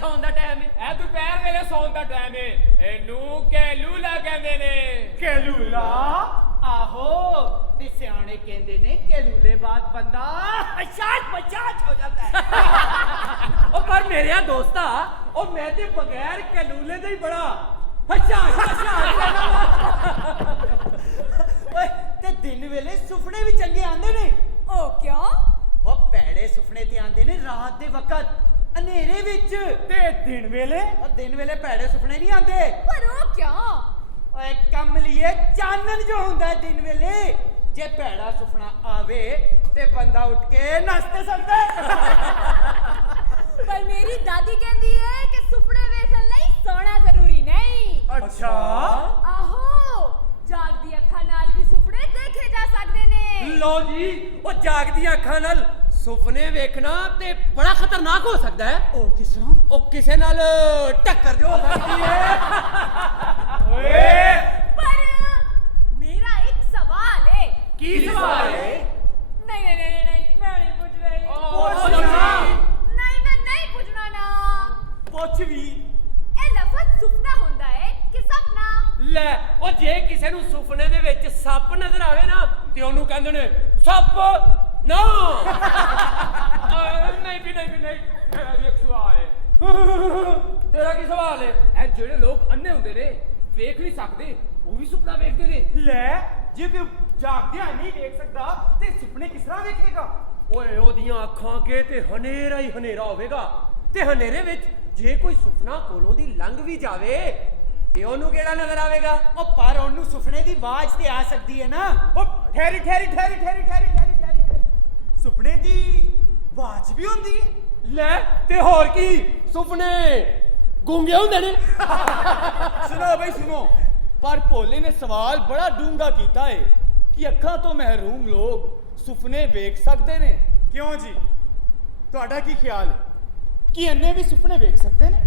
ਸੌਣ ਦਾ ਟਾਈਮ ਹੈ। ਇਹ ਦੁਪਹਿਰ ਵੇਲੇ ਸੌਣ ਦਾ ਟਾਈਮ ਹੈ। ਇਹਨੂੰ ਕੈਲੂਲਾ ਕਹਿੰਦੇ ਨੇ। ਕੈਲੂਲਾ? ਆਹੋ, ਤੇ ਸਿਆਣੇ ਕਹਿੰਦੇ ਨੇ ਕੈਲੂਲੇ ਬਾਅਦ ਬੰਦਾ ਹਸ਼ਾਸ਼ ਹੋ ਜਾਂਦਾ ਹੈ। ਉਹ ਪਰ ਮੇਰੇ ਦੋਸਤਾ, ਉਹ ਮੈਂ ਤੇ ਬਗੈਰ ਕੈਲੂਲੇ ਦੇ ਹੀ ਬੜਾ ਹਸ਼ਾਸ਼ ਓਏ, ਤੇ ਦਿਨ ਵੇਲੇ ਸੁਪਨੇ ਵੀ ਚੰਗੇ ਆਉਂਦੇ ਨੇ। ਉਹ ਕਿਉਂ? ਉਹ ਭੈੜੇ ਸੁਪਨੇ ਤੇ ਆਉਂਦੇ ਨੇ ਰਾਤ ਦੇ ਵਕਤ, ਹਨੇਰੇ ਵਿੱਚ। ਤੇ ਦਿਨ ਵੇਲੇ? ਉਹ ਦਿਨ ਵੇਲੇ ਭੈੜੇ ਸੁਪਨੇ ਨਹੀਂ ਆਉਂਦੇ। ਪਰ ਉਹ ਕਿਉਂ? ਓਏ ਕਮਲੀਏ, ਚਾਨਣ ਜੋ ਹੁੰਦਾ ਹੈ ਦਿਨ ਵੇਲੇ। ਜੇ ਭੈੜਾ ਸੁਪਨਾ ਆਵੇ ਤੇ ਬੰਦਾ ਉੱਠ ਕੇ ਨੱਚ ਤੇ ਸਕਦਾ ਹੈ। ਪਰ ਮੇਰੀ ਦਾਦੀ ਕਹਿੰਦੀ ਹੈ ਕਿ ਸੁਪਨੇ ਵੇਖਣ ਲਈ ਸੌਣਾ ਜ਼ਰੂਰੀ ਨਹੀਂ। ਅੱਛਾ? ਆਹੋ, ਜਾਗਦੀ ਅੱਖਾਂ ਨਾਲ ਵੀ ਸੁਪਨੇ ਦੇਖੇ ਜਾ ਸਕਦੇ ਨੇ। ਲੋ ਜੀ, ਉਹ ਜਾਗਦੀਆਂ ਅੱਖਾਂ ਨਾਲ ਸੁਪਨੇ ਵੇਖਣਾ ਤੇ ਬੜਾ ਖਤਰਨਾਕ ਹੋ ਸਕਦਾ ਹੈ। ਉਹ ਕਿਸ ਤਰ੍ਹਾਂ? ਉਹ ਕਿਸੇ ਨਾਲ ਟੱਕਰ ਜੋ ਹੋ ਸਕਦੀ ਹੈ। ਓਏ ਪਰ ਮੇਰਾ ਇੱਕ ਸਵਾਲ ਹੈ। ਕੀ ਸਵਾਲ ਹੈ? ਨਹੀਂ, ਮੈਂ ਨਹੀਂ ਪੁੱਛ ਰਹੀ। ਨਹੀਂ, ਮੈਂ ਨਹੀਂ ਪੁੱਛਣਾ ਨਾ। ਪੁੱਛ ਵੀ। ਇਹ ਲਫ਼ਜ਼ ਸੁਪਨਾ ਹੁੰਦਾ ਹੈ ਕਿ ਸਪਨਾ? ਲੈ, ਉਹ ਜੇ ਕਿਸੇ ਨੂੰ ਸੁਪਨੇ ਦੇ ਵਿੱਚ ਸੱਪ ਨਜ਼ਰ ਆਵੇ ਨਾ ਤੇ ਉਹਨੂੰ ਕਹਿੰਦੇ ਨੇ ਸੱਪ ਨਾ। ਨਹੀਂ ਵੀ ਨਹੀਂ ਮੇਰਾ ਵੀ ਇੱਕ ਸਵਾਲ ਹੈ। ਤੇਰਾ ਕੀ ਸਵਾਲ ਹੈ? ਇਹ ਜਿਹੜੇ ਲੋਕ ਅੰਨੇ ਹੁੰਦੇ ਨੇ, ਵੇਖ ਨਹੀਂ ਸਕਦੇ, ਉਹ ਵੀ ਸੁਪਨਾ ਵੇਖਦੇ ਨੇ। ਲੈ, ਜੇ ਤੇ ਜਾਗਦਿਆਂ ਨਹੀਂ ਵੇਖ ਸਕਦਾ ਤੇ ਸੁਪਨੇ ਕਿਸ ਤਰ੍ਹਾਂ ਵੇਖੇਗਾ? ਓਏ, ਉਹਦੀਆਂ ਅੱਖਾਂ ਅੱਗੇ ਤੇ ਹਨੇਰਾ ਹੀ ਹਨੇਰਾ ਹੋਵੇਗਾ ਤੇ ਹਨੇਰੇ ਵਿੱਚ ਜੇ ਕੋਈ ਸੁਪਨਾ ਕੋਲੋਂ ਦੀ ਲੰਘ ਵੀ ਜਾਵੇ ਤੇ ਉਹਨੂੰ ਕਿਹੜਾ ਨਜ਼ਰ ਆਵੇਗਾ? ਉਹ ਪਰ ਉਹਨੂੰ ਸੁਪਨੇ ਦੀ ਆਵਾਜ਼ ਤੇ ਆ ਸਕਦੀ ਹੈ ਨਾ। ਉਹ ਠਹਿਰੀ। ਸੁਪਨੇ ਦੀ ਆਵਾਜ਼ ਵੀ ਹੁੰਦੀ ਹੈ? ਲੈ, ਤੇ ਹੋਰ ਕੀ, ਸੁਪਨੇ ਗੂੰਗੇ ਹੁੰਦੇ ਨੇ। ਸੁਣੋ ਬਈ ਸੁਣੋ, ਪਰ ਭੋਲੇ ਨੇ ਸਵਾਲ ਬੜਾ ਡੂੰਘਾ ਕੀਤਾ ਹੈ ਕਿ ਅੱਖਾਂ ਤੋਂ ਮਹਿਰੂਮ ਲੋਕ ਸੁਪਨੇ ਵੇਖ ਸਕਦੇ ਨੇ। ਕਿਉਂ ਜੀ, ਤੁਹਾਡਾ ਕੀ ਖਿਆਲ ਹੈ ਕਿ ਅੰਨੇ ਵੀ ਸੁਪਨੇ ਵੇਖ ਸਕਦੇ ਨੇ?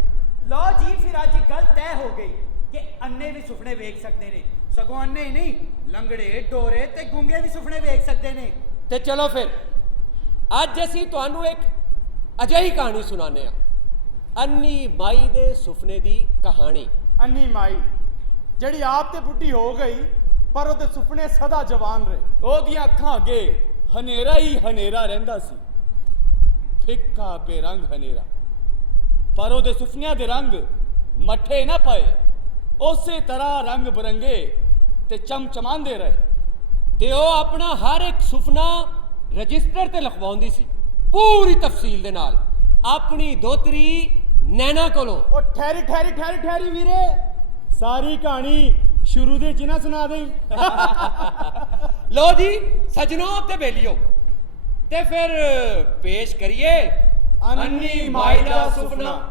ਲਓ ਜੀ, ਫਿਰ ਅੱਜ ਗੱਲ ਤੈਅ ਹੋ ਗਈ ਕਿ ਅੰਨੇ ਵੀ ਸੁਪਨੇ ਵੇਖ ਸਕਦੇ ਨੇ। ਸਗੋਂ ਅੰਨੇ ਹੀ ਨਹੀਂ, ਲੰਗੜੇ, ਡੋਰੇ ਤੇ ਗੂੰਗੇ ਵੀ ਸੁਪਨੇ ਵੇਖ ਸਕਦੇ ਨੇ। ਤੇ ਚਲੋ ਫਿਰ ਅੱਜ ਅਸੀਂ ਤੁਹਾਨੂੰ ਇੱਕ ਅਜਿਹੀ ਕਹਾਣੀ ਸੁਣਾਉਂਦੇ ਹਾਂ, ਅੰਨੀ ਮਾਈ ਦੇ ਸੁਪਨੇ ਦੀ ਕਹਾਣੀ। ਅੰਨੀ ਮਾਈ ਜਿਹੜੀ ਆਪ ਤੇ ਬੁੱਢੀ ਹੋ ਗਈ ਪਰ ਉਹਦੇ ਸੁਪਨੇ ਸਦਾ ਜਵਾਨ ਰਹੇ। ਉਹਦੀਆਂ ਅੱਖਾਂ ਅੱਗੇ ਹਨੇਰਾ ਹੀ ਹਨੇਰਾ ਰਹਿੰਦਾ ਸੀ, ਫਿੱਕਾ ਬੇਰੰਗ ਹਨੇਰਾ। ਪਰ ਉਹਦੇ ਸੁਪਨਿਆਂ ਦੇ ਰੰਗ ਮੱਠੇ ਨਾ ਪਏ, ਉਸੇ ਤਰ੍ਹਾਂ ਰੰਗ ਬਰੰਗੇ ਤੇ ਚਮਚਮਾਉਂਦੇ ਰਹੇ। ਤੇ ਉਹ ਆਪਣਾ ਹਰ ਇੱਕ ਸੁਪਨਾ ਰਜਿਸਟਰ ਤੇ ਲਿਖਵਾਉਂਦੀ ਸੀ, ਪੂਰੀ ਤਫਸੀਲ ਦੇ ਨਾਲ, ਆਪਣੀ ਦੋਤਰੀ ਨੈਣਾ ਕੋਲੋਂ। ਉਹ ਠਹਿਰੀ ਵੀਰੇ, ਸਾਰੀ ਕਹਾਣੀ ਸ਼ੁਰੂ ਦੇ ਚ ਨਾ ਸੁਣਾ ਦੇਈ। ਲੋ ਜੀ ਸਜਣੋ ਤੇ ਬੇਲੀਓ, ਤੇ ਫਿਰ ਪੇਸ਼ ਕਰੀਏ ਅੰਨੀ ਮਾਈ ਦਾ ਸੁਪਨਾ।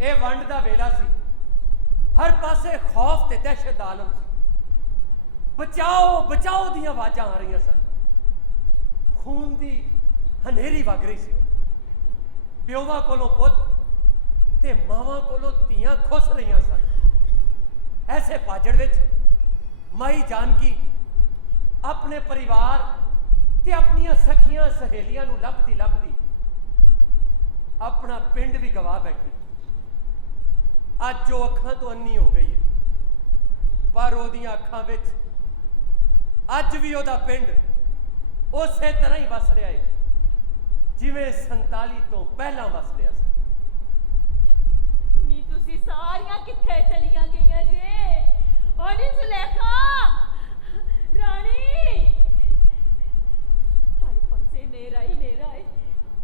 ਇਹ ਵੰਡ ਦਾ ਵੇਲਾ ਸੀ। ਹਰ ਪਾਸੇ ਖੌਫ ਤੇ ਦਹਿਸ਼ਤ ਦਾ ਆਲਮ ਸੀ। ਬਚਾਓ ਬਚਾਓ ਦੀਆਂ ਆਵਾਜ਼ਾਂ ਆ ਰਹੀਆਂ ਸਨ। ਖੂਨ ਦੀ ਹਨੇਰੀ ਵਗ ਰਹੀ ਸੀ। ਪਿਓਵਾਂ ਕੋਲੋਂ ਪੁੱਤ ਤੇ ਮਾਵਾਂ ਕੋਲੋਂ ਧੀਆਂ ਖੁੱਸ ਰਹੀਆਂ ਸਨ। ਐਸੇ ਪਾਜੜ ਵਿੱਚ ਮਾਈ ਜਾਨਕੀ ਆਪਣੇ ਪਰਿਵਾਰ ਤੇ ਆਪਣੀਆਂ ਸਖੀਆਂ ਸਹੇਲੀਆਂ ਨੂੰ ਲੱਭਦੀ ਲੱਭਦੀ ਆਪਣਾ ਪਿੰਡ ਵੀ ਗਵਾ ਬੈਠੀ। ਅੱਜ ਉਹ ਅੱਖਾਂ ਤੋਂ ਅੰਨੀ ਹੋ ਗਈ ਹੈ, ਪਰ ਉਹਦੀਆਂ ਅੱਖਾਂ ਵਿੱਚ ਅੱਜ ਵੀ ਉਹਦਾ ਪਿੰਡ ਉਸੇ ਤਰ੍ਹਾਂ ਹੀ ਵਸ ਰਿਹਾ ਹੈ ਜਿਵੇਂ 47 ਤੋਂ ਪਹਿਲਾਂ ਵਸ ਰਿਹਾ ਸੀ। ਨੀ ਤੁਸੀਂ ਸਾਰੀਆਂ ਕਿੱਥੇ ਚਲੀਆਂ ਗਈਆਂ ਜੇ? ਓ ਨੀ ਸੁਲੇਖਾ ਰਾਣੀ, ਹਰ ਪਾਸੇ ਨੇਰਾ ਹੀ ਨੇਰਾ ਹੈ।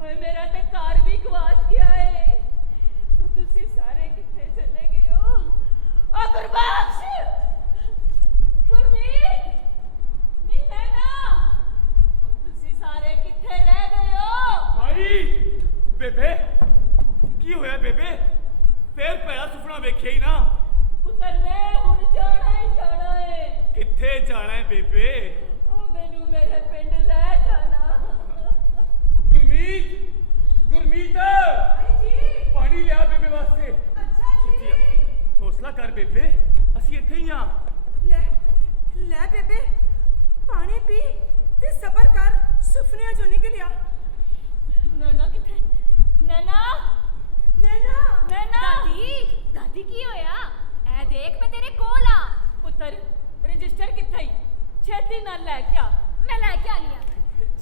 ਓਏ ਮੇਰਾ ਤੇ ਘਰ ਵੀ ਗਵਾਚ ਗਿਆ ਏ। ਤੁਸੀਂ ਸਾਰੇ ਕਿੱਥੇ ਚਲੇ ਗਏ ਹੋ? ਓ ਗੁਰਬਖਸ਼, ਗੁਰਮੀਤ, ਨੀ ਨੈਣਾ, ਓ ਤੁਸੀਂ ਸਾਰੇ ਕਿੱਥੇ ਰਹਿ ਗਏ ਹੋ? ਮਾਈ ਬੇਬੇ, ਕੀ ਹੋਇਆ ਬੇਬੇ? ਫੇਰ ਪਹਿਲਾ ਸੁਪਨਾ ਵੇਖਿਆ ਹੀ ਨਾ। ਪੁੱਤਰ ਮੈਂ ਹੁਣ ਜਾਣਾ ਹੀ ਜਾਣਾ ਏ। ਕਿੱਥੇ ਜਾਣਾ ਹੈ ਬੇਬੇ? ਓ ਮੈਨੂੰ ਮੇਰੇ ਪਿੰਡ ਲੈ ਜਾਣਾ। ਗੁਰਮੀਤ, ਗੁਰਮੀਤ, ਭਾਈ ਜੀ, ਪਾਣੀ ਲਿਆ ਬੇਬੇ ਵਾਸਤੇ। ਅੱਛਾ ਛੇਤੀ ਆ। ਹੌਸਲਾ ਕਰ ਬੇਬੇ, ਅਸੀਂ ਇੱਥੇ ਹੀ ਆ। ਲੈ ਬੇਬੇ, ਪਾਣੀ ਪੀ ਤੇ ਸਬਰ ਕਰ, ਸੁਪਨਿਆਂ ਚੋਂ ਨਿਕਲਿਆ। ਨੈਣਾ ਕਿੱਥੇ? ਨੈਣਾ, ਨੈਣਾ, ਨੈਣਾ। ਦਾਦੀ ਕੀ ਹੋਇਆ? ਐ ਦੇਖ ਮੈਂ ਤੇਰੇ ਕੋਲ ਆ। ਪੁੱਤਰ ਰਜਿਸਟਰ ਕਿੱਥੇ ਈ? ਛੇਤੀ ਨਾਲ ਲੈ ਕੇ ਆ। ਮੈਂ ਲੈ ਕੇ ਆਨੀ ਆ।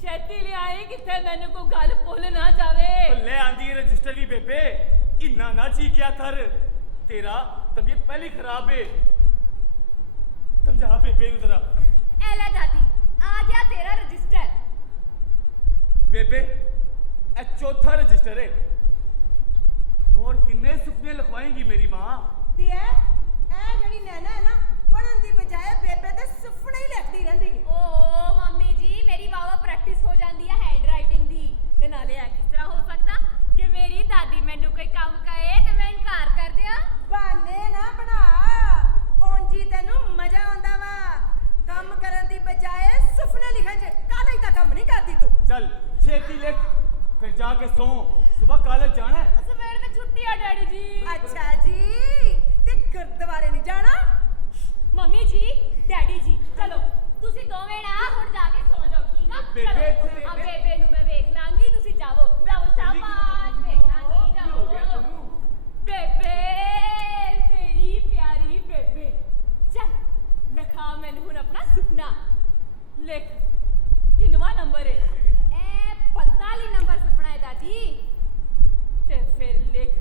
ਛੇਤੀ ਲਿਆਈ, ਕਿੱਥੇ ਮੈਨੂੰ ਕੋਈ ਗੱਲ ਭੁੱਲ ਨਾ ਜਾਵੇ। ਲੈ ਆਂਦੀ ਹੈ ਰਜਿਸਟਰ ਵੀ ਬੇਬੇ। ਇੰਨਾ ਨਾ ਚੀਕਿਆ ਕਰ, ਤੇਰਾ ਤਬੀਅਤ ਪਹਿਲੀ ਖਰਾਬ ਏ। ਸਮਝਾ ਬੇਬੇ ਨੂੰ ਜ਼ਰਾ। ਐ ਲੈ ਦਾਦੀ, ਆ ਗਿਆ ਤੇਰਾ ਰਜਿਸਟਰ। ਬੇਬੇ ਇਹ ਚੌਥਾ ਰਜਿਸਟਰ ਹੈ। ਹੋਰ ਕਿੰਨੇ ਸੁਪਨੇ ਲਿਖਵਾਏਗੀ ਮੇਰੀ ਮਾਂ? ਤੇ ਇਹ ਜਿਹੜੀ ਨੈਣਾ ਹੈ ਨਾ, ਪੜਨ ਦੀ ਬਜਾਏ ਬੇਬੇ ਦੇ ਸੁਪਨੇ ਹੀ ਲਿਖਦੀ ਰਹਿੰਦੀ ਹੈ। ਓ ਮੰਮੀ ਜੀ, ਮੇਰੀ ਵਾਵਾ ਪ੍ਰੈਕਟਿਸ ਹੋ ਜਾਂਦੀ ਹੈ ਹੈਂਡ ਰਾਈਟਿੰਗ ਦੀ। ਤੇ ਨਾਲੇ ਆ ਕਿਸ ਤਰ੍ਹਾਂ ਹੋ ਸਕਦਾ ਕਿ ਮੇਰੀ ਦਾਦੀ ਮੈਨੂੰ ਕੋਈ ਕੰਮ ਕਹੇ ਤੇ ਮੈਂ ਇਨਕਾਰ ਕਰ ਦਿਆਂ? ਬਹਾਨੇ ਨਾ ਬਣਾ, ਉਂਜੀ ਤੈਨੂੰ ਮਜ਼ਾ ਆਉਂਦਾ ਵਾ ਕੰਮ ਕਰਨ ਦੀ ਬਜਾਏ ਸੁਪਨੇ ਲਿਖਣ 'ਚ। ਕਾਲਜ ਦਾ ਕੰਮ ਨਹੀਂ ਕਰਦੀ ਤੂੰ। चल छेती लिख, फिर जाके सो। सुबह कॉलेज जाना है। ਸਵੇਰ ਦੀ ਛੁੱਟੀ ਆ ਡੈਡੀ ਜੀ। ਅੱਛਾ ਜੀ, ਤੇ ਗੁਰਦੁਆਰੇ ਨਹੀਂ ਜਾਣਾ? ਮੰਮੀ ਜੀ, ਡੈਡੀ ਜੀ, ਚਲੋ ਤੁਸੀਂ ਦੋਵੇਂ ਨਾ ਹੁਣ ਜਾ ਕੇ ਸੌਂ ਜਾਓ, ਠੀਕ ਆ? ਬੇਬੇ ਚਲੋ ਇੱਥੇ ਆ ਬੇਬੇ ਨੂੰ ਮੈਂ ਵੇਖ ਲਾਂਗੀ, ਤੁਸੀਂ ਜਾਵੋ ਜਾਓ, ਸ਼ਾਬਾਸ਼, ਵੇਖ ਲਾਂਗੀ, ਕੀ ਹੋ ਗਿਆ ਜਾਓ। ਤੈਨੂੰ? ਬੇਬੇ, ਮੇਰੀ ਪਿਆਰੀ ਬੇਬੇ, ਚੱਲ ਲਿਖਾ ਮੈਨੂੰ ਹੁਣ ਆਪਣਾ ਸੁਪਨਾ। ਲਿਖ, ਕਿੰਨਵਾਂ ਨੰਬਰ ਹੈ? ਇਹ 45 ਨੰਬਰ ਸੁਪਨਾ ਹੈ ਦਾਦੀ। ਤੇ ਫਿਰ ਲਿਖ,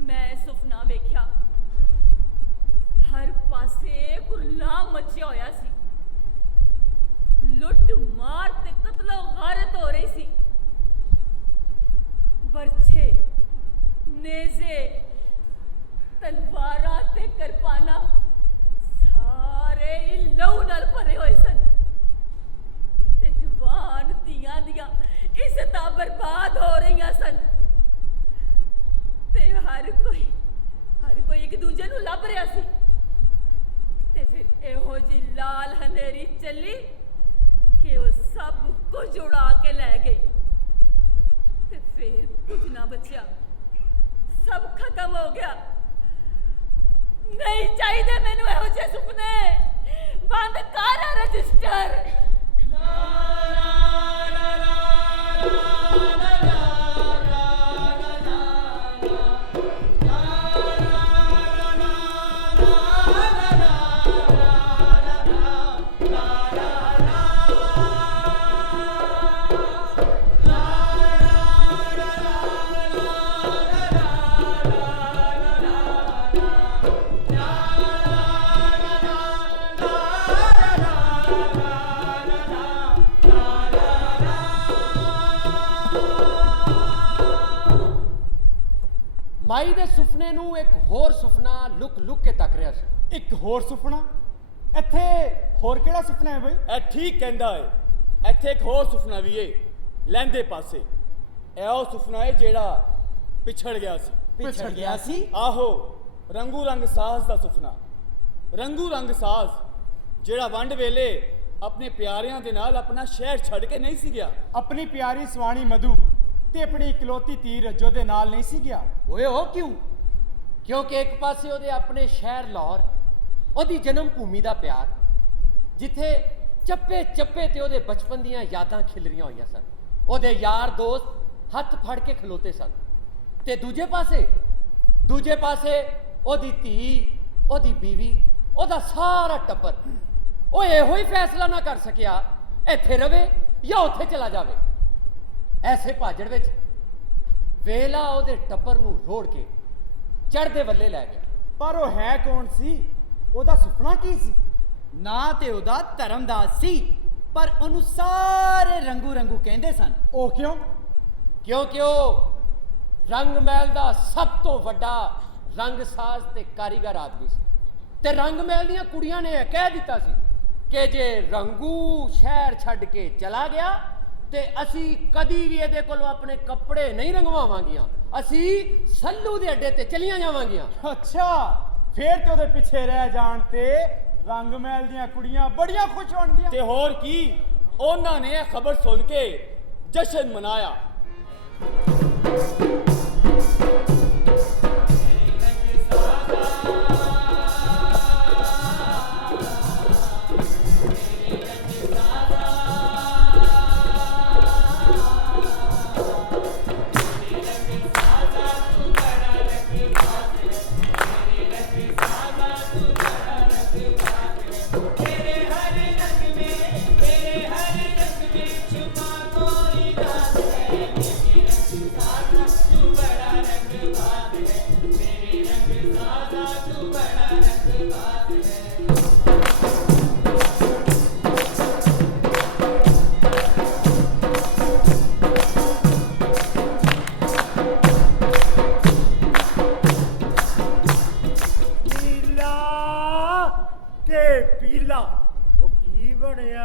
ਮੈਂ ਸੁਪਨਾ ਵੇਖਿਆ, ਹਰ ਪਾਸੇ ਕੁਰਲਾ ਮਚਿਆ ਹੋਇਆ ਸੀ। ਲੁੱਟ ਮਾਰ ਤੇ ਕਤਲੋ ਗਾਰਤ ਹੋ ਰਹੀ ਸੀ। ਬਰਛੇ, ਨੇਜ਼ੇ, ਤਲਵਾਰਾਂ ਤੇ ਕਿਰਪਾਨਾਂ ਸਾਰੇ ਹੀ ਲਹੂ ਨਾਲ ਭਰੇ ਹੋਏ ਸਨ। ਤੇ ਜਵਾਨ ਧੀਆਂ ਦੀਆਂ ਇੱਜ਼ਤਾਂ ਬਰਬਾਦ ਹੋ ਰਹੀਆਂ ਸਨ। ਤੇ ਹਰ ਕੋਈ ਇੱਕ ਦੂਜੇ ਨੂੰ ਲੱਭ ਰਿਹਾ ਸੀ। ਤੇ ਫਿਰ ਇਹੋ ਜੀ ਲਾਲ ਹਨੇਰੀ ਚੱਲੀ ਕਿ ਉਹ ਸਭ ਕੁਝ ਉਡਾ ਕੇ ਲੈ ਗਈ। ਤੇ ਫਿਰ ਕੁਝ ਨਾ ਬਚਿਆ, ਸਭ ਖਤਮ ਹੋ ਗਿਆ। ਨਹੀਂ ਚਾਹੀਦੇ ਮੈਨੂੰ ਇਹੋ ਜਿਹੇ ਸੁਪਨੇ। ਬੰਦ ਕਰ ਰਜਿਸਟਰ। ਮਾਈ ਦੇ ਸੁਪਨੇ ਨੂੰ ਇੱਕ ਹੋਰ ਸੁਪਨਾ ਲੁਕ ਲੁਕ ਕੇ ਤੱਕ ਰਿਹਾ ਸੀ। ਇੱਕ ਹੋਰ ਸੁਪਨਾ? ਇੱਥੇ ਹੋਰ ਕਿਹੜਾ ਸੁਪਨਾ ਹੈ ਬਈ? ਇਹ ਠੀਕ ਕਹਿੰਦਾ ਏ। ਇੱਥੇ ਇੱਕ ਹੋਰ ਸੁਪਨਾ ਵੀ ਏ, ਲਹਿੰਦੇ ਪਾਸੇ। ਇਹ ਉਹ ਸੁਪਨਾ ਏ ਜਿਹੜਾ ਪਿਛੜ ਗਿਆ ਸੀ। ਪਿਛੜ ਗਿਆ ਸੀ। ਆਹੋ, ਰੰਗੂ ਰੰਗ ਸਾਜ਼ ਦਾ ਸੁਪਨਾ। ਰੰਗੂ ਰੰਗ ਸਾਜ਼ ਜਿਹੜਾ ਵੰਡ ਵੇਲੇ ਆਪਣੇ ਪਿਆਰਿਆਂ ਦੇ ਨਾਲ ਆਪਣਾ ਸ਼ਹਿਰ ਛੱਡ ਕੇ ਨਹੀਂ ਸੀ ਗਿਆ। ਆਪਣੀ ਪਿਆਰੀ ਸਵਾਣੀ ਮਧੂ ਤੇ ਆਪਣੀ ਇਕਲੌਤੀ ਧੀ ਰੱਜੋ ਦੇ ਨਾਲ ਨਹੀਂ ਸੀ ਗਿਆ। ਓਏ ਉਹ ਕਿਉਂ? ਕਿਉਂਕਿ ਇੱਕ ਪਾਸੇ ਉਹਦੇ ਆਪਣੇ ਸ਼ਹਿਰ ਲਾਹੌਰ, ਉਹਦੀ ਜਨਮ ਭੂਮੀ ਦਾ ਪਿਆਰ, ਜਿੱਥੇ ਚੱਪੇ ਚੱਪੇ ਤੇ ਉਹਦੇ ਬਚਪਨ ਦੀਆਂ ਯਾਦਾਂ ਖਿਲਰੀਆਂ ਹੋਈਆਂ ਸਨ। ਉਹਦੇ ਯਾਰ ਦੋਸਤ ਹੱਥ ਫੜ ਕੇ ਖਲੋਤੇ ਸਨ। ਤੇ ਦੂਜੇ ਪਾਸੇ ਉਹਦੀ ਧੀ, ਉਹਦੀ ਬੀਵੀ, ਉਹਦਾ ਸਾਰਾ ਟੱਬਰ। ਉਹ ਇਹੋ ਹੀ ਫੈਸਲਾ ਨਾ ਕਰ ਸਕਿਆ ਇੱਥੇ ਰਵੇ ਜਾਂ ਉੱਥੇ ਚਲਾ ਜਾਵੇ। ਐਸੇ ਭਾਜੜ ਵਿੱਚ ਵੇਲਾ ਉਹਦੇ ਟੱਬਰ ਨੂੰ ਰੋੜ ਕੇ ਚੜ੍ਹਦੇ ਵੱਲੇ ਲੈ ਗਿਆ। ਪਰ ਉਹ ਹੈ ਕੌਣ ਸੀ? ਉਹਦਾ ਸੁਪਨਾ ਕੀ ਸੀ? ਨਾ ਤੇ ਉਹਦਾ ਧਰਮਦਾਸ ਸੀ, ਪਰ ਉਹਨੂੰ ਸਾਰੇ ਰੰਗੂ ਰੰਗੂ ਕਹਿੰਦੇ ਸਨ। ਉਹ ਕਿਉਂ? ਕਿਉਂਕਿ ਉਹ ਰੰਗ ਮਹਿਲ ਦਾ ਸਭ ਤੋਂ ਵੱਡਾ ਰੰਗਸਾਜ਼ ਤੇ ਕਾਰੀਗਰ ਆਦਮੀ ਸੀ। ਤੇ ਰੰਗ ਮਹਿਲ ਦੀਆਂ ਕੁੜੀਆਂ ਨੇ ਇਹ ਕਹਿ ਦਿੱਤਾ ਸੀ ਕਿ ਜੇ ਰੰਗੂ ਸ਼ਹਿਰ ਛੱਡ ਕੇ ਚਲਾ ਗਿਆ ਤੇ ਅਸੀਂ ਕਦੀ ਵੀ ਇਹਦੇ ਕੋਲੋਂ ਆਪਣੇ ਕੱਪੜੇ ਨਹੀਂ ਰੰਗਵਾਵਾਂਗੀਆਂ, ਅਸੀਂ ਸੱਲੂ ਦੇ ਅੱਡੇ ਤੇ ਚਲੀਆਂ ਜਾਵਾਂਗੀਆਂ। ਅੱਛਾ, ਫੇਰ ਤੇ ਉਹਦੇ ਪਿੱਛੇ ਰਹਿ ਜਾਣ ਤੇ ਰੰਗ ਮਹਿਲ ਦੀਆਂ ਕੁੜੀਆਂ ਬੜੀਆਂ ਖੁਸ਼ ਹੋਣਗੀਆਂ। ਤੇ ਹੋਰ ਕੀ, ਉਹਨਾਂ ਨੇ ਇਹ ਖਬਰ ਸੁਣ ਕੇ ਜਸ਼ਨ ਮਨਾਇਆ। ਪੀਲਾ ਉਹ ਕੀ ਬਣਿਆ?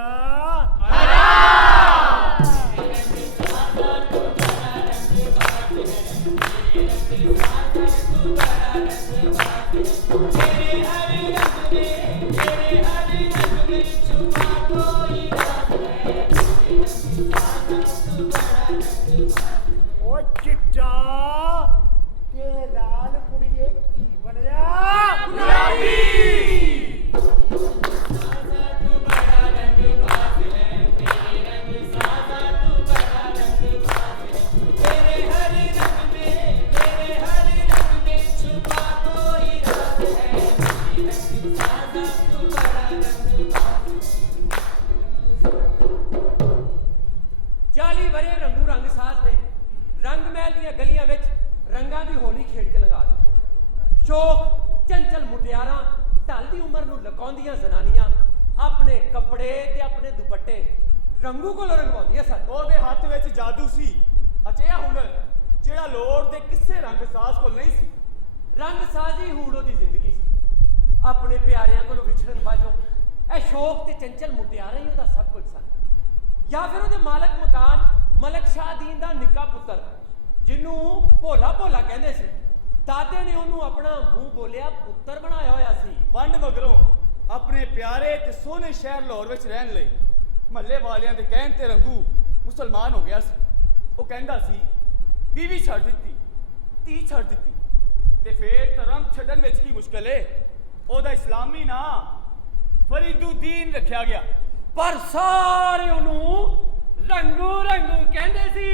ਉਹ ਚਿੱਟਾ ਤੇ ਲਾਲ ਕੁੜੀਏ ਕੀ ਬਣਿਆ? ਗੁਲਾਬੀ। रंग महल ਦੀਆਂ ਗਲੀਆਂ ਵਿੱਚ ਰੰਗਾਂ ਦੀ ਹੋਲੀ ਖੇਡ ਕੇ ਲੰਘਾ ਦਿੱਤੀ। ਸ਼ੌਕ ਚੰਚਲ ਮੁਟਿਆਰਾਂ, ਢਲਦੀ ਉਮਰ ਨੂੰ ਲਕਾਉਂਦੀਆਂ ਜ਼ਨਾਨੀਆਂ ਆਪਣੇ ਕੱਪੜੇ ਤੇ ਆਪਣੇ ਦੁਪੱਟੇ ਰੰਗੂ ਕੋਲੋਂ ਰੰਗਵਾਉਂਦੀਆਂ ਸਨ। ਉਹਦੇ ਹੱਥ ਵਿੱਚ ਜਾਦੂ ਸੀ, ਅਜਿਹਾ ਹੁਨਰ ਜਿਹੜਾ ਲੋੜ ਦੇ ਕਿਸੇ ਰੰਗਸਾਜ਼ ਕੋਲ ਨਹੀਂ ਸੀ। ਰੰਗਸਾਜ਼ੀ ਹੂੜ ਉਹਦੀ ਜ਼ਿੰਦਗੀ ਸੀ। ਆਪਣੇ ਪਿਆਰਿਆਂ ਕੋਲੋਂ ਵਿਛੜਨ ਬਾਝੋਂ ਇਹ ਸ਼ੌਕ ਤੇ ਚੰਚਲ ਮੁਟਿਆਰਾਂ ਹੀ ਉਹਦਾ ਸਭ ਕੁਝ ਸਨ। ਜਾਂ ਫਿਰ ਉਹਦੇ ਮਾਲਕ ਮਕਾਨ ਮਲਕ ਸ਼ਾਹ ਦੀਨ ਦਾ ਨਿੱਕਾ ਪੁੱਤਰ, ਜਿਹਨੂੰ ਭੋਲਾ ਭੋਲਾ ਕਹਿੰਦੇ ਸੀ। ਦਾਦੇ ਨੇ ਉਹਨੂੰ ਆਪਣਾ ਮੂੰਹ ਬੋਲਿਆ ਪੁੱਤਰ ਬਣਾਇਆ ਹੋਇਆ ਸੀ। ਵੰਡ ਮਗਰੋਂ ਆਪਣੇ ਪਿਆਰੇ ਤੇ ਸੋਹਣੇ ਸ਼ਹਿਰ ਲਾਹੌਰ ਵਿੱਚ ਰਹਿਣ ਲਈ ਮਹੱਲੇ ਵਾਲਿਆਂ ਦੇ ਕਹਿਣ ਤੇ ਰੰਗੂ ਮੁਸਲਮਾਨ ਹੋ ਗਿਆ ਸੀ। ਉਹ ਕਹਿੰਦਾ ਸੀ ਬੀਵੀ ਛੱਡ ਦਿੱਤੀ, ਧੀ ਛੱਡ ਦਿੱਤੀ, ਤੇ ਫੇਰ ਧਰਮ ਛੱਡਣ ਵਿੱਚ ਕੀ ਮੁਸ਼ਕਲ ਏ। ਉਹਦਾ ਇਸਲਾਮੀ ਨਾਂ ਫਰੀਦੁੱਦੀਨ ਰੱਖਿਆ ਗਿਆ। ਪਰ ਸਾਰੇ ਉਹਨੂੰ ਰੰਗੂ ਰੰਗੂ ਕਹਿੰਦੇ ਸੀ।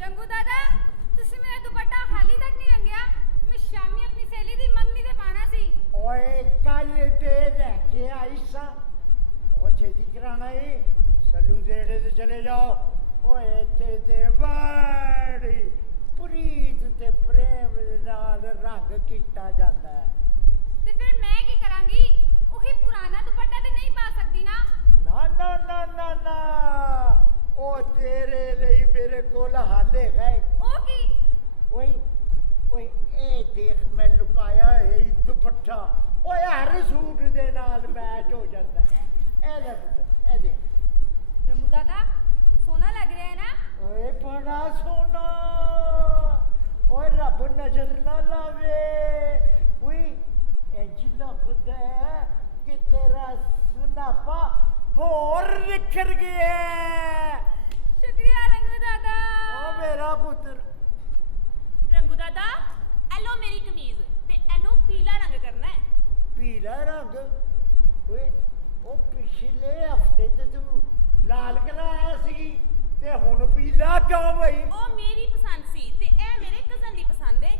रंगू दादा ਤੁਸੀਂ ਮੇਰਾ ਦੁਪੱਟਾ ਹਾਲੀ ਤੱਕ ਨਹੀਂ ਰੰਗਿਆ। ਮੈਂ ਸ਼ਾਮੀ ਆਪਣੀ ਸਹੇਲੀ ਦੀ ਮੰਗਣੀ ਤੇ ਪਾਣਾ ਸੀ। ਓਏ ਕੱਲ ਤੇ ਲੈ ਕੇ ਆਈ ਸਾਂ, ਉਹ ਛੇਤੀ ਕਰਾਣਾ ਏ। ਸੱਲੂ ਦੇ ਅੱਡੇ ਤੇ ਚਲੇ ਜਾਓ। ਓਏ ਇੱਥੇ ਤੇ ਬੜੀ ਪ੍ਰੀਤ ਤੇ ਪ੍ਰੇਮ ਦੇ ਨਾਲ ਰੰਗ ਕੀਤਾ ਜਾਂਦਾ ਹੈ। ਤੇ ਫਿਰ ਮੈਂ ਕੀ ਕਰਾਂਗੀ? ਲੈ ਪੁੱਤ ਇਹ ਦੇਖ रंगू दादा सोना लग रहा है ना? ਓਏ ਬੜਾ ਸੋਨਾ ਓਏ ਰੱਬ ਨਜ਼ਰ ਨਾ ਲਾਵੇ ਓਏ ਇੰਜ ਲੱਗਦਾ ਹੈ ਕਿ ਤੇਰਾ ਸੁਨਾਪਾ ਹੋਰ ਨਿਖਰ ਗਿਆ शुक्रिया रंगू दादा। ਓ ਮੇਰਾ ਪੁੱਤਰ ਰੰਗੂ ਦਾਦਾ ਐ ਲੋ ਮੇਰੀ ਕਮੀਜ਼ ਤੇ ਇਹਨੂੰ ਪੀਲਾ ਰੰਗ ਕਰਨਾ ਹੈ। ਪੀਲਾ ਰੰਗ ਓਏ ਉਹ ਪਿਛਲੇ ਹਫਤੇ ਤੇ ਤੂੰ ਲਾਲ ਕਰਾਇਆ ਸੀ ਤੇ ਹੁਣ ਪੀਲਾ ਕਿਉਂ ਬਈ ਉਹ ਮੇਰੀ ਪਸੰਦ ਸੀ ਤੇ ਇਹ ਮੇਰੇ ਕਜ਼ਨ ਦੀ ਪਸੰਦ ਹੈ।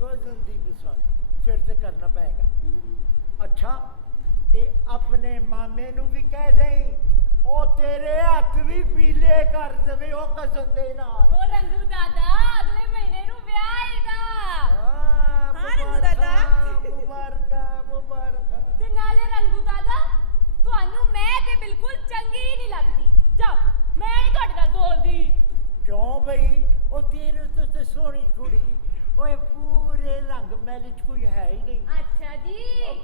ਕਜ਼ਨ ਦੀ ਪਸੰਦ ਫਿਰ ਤੇ ਕਰਨਾ ਪਏਗਾ ਅੱਛਾ ਤੇ ਆਪਣੇ ਮਾਮੇ ਨੂੰ ਵੀ ਕਹਿ ਦੇਈ ਉਹ ਤੇਰੇ ਹੱਥ ਵੀ ਪੀਲੇ ਕਰ ਦੇਵੇ ਉਹ ਕਜ਼ਨ ਦੇ ਨਾਲ ओ रंगू दादा अगले महीने नु ब्याह आएगा ਹਾਂ ਰੰਗੂ ਦਾਦਾ। ਮੁਬਾਰਕਾਂ ते नाले रंगू दादा ਤੁਹਾਨੂੰ मैं ते बिल्कुल चंगी ही नहीं लगदी। जाओ मैं नहीं ਤੁਹਾਡੇ ਨਾਲ ਬੋਲਦੀ। ਕਿਉਂ ਬਈ ਉਹ ਤੇਰੇ ਤੋਂ ਤੇ ਸੋਹਣੀ ਕੁੜੀ ਓਏ ਪੂਰੇ ਰੰਗ ਮਹਿਲ ਚ ਕੋਈ ਹੈ ਹੀ ਨਹੀਂ अच्छा जी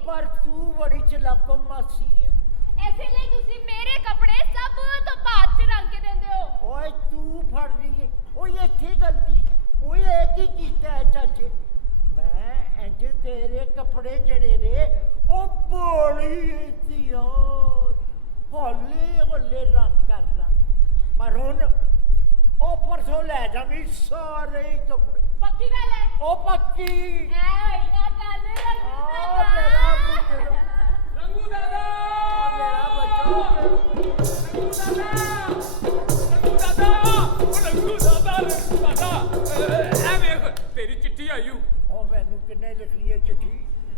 ਪਰ ਤੂੰ ਬੜੀ ਚਲਾਕੋ ਮਾਸੀ ਹੈ ऐसे ਲਈ ਤੁਸੀਂ ਮੇਰੇ ਕੱਪੜੇ ਸਭ ਤੋਂ ਬਾਅਦ ਚ ਰੰਗ ਕੇ ਦਿੰਦੇ ਹੋ। ਓਏ ਤੂੰ ਫੜ ਰਹੀ ਹੈ ਓਏ ਇੱਥੇ ਗਲਤੀ ਓਏ ਇਹ ਕੀ ਕੀਤਾ ਹੈ ਚਾਚੇ ਮੈਂ ਇੰਜ ਤੇਰੇ ਕੱਪੜੇ ਜਿਹੜੇ ਨੇ ਉਹ ਬੋਲੀ ਇਤਿਆਰ ਹੌਲੇ ਹੌਲੇ ਰੰਗ ਕਰਨਾ ਪਰ ਹੁਣ ਉਹ ਪਰਸੋਂ ਲੈ ਜਾਵੀਂ ਸਾਰੇ ਹੀ ਕੱਪੜੇ ਪੱਕੀ ਗੱਲ ਹੈ? ਉਹ ਪੱਕੀ ਐ ਹੋਈ ਨਾ ਗੱਲ ਰੰਗੂ ਆ ਮੇਰਾ ਪੁੱਤਰ रंगू दादा ਆ ਮੇਰਾ ਬੱਚਾ रंगू दादा रंगू दादा ए वेख तेरी चिट्ठी आई हूं ਉਹ ਮੈਨੂੰ ਕਿੰਨੇ ਲਿਖਣੀ ਹੈ ਚਿੱਠੀ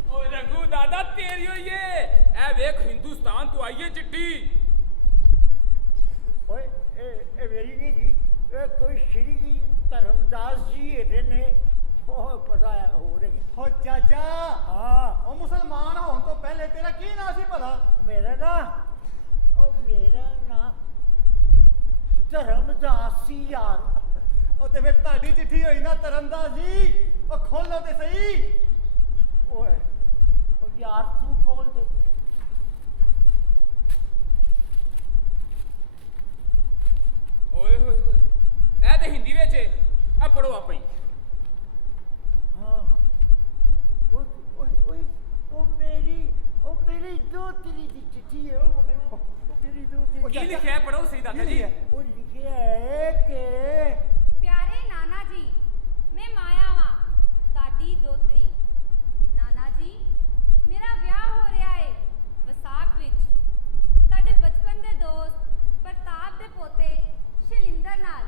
ओ रंगू दादा तेरी होई है ए वेख हिंदुस्तान तो आई है चिट्ठी ਓਏ ਇਹ ਮੇਰੀ ਨਹੀਂ ਜੀ ਇਹ ਕੋਈ ਸ਼੍ਰੀ ਧਰਮਦਾਸ ਜੀ ਹੈਗੇ ਨੇ ਉਹ ਪਤਾ ਹੈ ਹੋ ਰਹੇ ਓ ਚਾਚਾ ਹਾਂ ਉਹ ਮੁਸਲਮਾਨ ਹੋਣ ਤੋਂ ਪਹਿਲੇ ਤੇਰਾ ਕੀ ਨਾਂ ਸੀ ਭਲਾ? ਮੇਰਾ ਨਾਂ ਧਰਮਦਾਸ ਸੀ ਯਾਰ ਉਹ ਤੇ ਫਿਰ ਤੁਹਾਡੀ ਚਿੱਠੀ ਹੋਈ ਨਾ ਧਰਮਦਾਸ ਜੀ ਉਹ ਖੋਲੋ ਤੇ ਸਹੀ ਓਏ ਉਹ ਯਾਰ ਤੂੰ ਖੋਲ ਦੇ ओए होए होए ए ते हिंदी विच है आ पढ़ो आप ही ਹਾਂ ਓਏ ਓਏ ਓਏ ਉਹ ਮੇਰੀ ਦੋਤਰੀ ਦੀ ਚਿੱਠੀ ਹੈ ਉਹ ਮੇਰੀ ਦੋਤਰੀ की लिखा है पढ़ो सही दादा जी ਉਹ ਲਿਖਿਆ ਹੈ ਕਿ ਪਿਆਰੇ ਨਾਨਾ ਜੀ ਮੈਂ ਮਾਇਆ ਵਾਂ ਤੁਹਾਡੀ ਦੋਤਰੀ। ਨਾਨਾ ਜੀ ਮੇਰਾ ਵਿਆਹ ਹੋ ਰਿਹਾ ਏ ਵਿਸਾਖ ਵਿੱਚ ਤੁਹਾਡੇ ਬਚਪਨ ਦੇ ਦੋਸਤ ਪ੍ਰਤਾਪ ਦੇ ਪੋਤੇ ਸ਼ੈਲਿੰਦਰ ਨਾਲ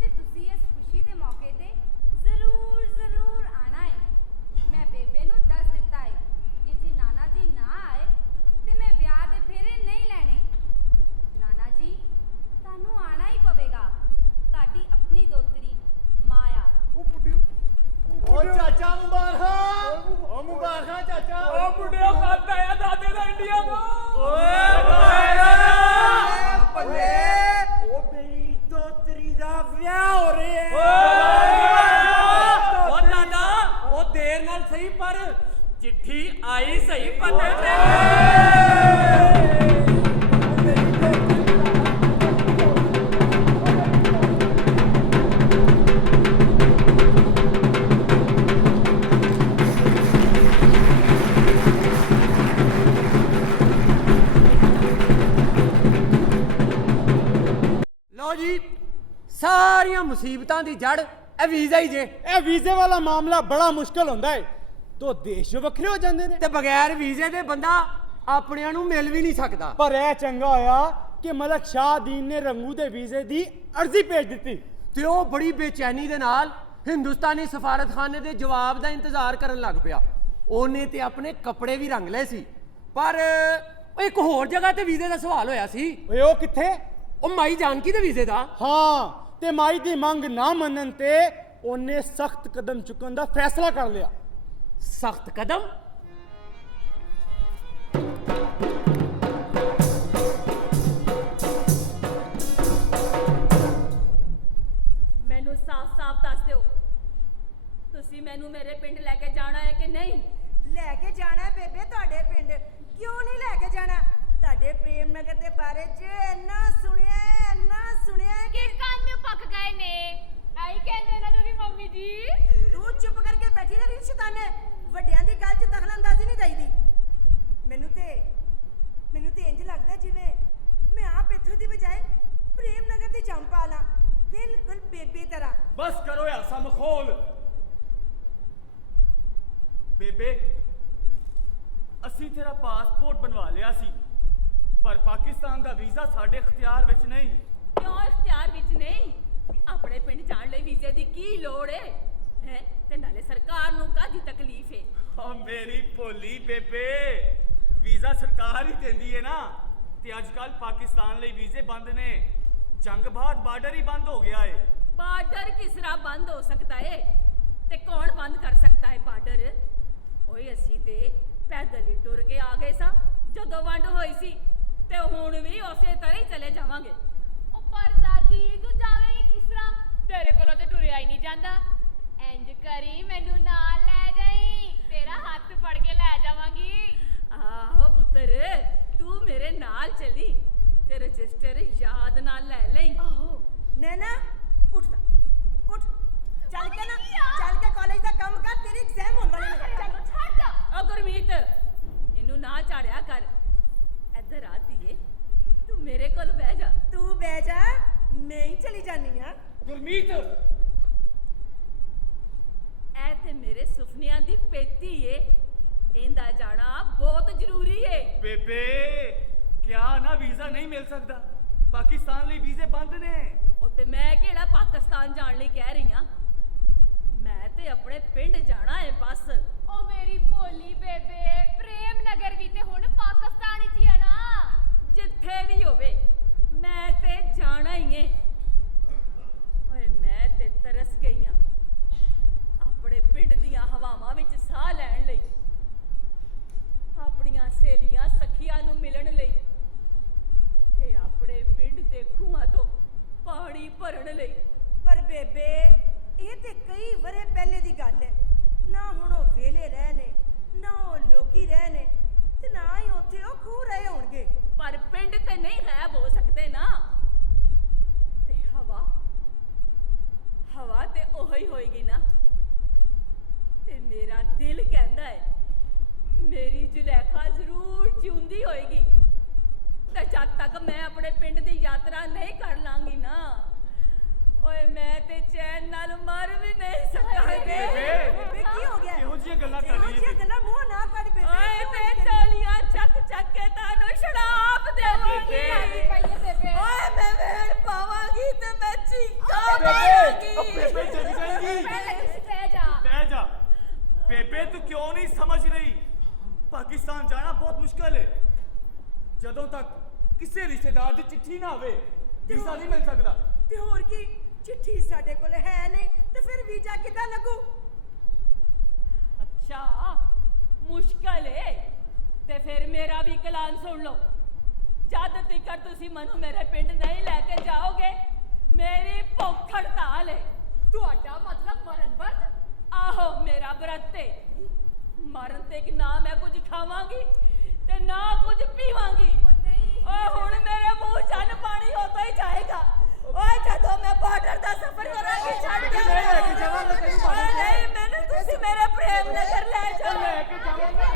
ਤੇ ਤੁਸੀਂ ਇਸ ਖੁਸ਼ੀ ਦੇ ਮੌਕੇ ਤੇ ਜ਼ਰੂਰ ਆਣਾ ਏ। ਮੈਂ ਬੇਬੇ ਨੂੰ ਦੱਸ ਦਿੱਤਾ ਏ ਕਿ ਜੇ ਨਾਨਾ ਜੀ ਨਾ ਆਏ ਤੇ ਮੈਂ ਵਿਆਹ ਦੇ ਫੇਰੇ ਨਹੀਂ ਲੈਣੇ। ਨਾਨਾ ਜੀ ਤੁਹਾਨੂੰ ਆਣਾ ਹੀ ਪਵੇਗਾ। ਤੁਹਾਡੀ ਆਪਣੀ ਦੋਤਰੀ ਮਾਇਆ। ਉਹ ਚਾਚਾ ਮੁਬਾਰਕਾਂ ਉਹ ਮੁਬਾਰਕਾਂ ਚਾਚਾ ओ बुढ़िया खत आया दादे दा इंडिया को ਬੱਲੇ ਉਹ ਮੇਰੀ ਦੋਤਰੀ ਦਾ ਵਿਆਹ ਹੋ ਰਿਹਾ ਉਹ ਦਾਦਾ ਉਹ ਦੇਰ ਨਾਲ ਸਹੀ ਪਰ ਚਿੱਠੀ ਆਈ ਸਹੀ ਪਤੇ ਤੇ। ਲਓ ਜੀ ਸਾਰੀਆਂ ਮੁਸੀਬਤਾਂ ਦੀ ਜੜ ਇਹ ਵੀਜ਼ਾ ਹੀ ਜੇ ਇਹ ਵੀਜ਼ੇ ਵਾਲਾ ਮਾਮਲਾ ਬੜਾ ਮੁਸ਼ਕਲ ਹੁੰਦਾ ਹੈ ਦੋ ਦੇਸ਼ ਵੱਖਰੇ ਹੋ ਜਾਂਦੇ ਨੇ ਤੇ ਬਗੈਰ ਵੀਜ਼ੇ ਦੇ ਬੰਦਾ ਆਪਣਿਆਂ ਨੂੰ ਮਿਲ ਵੀ ਨਹੀਂ ਸਕਦਾ। ਪਰ ਇਹ ਚੰਗਾ ਹੋਇਆ ਕਿ ਮਲਕ ਸ਼ਾਹਦੀਨ ਨੇ ਰੰਗੂ ਦੇ ਵੀਜ਼ੇ ਦੀ ਅਰਜ਼ੀ ਭੇਜ ਦਿੱਤੀ ਤੇ ਉਹ ਬੜੀ ਬੇਚੈਨੀ ਦੇ ਨਾਲ ਹਿੰਦੁਸਤਾਨੀ ਸਫਾਰਤਖਾਨੇ ਦੇ ਜਵਾਬ ਦਾ ਇੰਤਜ਼ਾਰ ਕਰਨ ਲੱਗ ਪਿਆ। ਉਹਨੇ ਤੇ ਆਪਣੇ ਕੱਪੜੇ ਵੀ ਰੰਗ ਲਏ ਸੀ ਪਰ ਉਹ ਇੱਕ ਹੋਰ ਜਗ੍ਹਾ ਤੇ ਵੀਜ਼ੇ ਦਾ ਸਵਾਲ ਹੋਇਆ ਸੀ। ਓਏ ਉਹ ਕਿੱਥੇ? ਉਹ ਮਾਈ ਜਾਨਕੀ ਦੇ ਵੀਜ਼ੇ ਦਾ। ਹਾਂ ਤੇ ਮਾਈ ਦੀ ਮੰਗ ਨਾ ਮੰਨਣ ਤੇ ਉਹਨੇ ਸਖਤ ਕਦਮ ਚੁੱਕਣ ਦਾ ਫੈਸਲਾ ਕਰ ਲਿਆ। ਸਖਤ ਕਦਮ? ਮੈਨੂੰ ਸਾਫ਼-ਸਾਫ਼ ਦੱਸ ਦਿਓ ਤੁਸੀਂ ਮੈਨੂੰ ਮੇਰੇ ਪਿੰਡ ਲੈ ਕੇ ਜਾਣਾ ਹੈ ਕਿ ਨਹੀਂ? ਲੈ ਕੇ ਜਾਣਾ ਹੈ ਬੇਬੇ ਤੁਹਾਡੇ ਪਿੰਡ ਕਿਉਂ ਨਹੀਂ ਲੈ ਕੇ ਬਾਰੇ 'ਚ ਇੰਨਾ ਸੁਣਿਆ ਕਿ ਕੰਨ ਪੱਕ ਗਏ ਨੇ ਆਈ ਕਹਿੰਦੇ ਨਾ ਤੁਸੀਂ ਮੰਮੀ ਜੀ ਤੂੰ ਚੁੱਪ ਕਰਕੇ ਬੈਠੀ ਰਹਿ ਸ਼ੈਤਾਨੇ ਵੱਡਿਆਂ ਦੀ ਗੱਲ 'ਚ ਦਖਲਅੰਦਾਜ਼ੀ ਨਹੀਂ ਚਾਹੀਦੀ ਮੈਨੂੰ ਤੇ ਇੰਜ ਲੱਗਦਾ ਜਿਵੇਂ ਮੈਂ ਆਪ ਇੱਥੋਂ ਦੀ ਬਜਾਏ ਪ੍ਰੇਮ ਨਗਰ ਦੀ ਜੰਪਾਲ ਹਾਂ ਬਿਲਕੁਲ ਬੇਬੇ ਤਰ੍ਹਾਂ ਬਸ ਕਰੋ ਐਸਾ ਮਖੌਲ। ਬੇਬੇ ਅਸੀਂ ਤੇਰਾ ਪਾਸਪੋਰਟ ਬਣਵਾ ਲਿਆ ਸੀ ਪਰ ਪਾਕਿਸਤਾਨ ਦਾ ਵੀਜ਼ਾ ਸਾਡੇ ਇਖਤਿਆਰ ਵਿੱਚ ਨਹੀਂ। ਕਿਉਂ ਇਖਤਿਆਰ ਵਿੱਚ ਨਹੀਂ? ਆਪਣੇ ਪਿੰਡ ਜਾਣ ਲਈ ਵੀਜ਼ੇ ਦੀ ਕੀ ਲੋੜ ਹੈ ਤੇ ਨਾਲੇ ਸਰਕਾਰ ਨੂੰ ਕਾਹਦੀ ਤਕਲੀਫ ਹੈ? ਓ ਮੇਰੀ ਭੋਲੀ ਬੇਬੇ ਵੀਜ਼ਾ ਸਰਕਾਰ ਹੀ ਦਿੰਦੀ ਹੈ ਨਾ ਤੇ ਅੱਜ ਕੱਲ ਪਾਕਿਸਤਾਨ ਲਈ ਵੀਜ਼ੇ ਬੰਦ ਨੇ। ਜੰਗ ਬਾਅਦ ਬਾਰਡਰ ਹੀ ਬੰਦ ਹੋ ਗਿਆ ਏ। ਬਾਰਡਰ ਕਿਸ ਤਰ੍ਹਾਂ ਬੰਦ ਹੋ ਸਕਦਾ ਹੈ ਤੇ ਕੌਣ ਬੰਦ ਕਰ ਸਕਦਾ ਹੈ ਬਾਰਡਰ? ਓਏ ਅਸੀਂ ਤੇ ਪੈਦਲ ਹੀ ਟੁਰ ਕੇ ਆ ਗਏ ਸਾਂ ਜਦੋਂ ਵੰਡ ਹੋਈ ਸੀ ਤੇ ਹੁਣ ਵੀ ਉਸੇ ਤਰ੍ਹਾਂ ਹੀ ਚਲੇ ਜਾਵਾਂਗੇ। ਉਹ ਪਰ ਦਾਦੀ ਤੂੰ ਜਾਵੇਂਗੀ ਕਿਸ ਤਰ੍ਹਾਂ ਤੇਰੇ ਕੋਲੋਂ ਤੇ ਟੁਰਿਆ ਹੀ ਨਹੀਂ ਜਾਂਦਾ ਇੰਜ ਕਰੀ ਮੈਨੂੰ ਨਾਲ ਲੈ ਜਾਈ ਤੇਰਾ ਹੱਥ ਫੜ ਕੇ ਲੈ ਜਾਵਾਂਗੀ। ਆਹੋ ਪੁੱਤਰ ਤੂੰ ਮੇਰੇ ਨਾਲ ਚੱਲੀ ਤੇ ਰਜਿਸਟਰ ਯਾਦ ਨਾਲ ਲੈ ਲਈ। ਆਹੋ ਨੈਣਾ ਉੱਠ ਚੱਲ ਕੇ ਕਾਲਜ ਦਾ ਕੰਮ ਕਰ ਤੇਰੇ ਐਗਜ਼ਾਮ ਹੋਣ ਵਾਲੇ ਨੇ ਚੱਲ ਛੱਡ ਓ ਗੁਰਮੀਤ ਇਹਨੂੰ ਨਾ ਝਾੜਿਆ ਕਰ ਇੱਧਰ ਆ ਧੀਏ ਤੂੰ ਮੇਰੇ ਕੋਲ ਬਹਿ ਜਾ। ਤੂੰ ਬਹਿ ਜਾ ਮੈਂ ਹੀ ਚਲੀ ਜਾਨੀ ਆ। ਗੁਰਮੀਤ ਐ ਤੇ ਮੇਰੇ ਸੁਪਨਿਆਂ ਦੀ ਪੇਤੀ ਏ ਇਹਦਾ ਜਾਣਾ ਬਹੁਤ ਜ਼ਰੂਰੀ ਏ। ਬੇਬੇ ਕਿਆ ਨਾ ਵੀਜ਼ਾ ਨਹੀਂ ਮਿਲ ਸਕਦਾ ਪਾਕਿਸਤਾਨ ਲਈ ਵੀਜ਼ੇ ਬੰਦ ਨੇ। ਉਹ ਤੇ ਮੈਂ ਕਿਹੜਾ ਪਾਕਿਸਤਾਨ ਜਾਣ ਲਈ ਕਹਿ ਰਹੀ ਆ ਮੈਂ ਤੇ ਆਪਣੇ ਪਿੰਡ ਜਾਣਾ ਏ ਬਸ। ਉਹ ਮੇਰੀ ਭੋਲੀ ਬੇਬੇ ਪ੍ਰੇਮ ਨਗਰ ਵੀ ਤੇ ਹੁਣ ਪਾਕਿਸਤਾਨ ਵਿੱਚ ਹੀ ਆ ਨਾ। ਜਿੱਥੇ ਵੀ ਹੋਵੇ ਮੈਂ ਤੇ ਜਾਣਾ ਹੀ ਏ। ਓਏ ਮੈਂ ਤੇ ਤਰਸ ਗਈ ਆ ਆਪਣੇ ਪਿੰਡ ਦੀਆਂ ਹਵਾਵਾਂ ਵਿੱਚ ਸਾਹ ਲੈਣ ਲਈ ਆਪਣੀਆਂ ਸਹੇਲੀਆਂ ਸਖੀਆਂ ਨੂੰ ਮਿਲਣ ਲਈ ਤੇ ਆਪਣੇ ਪਿੰਡ ਦੇ ਖੂਹਾਂ ਤੋਂ ਪਾਣੀ ਭਰਨ ਲਈ। ਪਰ ਬੇਬੇ ਇਹ ਤੇ ਕਈ ਵਰੇ ਪਹਿਲੇ ਦੀ ਗੱਲ ਹੈ ਨਾ ਹੁਣ ਉਹ ਵੇਲੇ ਰਹੇ ਨੇ ਨਾ ਉਹ ਲੋਕੀ ਰਹੇ ਨੇ ਤੇ ਨਾ ਹੀ ਉੱਥੇ ਉਹ ਖੂਹ ਰਹੇ ਹੋਣਗੇ। ਪਰ ਪਿੰਡ ਤੇ ਨਹੀਂ ਗਾਇਬ ਹੋ ਸਕਦੇ ਨਾ ਤੇ ਹਵਾ ਤੇ ਉਹੀ ਹੋਏਗੀ ਨਾ। ਤੇ ਮੇਰਾ ਦਿਲ ਕਹਿੰਦਾ ਹੈ ਮੇਰੀ ਜ਼ੁਲੈਖਾ ਜ਼ਰੂਰ ਜਿਉਂਦੀ ਹੋਏਗੀ ਤੇ ਜਦ ਤੱਕ ਮੈਂ ਆਪਣੇ ਪਿੰਡ ਦੀ ਯਾਤਰਾ ਨਹੀਂ ਕਰ ਲਾਂਗੀ ਨਾ ਓਏ ਮੈਂ ਤੇ ਚੈਨ ਨਾਲ ਮਰ ਵੀ ਨਹੀਂ ਸਕਾਂਗੀ। ਬੇਬੇ ਕੀ ਹੋ ਗਿਆ? ਇਹੋ ਜਿਹੀਆਂ ਗੱਲਾਂ ਕਰ ਰਹੀ ਹੈ ਗੱਲਾਂ ਮੂੰਹ ਨਾ ਕੱਢ ਬੇਬੇ। ਓਏ ਮੈਂ ਟੋਲੀਆਂ ਚੱਕ ਕੇ ਤੁਹਾਨੂੰ ਸ਼ਰਾਬ ਦੇਵਾਂਗੀ। ਓਏ ਮੈਂ ਵੇੜ ਪਾਵਾਂਗੀ ਤੇ ਮੈਂ ਚੀਕਾਂ ਮਾਰਾਂਗੀ। ਬੇਬੇ ਜਗ ਜਾਏਗੀ। ਪਹਿਲੇ ਤੁਸੀਂ ਬਹਿ ਜਾ। ਬੇਬੇ ਤੂੰ ਕਿਉਂ ਨਹੀਂ ਸਮਝ ਰਹੀ ਪਾਕਿਸਤਾਨ ਜਾਣਾ ਬਹੁਤ ਮੁਸ਼ਕਲ ਹੈ ਜਦੋਂ ਤੱਕ ਕਿਸੇ ਰਿਸ਼ਤੇਦਾਰ ਦੀ ਚਿੱਠੀ ਨਾ ਆਵੇ ਵੀਜ਼ਾ ਨਹੀਂ ਮਿਲ ਸਕਦਾ। ਤੇ ਹੋਰ ਕੀ ਚਿੱਠੀ ਸਾਡੇ ਕੋਲ ਹੈ ਨਹੀਂ ਤੇ ਫਿਰ ਵੀਜ਼ਾ ਕਿੱਦਾਂ ਲੱਗੂ? ਅੱਛਾ ਮੁਸ਼ਕਲ ਏ ਤੇ ਫਿਰ ਮੇਰਾ ਵੀ ਕਲਾਨ ਸੁਣ ਲਓ ਜਦ ਤੱਕ ਤੁਸੀਂ ਮੈਨੂੰ ਮੇਰੇ ਪਿੰਡ ਨਹੀਂ ਲੈ ਕੇ ਜਾਓਗੇ ਮੇਰੀ ਭੁੱਖ ਹੜਤਾਲ ਏ। ਤੁਹਾਡਾ ਮਤਲਬ ਮਰਨ ਵਰਤ? ਆਹੋ ਮੇਰਾ ਵਰਤ ਏ। ਮਰਨ ਤੇ ਨਾ ਮੈਂ ਕੁਝ ਖਾਵਾਂਗੀ ਤੇ ਨਾ ਕੁਝ ਪੀਵਾਂਗੀ। ਓਏ ਹੁਣ ਮੇਰੇ ਮੂੰਹ ਚੰਨ ਪਾਣੀ ਹੋਤਾ ਹੀ ਜਾਏਗਾ। ਓਏ ਜਦੋਂ ਮੈਂ ਬਾਰਡਰ ਦਾ ਸਫ਼ਰ ਕਰਾਂਗੀ ਛੱਡ ਦੇ ਮੈਂ ਲੈ ਕੇ ਜਾਵਾਂਗਾ ਤੈਨੂੰ ਬਾਰਡਰ ਤੇ। ਨਹੀਂ ਮੈਨੂੰ ਤੁਸੀਂ ਮੇਰੇ ਪ੍ਰੇਮ ਨਗਰ ਲੈ ਜਾਓ। ਲੈ ਕੇ ਜਾਵਾਂਗਾ।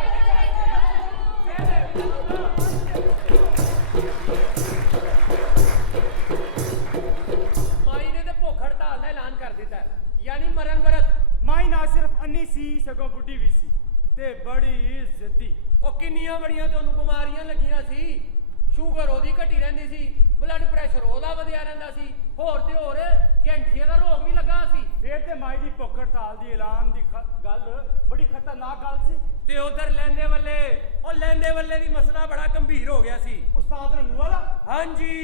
ਮਾਈ ਨੇ ਤੇ ਭੁੱਖ ਹੜਤਾਲ ਦਾ ਐਲਾਨ ਕਰ ਦਿੱਤਾ ਹੈ ਯਾਨੀ ਮਰਨ ਵਰਤ। ਮਾਈ ਨਾ ਸਿਰਫ ਅੰਨੀ ਸੀ ਸਗੋਂ ਬੁੱਢੀ ਵੀ ਸੀ ਤੇ ਬੜੀ ਜ਼ਿੱਦੀ। ਉਹ ਕਿੰਨੀਆਂ ਬੜੀਆਂ ਤੇ ਉਹਨੂੰ ਬਿਮਾਰੀਆਂ ਲੱਗੀਆਂ ਸੀ। ਸ਼ੂਗਰ ਉਹਦੀ ਘਟੀ ਰਹਿੰਦੀ ਸੀ ਬਲੱਡ ਪ੍ਰੈਸ਼ਰ ਉਹਦਾ ਵਧਿਆ ਰਹਿੰਦਾ ਸੀ ਹੋਰ ਤੇ ਹੋਰ ਕੈਂਠੀਆਂ ਦਾ ਰੋਗ ਵੀ ਲੱਗਾ ਸੀ। ਫੇਰ ਤੇ ਮਾਈ ਦੀ ਭੁੱਖ ਹੜਤਾਲ ਦੀ ਐਲਾਨ ਦੀ ਗੱਲ ਬੜੀ ਖਤਰਨਾਕ ਗੱਲ ਸੀ। ਤੇ ਉਧਰ ਲੈਂਦੇ ਵੱਲੇ ਵੀ ਮਸਲਾ ਬੜਾ ਗੰਭੀਰ ਹੋ ਗਿਆ ਸੀ। ਉਸਤਾਦ ਰੰਨੂ ਵਾਲਾ ਹਾਂਜੀ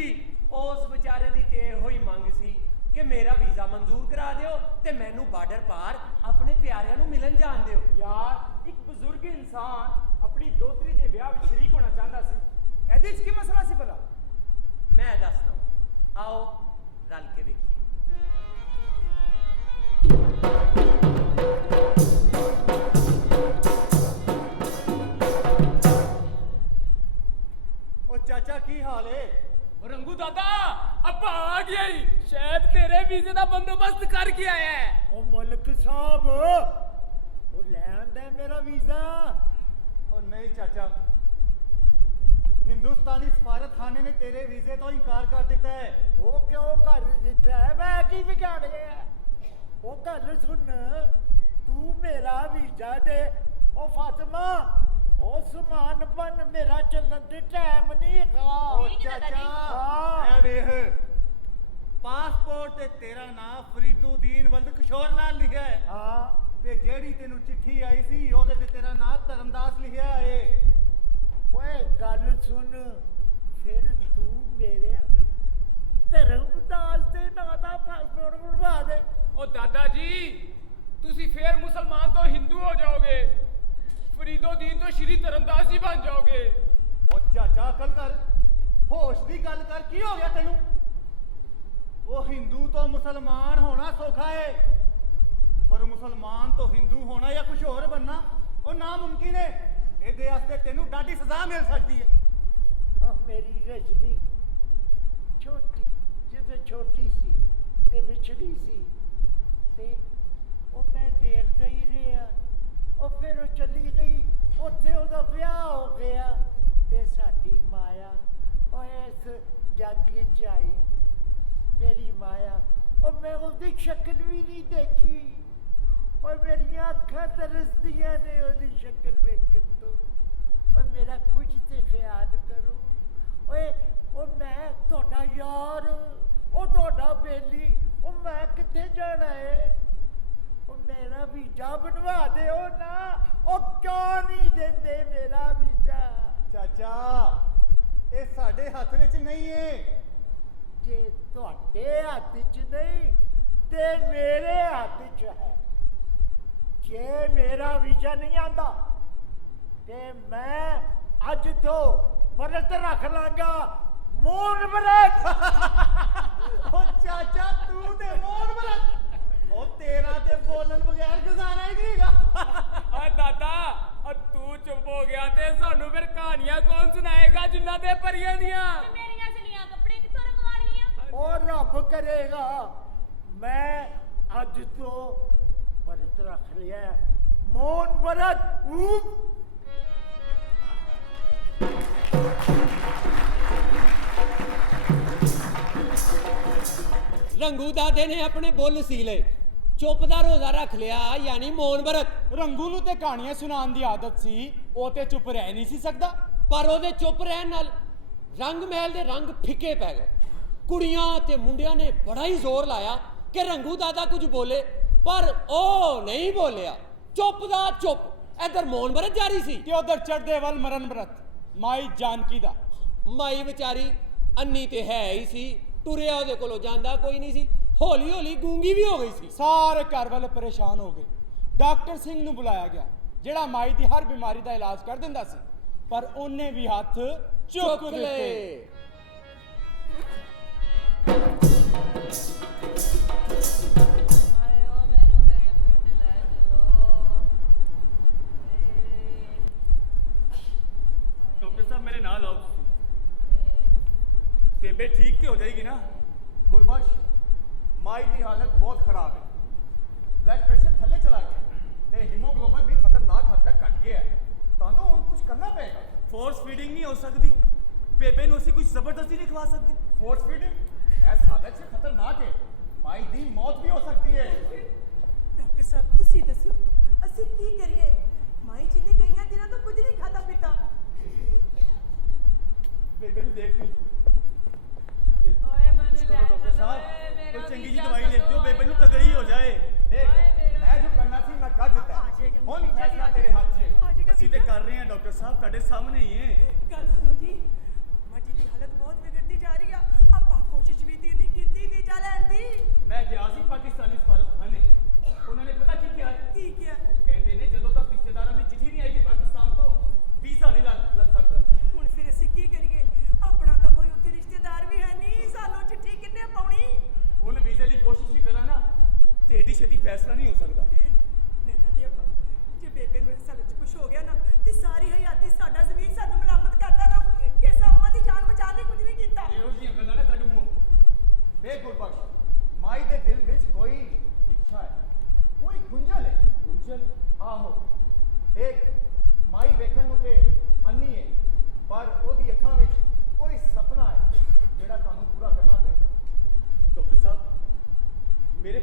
ਉਸ ਵਿਚਾਰੇ ਦੀ ਤੇ ਇਹੋ ਹੀ ਮੰਗ ਸੀ ਕਿ ਮੇਰਾ ਵੀਜ਼ਾ ਮਨਜ਼ੂਰ ਕਰਾ ਦਿਓ ਤੇ ਮੈਨੂੰ ਬਾਰਡਰ ਪਾਰ ਆਪਣੇ ਪਿਆਰਿਆਂ ਨੂੰ ਮਿਲਣ ਜਾਣ ਦਿਓ। ਯਾਰ ਇੱਕ ਬਜ਼ੁਰਗ ਇਨਸਾਨ ਆਪਣੀ ਦੋਤਰੀ ਦੇ ਵਿਆਹ ਵਿੱਚ ਸ਼ਰੀਕ ਹੋਣਾ ਚਾਹੁੰਦਾ ਸੀ ਇਹਦੇ 'ਚ ਕੀ ਮਸਲਾ ਸੀ ਭਲਾ? ਮੈਂ ਦੱਸਦਾ ਆਓ ਰਲ ਕੇ ਵੇਖੀਏ। ਉਹ ਚਾਚਾ ਕੀ ਹਾਲ ਏ? रंगू दादा अब आ गया ही शायद तेरे वीजे का बंदोबस्त करके आया है ਉਹ ਮਲਕ ਸਾਹਿਬ ਉਹ ਲੈ ਆਂਦਾ ਮੇਰਾ ਵੀਜ਼ਾ। ਉਹ ਨਹੀਂ ਚਾਚਾ, ਹਿੰਦੁਸਤਾਨੀ ਸਫਾਰਤਖਾਨੇ ਨੇ ਤੇਰੇ ਵੀਜ਼ੇ ਤੋਂ ਇਨਕਾਰ ਕਰ ਦਿੱਤਾ ਹੈ। ਉਹ ਕਿਉਂ ਕਰ ਦਿੱਤਾ ਹੈ? ਮੈਂ ਕੀ ਵਿਗਾੜਿਆ? ਉਹ ਗੱਲ ਸੁਣ, ਤੂੰ ਮੇਰਾ ਵੀਜ਼ਾ ਦੇ। ਉਹ ਫਾਤਮਾ, ਉਹ ਸਮਾਨ ਬਣ, ਮੇਰਾ ਚੱਲਣ ਤੇ ਟਾਈਮ ਨਹੀਂ ਹੈਗਾ। ਉਹ ਠੀਕ ਹੈ ਦਾਦਾ ਜੀ। ਚਾਚਾ ਐ ਵੇਖ, ਪਾਸਪੋਰਟ ਤੇ ਤੇਰਾ ਨਾਮ ਫਰੀਦੁਦੀਨ ਵਲਦ ਕਿਸ਼ੋਰ ਲਾਲ ਲਿਖਿਆ ਹੈ ਹਾਂ, ਤੇ ਜਿਹੜੀ ਤੈਨੂੰ ਚਿੱਠੀ ਆਈ ਸੀ ਉਹਦੇ ਤੇ ਤੇਰਾ ਨਾਮ ਧਰਮਦਾਸ ਲਿਖਿਆ ਏ। ਓਏ ਗੱਲ ਸੁਣ, ਫਿਰ ਤੂੰ ਮੇਰੇ ਧਰਮਦਾਸ ਦੇ ਨਾਂ ਦਾ ਪਾਸਪੋਰਟ ਬਣਵਾ ਦੇ। ओ दादा जी तुसी फिर मुसलमान तो हिंदू हो जाओगे फरीदुद्दीन तो श्री धर्मदास जी बन जाओगे ਉਹ ਚਾਚਾ ਅਕਲ ਕਰ, ਹੋਸ਼ ਦੀ ਗੱਲ ਕਰ, ਕੀ ਹੋ ਗਿਆ ਤੈਨੂੰ? ਉਹ ਹਿੰਦੂ ਤੋਂ ਮੁਸਲਮਾਨ ਹੋਣਾ ਸੌਖਾ ਏ, ਪਰ ਮੁਸਲਮਾਨ ਤੋਂ ਹਿੰਦੂ ਹੋਣਾ ਜਾਂ ਕੁਝ ਹੋਰ ਬਣਨਾ ਉਹ ਨਾਮੁਮਕਿਨ ਏ। ਇਹਦੇ ਵਾਸਤੇ ਤੈਨੂੰ ਡਾਢੀ ਸਜ਼ਾ ਮਿਲ ਸਕਦੀ ਏ। ਹਾਂ, ਮੇਰੀ ਰਜਨੀ ਛੋਟੀ, ਜਦੋਂ ਛੋਟੀ ਸੀ ਤੇ ਵਿਛੜੀ ਸੀ ਤੇ ਉਹ ਮੈਂ ਦੇਖਦਾ ਹੀ ਰਿਹਾ। ਉਹ ਫਿਰ ਉਹ ਚਲੀ ਗਈ, ਉੱਥੇ ਉਹਦਾ ਵਿਆਹ ਹੋ ਗਿਆ ਤੇ ਸਾਡੀ ਮਾਇਆ ਉਹ ਇਸ ਜੱਗ 'ਚ ਆਈ। ਮੇਰੀ ਮਾਇਆ, ਉਹ ਮੈਂ ਉਹਦੀ ਸ਼ਕਲ ਵੀ ਨਹੀਂ ਦੇਖੀ। और मेरिया अखा तरसदियां ने ओदी शक्ल वेखन तो। और मेरा कुछ ते ख्याल करो। ओए ओ मैं तोड़ा यार, ओ तोड़ा बेली, ओ मैं किथे जाना है? ओ मेरा वीजा बनवा दे ओ ना। ओ क्यों नहीं देंदे मेरा वीजा? ਚਾਚਾ ਇਹ ਸਾਡੇ ਹੱਥ ਵਿੱਚ ਨਹੀਂ ਏ। जे तोड़े हाथ च नहीं ते मेरे हाथ च है। जे मेरा वीजा नहीं आंदा ते मैं अज तो व्रत रख लांगा, मौन व्रत। ਉਹ ਚਾਚਾ ਤੂੰ ਤੇ ਮੌਨ ਵਰਤ, ਉਹ ਤੇਰਾ ਤੇ ਬੋਲਣ ਬਗੈਰ ਗੁਜ਼ਾਰਾ ਹੀ ਨਹੀਂ ਹੈਗਾ। और दादा और तू चुप हो गया ते सानू फिर कहानियां कौन सुनाएगा जिन्ना दे परियां दियां ਤੇ ਮੇਰੀਆਂ ਚਲੀਆਂ ਕੱਪੜੇ ਕਿੱਥੋਂ ਰੰਗਵਾਣੀਆਂ? और रब करेगा मैं अज तो व्रत रख लिया, मौन व्रत। रंगू दादे ने अपने बुੱਲ ਸੀ ਲਏ, ਚੁੱਪ ਦਾ ਰੋਜ਼ਾ ਰੱਖ ਲਿਆ, ਯਾਨੀ ਮੌਨ ਵਰਤ। ਰੰਗੂ ਨੂੰ ਤੇ ਕਹਾਣੀਆਂ ਸੁਣਾਉਣ ਦੀ ਆਦਤ ਸੀ, ਉਹ ਤੇ ਚੁੱਪ ਰਹਿ ਨਹੀਂ ਸੀ ਸਕਦਾ। ਪਰ ਉਹਦੇ ਚੁੱਪ ਰਹਿਣ ਨਾਲ ਰੰਗ ਮਹਿਲ ਦੇ ਰੰਗ ਫਿੱਕੇ ਪੈ ਗਏ। ਕੁੜੀਆਂ ਤੇ ਮੁੰਡਿਆਂ ਨੇ ਬੜਾ ਹੀ ਜ਼ੋਰ ਲਾਇਆ ਕਿ ਰੰਗੂ ਦਾਦਾ ਕੁਝ ਬੋਲੇ, ਪਰ ਉਹ ਨਹੀਂ ਬੋਲਿਆ। ਚੁੱਪ ਦਾ ਚੁੱਪ। ਇਧਰ ਮੌਨ ਵਰਤ ਜਾਰੀ ਸੀ ਤੇ ਉਧਰ ਚੜ੍ਹਦੇ ਵੱਲ ਮਰਨ ਵਰਤ, ਮਾਈ ਜਾਨਕੀ ਦਾ। ਮਾਈ ਵਿਚਾਰੀ ਅੰਨੀ ਤੇ ਹੈ ਹੀ ਸੀ, ਟੁਰਿਆ ਉਹਦੇ ਕੋਲੋਂ ਜਾਂਦਾ ਕੋਈ ਨਹੀਂ ਸੀ। ਹੌਲੀ ਹੌਲੀ ਗੂੰਗੀ ਵੀ ਹੋ ਗਈ ਸੀ। ਸਾਰੇ ਘਰ ਵਾਲੇ ਪਰੇਸ਼ਾਨ ਹੋ ਗਏ। ਡਾਕਟਰ ਸਿੰਘ ਨੂੰ ਬੁਲਾਇਆ ਗਿਆ, ਜਿਹੜਾ ਮਾਈ ਦੀ ਹਰ ਬਿਮਾਰੀ ਦਾ ਇਲਾਜ ਕਰ ਦਿੰਦਾ ਸੀ, ਪਰ ਉਹਨੇ ਵੀ ਹੱਥ ਚੁੱਕ ਦਿੱਤੇ। ਆਇਓ ਮੈਨੂੰ ਮੇਰੇ ਪਿੰਡ ਲੈ ਚਲੋ। ਡਾਕਟਰ ਸਾਹਿਬ ਮੇਰੇ ਨਾਲ ਆਓ ਤੁਸੀਂ। ਬੇਬੇ ਠੀਕ ਤੇ ਹੋ ਜਾਏਗੀ ਨਾ? ਗੁਰਬਖਸ਼, ਮਾਈ ਦੀ ਹਾਲਤ ਬਹੁਤ ਖਰਾਬ ਹੈ। ਬਲੱਡ ਪ੍ਰੈਸ਼ਰ ਥੱਲੇ ਚਲਾ ਗਿਆ ਤੇ ਹੀਮੋਗਲੋਬਿਨ ਵੀ ਖਤਰਨਾਕ ਹੱਦ ਤੱਕ ਘਟ ਗਿਆ ਹੈ। ਤੁਹਾਨੂੰ ਹੁਣ ਕੁਝ ਕਰਨਾ ਪਏਗਾ। ਫੋਰਸ ਫੀਡਿੰਗ ਨਹੀਂ ਹੋ ਸਕਦੀ। ਬੇਬੇ ਨੂੰ ਅਸੀਂ ਕੁਝ ਜ਼ਬਰਦਸਤੀ ਨਹੀਂ ਖਵਾ ਸਕਦੇ। ਫੋਰਸ ਫੀਡਿੰਗ ਇਸ ਹਾਲਤ 'ਚ ਖਤਰਨਾਕ ਹੈ। ਮਾਈ ਦੀ ਮੌਤ ਵੀ ਹੋ ਸਕਦੀ ਹੈ। ਡਾਕਟਰ ਸਾਹਿਬ ਤੁਸੀਂ ਦੱਸਿਓ ਅਸੀਂ ਕੀ ਕਰੀਏ? ਮਾਈ ਜੀ ਨੇ ਕਈਆਂ ਦਿਨਾਂ ਤੋਂ ਕੁਝ ਨਹੀਂ ਖਾਧਾ ਪੀਤਾ। ਬੇਬੇ ਨੂੰ ਦੇਖ ਤੂੰ। ਓਏ ਮੈਨੂੰ ਕੁਛ ਕਰੋ ਡਾਕਟਰ ਲੈ ਸਾਹਿਬ, ਚਲੋ, ਮੇਰਾ ਕੋਈ ਚੰਗੀ ਜੀ ਵੀਜ਼ਾ ਦਵਾਈ ਲਿਖ ਦਿਓ, ਕਦੋਂ ਬੇਬੇ ਨੂੰ ਤਗੜੀ ਹੋ ਜਾਏ। ਦੇਖ ਮੈਂ ਜੋ ਕਰਨਾ ਸੀ ਮੈਂ ਕਰ ਦਿੱਤਾ। ਹੁਣ ਫੈਸਲਾ ਤੇਰੇ ਹੱਥ 'ਚ ਹੈ। ਅਸੀਂ ਤੇ ਕਰ ਰਹੇ ਹਾਂ ਡਾਕਟਰ ਸਾਹਿਬ, ਤੁਹਾਡੇ ਸਾਹਮਣੇ ਹੀ ਹੈ। ਗੱਲ ਸੁਣੋ ਜੀ, ਮਾਂ ਜੀ ਦੀ ਹਾਲਤ ਬਹੁਤ ਵਿਗੜਦੀ ਜਾ ਰਹੀ ਆ। ਆਪਾਂ ਕੋਸ਼ਿਸ਼ ਵੀ ਤੇ ਨਹੀਂ ਕੀਤੀ ਵੀਜ਼ਾ ਲੈਣ ਦੀ। ਮੈਂ ਗਿਆ ਸੀ ਪਾਕਿਸਤਾਨੀ ਸਫਾਰਤਖਾਨੇ, ਉਹਨਾਂ ਨੇ ਪਤਾ ਕੀ ਕਿਹਾ ਹੈ? ਕੀ ਕਿਹਾ? ਕਹਿੰਦੇ ਨੇ ਜਦੋਂ ਤੱਕ ਰਿਸ਼ਤੇਦਾਰਾਂ ਦੀ ਚਿੱਠੀ ਨਹੀਂ ਆਏਗੀ ਪਾਕਿਸਤਾਨ ਤੋਂ, ਵੀਜ਼ਾ ਨਹੀਂ ਲੱਗ ਸਕਦਾ। ਹੁਣ ਫਿਰ ਅਸੀਂ ਕੀ ਕਰੀਏ? ਆਪਣਾ ਤਾਂ ਕੋਈ ਉੱਥੇ ਰਿਸ਼ਤੇਦਾਰ ਵੀ ਹੈ ਨਹੀਂ, ਸਾਨੂੰ ਚਿੱਠੀ ਕਿੰਨੇ ਪਾਉਣੀ? ਹੁਣ ਵੀਜ਼ੇ ਲਈ ਕੋਸ਼ਿਸ਼ ਵੀ ਕਰਾਂ ਨਾ ਤੇ ਏਡੀ ਛੇਤੀ ਫੈਸਲਾ ਨਹੀਂ ਹੋ ਸਕਦਾ। ਫਿਰ ਨੈਣਾ ਦੇ ਅੱਬਾ, ਜੇ ਬੇਬੇ ਨੂੰ ਇਸ ਹਾਲਤ 'ਚ ਕੁਝ ਹੋ ਗਿਆ ਨਾ ਤੇ ਸਾਰੀ ਹਯਾਤੀ ਸਾਡਾ ਜ਼ਮੀਨ ਸਾਨੂੰ ਮਲਾਮਤ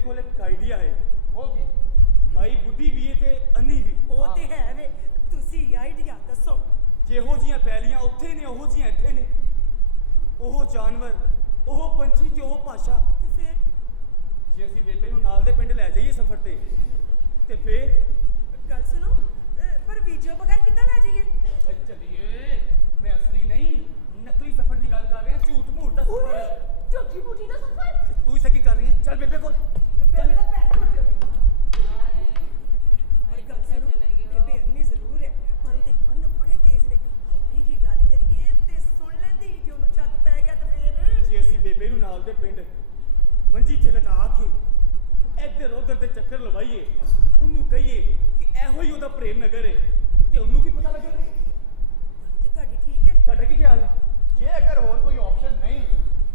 ਕੋਲ ਇੱਕ ਆਈਡੀਆ ਹੈ। ਉਹ ਕੀ? ਮਾਈ ਬੁੱਢੀ ਵੀ ਹੈ ਤੇ ਅੰਨੀ ਵੀ। ਉਹ ਤੇ ਹੈ ਵੇ, ਤੁਸੀਂ ਆਈਡੀਆ ਦੱਸੋ। ਜਿਹੋ ਜੀਆਂ ਪੈਲੀਆਂ ਉੱਥੇ ਨੇ ਉਹੋ ਜੀਆਂ ਇੱਥੇ ਨੇ। ਉਹ ਜਾਨਵਰ, ਉਹ ਪੰਛੀ ਤੇ ਉਹ ਭਾਸ਼ਾ। ਤੇ ਫਿਰ ਜੇ ਅਸੀਂ ਬੇਬੇ ਨੂੰ ਨਾਲ ਦੇ ਪਿੰਡ ਲੈ ਜਾਈਏ ਸਫ਼ਰ ਤੇ ਫਿਰ ਗੱਲ ਸੁਣੋ, ਪਰ ਵੀਡੀਓ ਬਗੈਰ ਕਿੱਦਾਂ ਲੈ ਜਾਈਏ? ਚੱਲੀਏ। ਮੈਂ ਅਸਲੀ ਨਹੀਂ ਨਕਲੀ ਸਫ਼ਰ ਦੀ ਗੱਲ ਕਰ ਰਿਹਾ, ਝੂਠ ਮੂਠ ਦਾ ਸਫ਼ਰ ਹੈ। ਝੂਠੀ ਮੂਠੀ ਦਾ ਸਫਰ। ਤੂੰ ਇਸੇ ਕੀ ਕਰ ਰਹੀ ਹੈ? ਚੱਲ ਬੇਬੇ ਕੋਲ। ਬੇਬੇ ਦਾ ਪੈਰ ਟੁੱਟ ਗਿਆ। ਪਰ ਗੱਲ ਸੁਣੋ, ਬੇਬੇ ਅੰਨੀ ਜ਼ਰੂਰ ਹੈ, ਪਰ ਉਹਦੇ ਕੰਨ ਬੜੇ ਤੇਜ਼ ਨੇ। ਹੌਲੀ ਜੀ ਗੱਲ ਕਰੀਏ ਤੇ ਸੁਣ ਲੈਂਦੀ, ਜੇ ਉਹਨੂੰ ਛੱਤ ਪੈ ਗਿਆ ਤਾਂ ਫੇਰ। ਜੇ ਅਸੀਂ ਬੇਬੇ ਨੂੰ ਨਾਲ ਦੇ ਪਿੰਡ ਮੰਜੀ ਤੇ ਲਟਾ ਕੇ ਇੱਧਰ ਉੱਧਰ ਦੇ ਚੱਕਰ ਲਵਾਈਏ, ਉਹਨੂੰ ਕਹੀਏ ਕਿ ਇਹੋ ਹੀ ਉਹਦਾ ਪ੍ਰੇਮ ਨਗਰ ਹੈ, ਤੇ ਉਹਨੂੰ ਕੀ ਪਤਾ ਲੱਗੇਗਾ? ਗੱਲ ਤੇ ਤੁਹਾਡੀ ਠੀਕ ਹੈ। ਤੁਹਾਡਾ ਕੀ ਖਿਆਲ ਹੈ? ਜੇ ਅਗਰ ਹੋਰ ਕੋਈ ਆਪਸ਼ਨ ਨਹੀਂ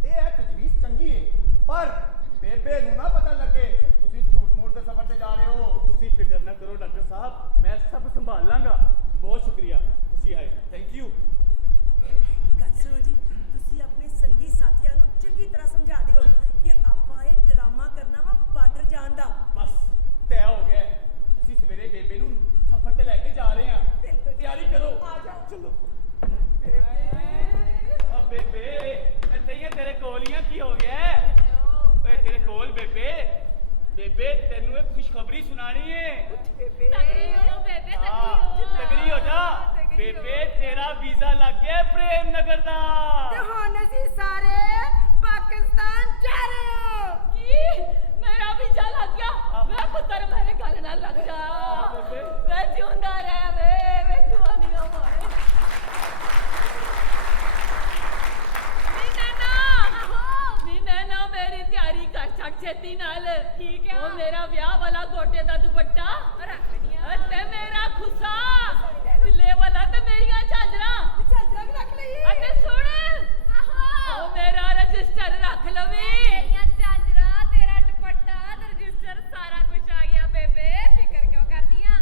ਤੇ ਇਹ ਤਜਵੀਜ਼ ਚੰਗੀ ਹੈ, ਪਰ ਬੇਬੇ ਨੂੰ ਨਾ ਪਤਾ ਲੱਗੇ ਕਿ ਤੁਸੀਂ ਝੂਠ ਮੂਠ ਦੇ ਸਫ਼ਰ ਤੇ ਜਾ ਰਹੇ ਹੋ। ਤੁਸੀਂ ਫਿਕਰ ਨਾ ਕਰੋ ਡਾਕਟਰ ਸਾਹਿਬ, ਮੈਂ ਸਭ ਸੰਭਾਲ ਲਾਂਗਾ। ਬਹੁਤ ਸ਼ੁਕਰੀਆ ਤੁਸੀਂ ਆਏ, ਥੈਂਕ ਯੂ। ਗੱਲ ਸੁਣੋ ਜੀ, ਤੁਸੀਂ ਆਪਣੇ ਸੰਗੀ ਸਾਥੀਆਂ ਨੂੰ ਚੰਗੀ ਤਰ੍ਹਾਂ ਸਮਝਾ ਦਿਓ ਕਿ ਆਪਾਂ ਇਹ ਡਰਾਮਾ ਕਰਨਾ ਵਾ ਬਾਰਡਰ ਜਾਣ ਦਾ। ਬਸ ਤੈਅ ਹੋ ਗਿਆ ਹੈ। ਅਸੀਂ ਸਵੇਰੇ ਬੇਬੇ ਨੂੰ ਸਫ਼ਰ ਤੇ ਲੈ ਕੇ ਜਾ ਰਹੇ ਹਾਂ। ਬਿਲਕੁਲ। ਤਿਆਰੀ ਕਰੋ। ਆ ਜਾਓ। ਚਲੋ। ਆ ਬੇਬੇ ਇੱਥੇ ਹੀ ਆ, ਤੇਰੇ ਕੋਲ ਹੀ ਆ। ਕੀ ਹੋ ਗਿਆ ਹੈ? ਓਏ ਤੇਰੇ ਕੋਲ ਬੇਬੇ। ਬੇਬੇ ਤੈਨੂੰ ਇੱਕ ਖੁਸ਼ਖਬਰੀ ਸੁਣਾਣੀ ਹੈ। ਤਗੜੀ ਹੋ ਬੇਬੇ, ਤਗੜੀ ਹੋ ਜਾ। ਬੇਬੇ ਤੇਰਾ ਵੀਜ਼ਾ ਲੱਗ ਗਿਆ ਪ੍ਰੇਮ ਨਗਰ ਦਾ। ਤੇ ਹੁਣ ਅਸੀਂ ਸਾਰੇ ਪਾਕਿਸਤਾਨ ਜਾ ਰਹੇ ਹਾਂ। ਕੀ ਮੇਰਾ ਵੀਜ਼ਾ ਲੱਗ ਗਿਆ? ਵੇ ਪੁੱਤਰ ਮੇਰੇ ਗੱਲ ਨਾਲ ਲੱਗ ਜਾ। ਬੇਬੇ। ਵੇ ਜਿਉਂਦਾ ਰਹਿ ਵੇ ਜਵਾਨੀਆਂ ਮਾਰੇ। ਨੀ ਨੈਣਾ ਮੇਰੀ ਤਿਆਰੀ ਕਰ ਛੱਡ ਛੇਤੀ ਨਾਲ। ਠੀਕ ਹੈ। ਉਹ ਮੇਰਾ ਵਿਆਹ ਵਾਲਾ ਗੋਟੇ ਦਾ ਦੁਪੱਟਾ ਰੱਖ ਲਿਆ ਤੇ ਮੇਰਾ ਖੁੱਸਾ ਬਿੱਲੇ ਵਾਲਾ ਤੇ ਮੇਰੀਆਂ ਝਾਂਜਰਾਂ ਝਾਂਜਰਾਂ ਵੀ ਰੱਖ ਲਈ। ਅਤੇ ਸੁਣ ਉਹ ਮੇਰਾ ਰਜਿਸਟਰ ਰੱਖ ਲਵੀ। ਤੇਰੀਆਂ ਝਾਂਜਰਾਂ, ਤੇਰਾ ਦੁਪੱਟਾ ਤੇ ਰਜਿਸਟਰ ਸਾਰਾ ਕੁਝ ਆ ਗਿਆ ਬੇਬੇ, ਫਿਕਰ ਕਿਉਂ ਕਰਦੀਆਂ?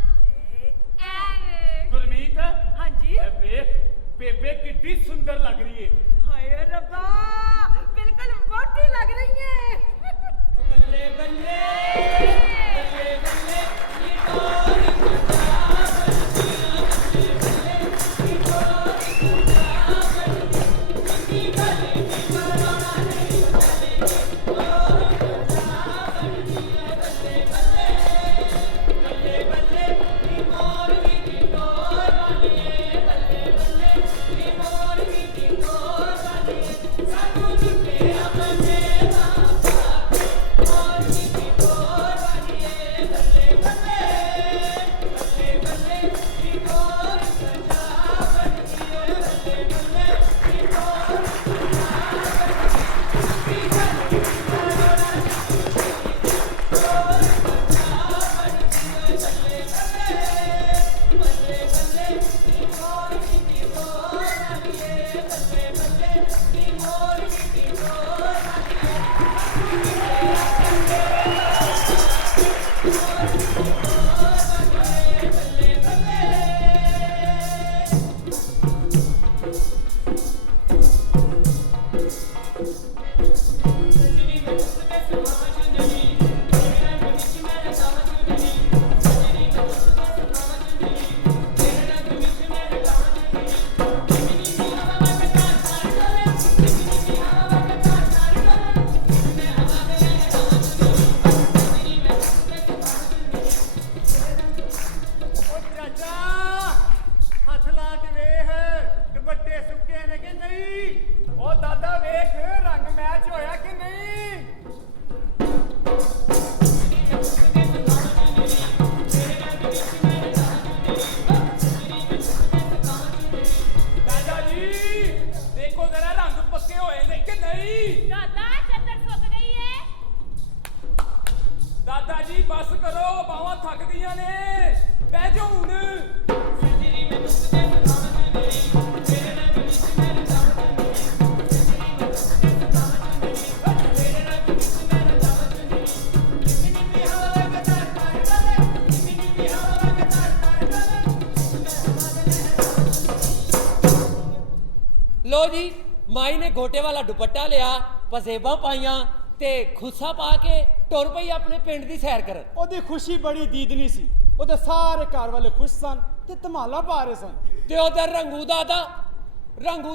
ਐਵੇਂ ਗੁਰਮੀਤ। ਹਾਂਜੀ। ਇਹ ਵੇਖ ਬੇਬੇ ਕਿੱਡੀ ਸੁੰਦਰ ਲੱਗ ਰਹੀ ਹੈ। ਹਾਏ ਰੱਬਾ, ਬਿਲਕੁਲ ਵੋਟੀ ਲੱਗ ਰਹੀ ਹੈ। ਬੱਲੇ ਬੱਲੇ ਬੱਲੇ ਬੱਲੇ ਨੀ ਟੋਰੀ ਲੋ ਜੀ, ਮਾਈ ਨੇ ਗੋਟੇ ਵਾਲਾ ਦੁਪੱਟਾ ਲਿਆ, ਪਜ਼ੇਬਾਂ ਪਾਈਆਂ ਤੇ ਖੁੱਸਾ ਪਾ ਕੇ ਟੁਰ ਪਈ ਆਪਣੇ ਪਿੰਡ ਦੀ ਸੈਰ ਕਰਨ। ਉਹਦੀ ਖੁਸ਼ੀ ਬੜੀ ਦੀਦਨੀ ਸੀ। ਉਹਦੇ ਸਾਰੇ ਘਰ ਵਾਲੇ ਖੁਸ਼ ਸਨ ਤੇ ਧਮਾਲਾ ਪਾ ਰਹੇ ਸਨ। ਤੇ ਉਧਰ ਰੰਗੂ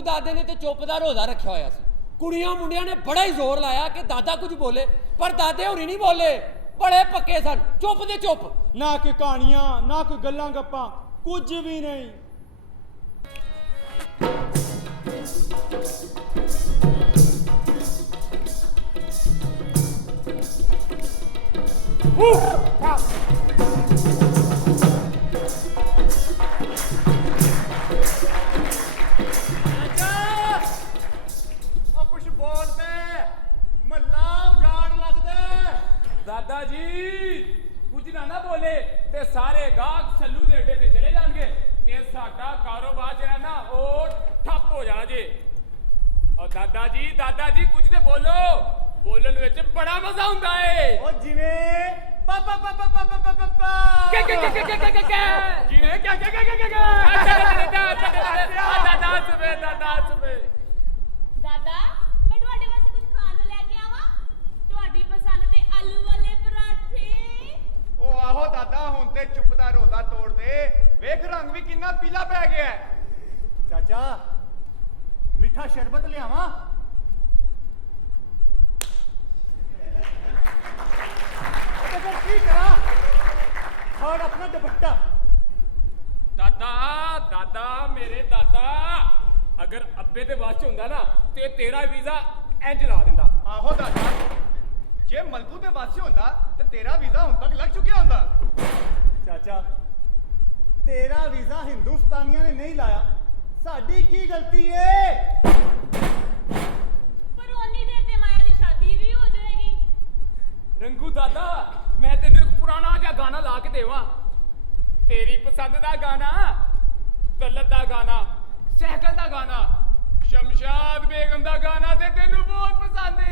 ਦਾਦੇ ਨੇ ਤੇ ਚੁੱਪ ਦਾ ਰੋਜ਼ਾ ਰੱਖਿਆ ਹੋਇਆ ਸੀ। ਕੁੜੀਆਂ ਮੁੰਡਿਆਂ ਨੇ ਬੜਾ ਹੀ ਜ਼ੋਰ ਲਾਇਆ ਕਿ ਦਾਦਾ ਕੁਝ ਬੋਲੇ, ਪਰ ਦਾਦੇ ਹੋਰੀ ਨਹੀਂ ਬੋਲੇ, ਬੜੇ ਪੱਕੇ ਸਨ, ਚੁੱਪ ਦੇ ਚੁੱਪ। ਨਾ ਕੋਈ ਕਹਾਣੀਆਂ, ਨਾ ਕੋਈ ਗੱਲਾਂ ਗੱਪਾਂ, ਕੁਝ ਵੀ ਨਹੀਂ। ਕੁਛ ਬੋਲ ਪੇ, ਮੱਲਾ ਉਜਾੜ ਲੱਗਦਾ। ਦਾਦਾ ਜੀ ਕੁਝ ਨਾ ਬੋਲੇ ਤੇ ਸਾਰੇ ਗਾਹਕ ਸੱਲੂ ਦੇ ਅੱਡੇ ਤੇ ਚਲੇ ਜਾਣਗੇ ਤੇ ਸਾਡਾ ਕਾਰੋਬਾਰ ਜਿਹੜਾ ਨਾ ਉਹ ਠੱਪ ਹੋ ਜਾਣਾ ਜੇ। ਔਰ ਦਾਦਾ ਜੀ ਕੁਝ ਤੇ ਬੋਲੋ, ਬੋਲਣ ਵਿੱਚ ਬੜਾ ਮਜ਼ਾ ਹੁੰਦਾ ਏ। ਉਹ ਜਿਵੇਂ ਪਾਪਾ ਜਿਵੇਂ ਦਾਦਾ ਸੁਬੇ ਦਾਦਾ ਮੈਂ ਤੁਹਾਡੇ ਵਾਸਤੇ ਕੁਝ ਖਾਣ ਨੂੰ ਲੈ ਕੇ ਆਵਾਂ? ਤੁਹਾਡੀ ਪਸੰਦ ਦੇ ਆਲੂ ਵਾਲੇ ਪਰਾਠੇ। ਉਹ ਆਹੋ ਦਾਦਾ, ਹੁਣ ਤੇ ਚੁੱਪ ਦਾ ਰੋਜ਼ਾ ਤੋੜ ਦੇ। ਵੇਖ ਰੰਗ ਵੀ ਕਿੰਨਾ ਪੀਲਾ ਪੈ ਗਿਆ ਹੈ। ਚਾਚਾ ਮਿੱਠਾ ਸ਼ਰਬਤ ਲਿਆਵਾਂ? ਤੇ ਫਿਰ ਕੀ ਕਰਾਂ? ਖੜ ਆਪਣਾ ਦੁਪੱਟਾ। ਦਾਦਾ ਮੇਰੇ ਦਾਦਾ, ਅਗਰ ਅੱਬੇ ਦੇ ਵਾਸਤੇ ਹੁੰਦਾ ਨਾ ਤੇ ਤੇਰਾ ਵੀਜ਼ਾ ਇੰਜ ਲਾ ਦਿੰਦਾ। ਆਹੋ ਦਾਦਾ, ਜੇ ਮਲਕੂ ਦੇ ਵਾਸਤੇ ਹੁੰਦਾ ਤੇ ਤੇਰਾ ਵੀਜ਼ਾ ਹੁਣ ਤੱਕ ਲੱਗ ਚੁੱਕਿਆ ਹੁੰਦਾ। ਚਾਚਾ ਤੇਰਾ ਵੀਜ਼ਾ ਹਿੰਦੁਸਤਾਨੀਆਂ ਨੇ ਨਹੀਂ ਲਾਇਆ, ਸਾਡੀ ਕੀ ਗਲਤੀ ਏ? ਪਰ ਉਨੀ ਦੇਰ ਤੇ ਮਾਇਆ ਦੀ ਸ਼ਾਦੀ ਵੀ ਹੋ ਜਾਏਗੀ। ਰੰਗੂ ਦਾਦਾ, ਮੈਂ ਤੈਨੂੰ ਇੱਕ ਪੁਰਾਣਾ ਜਿਹਾ ਗਾਣਾ ਲਾ ਕੇ ਦੇਵਾਂ। ਤੇਰੀ ਪਸੰਦ ਦਾ ਗਾਣਾ, ਤਲਤ ਦਾ ਗਾਣਾ, ਸਹਿਕਲ ਦਾ ਗਾਣਾ, ਸ਼ਮਸ਼ਾਦ ਬੇਗਮ ਦਾ ਗਾਣਾ ਤੇ ਤੈਨੂੰ ਬਹੁਤ ਪਸੰਦ ਏ।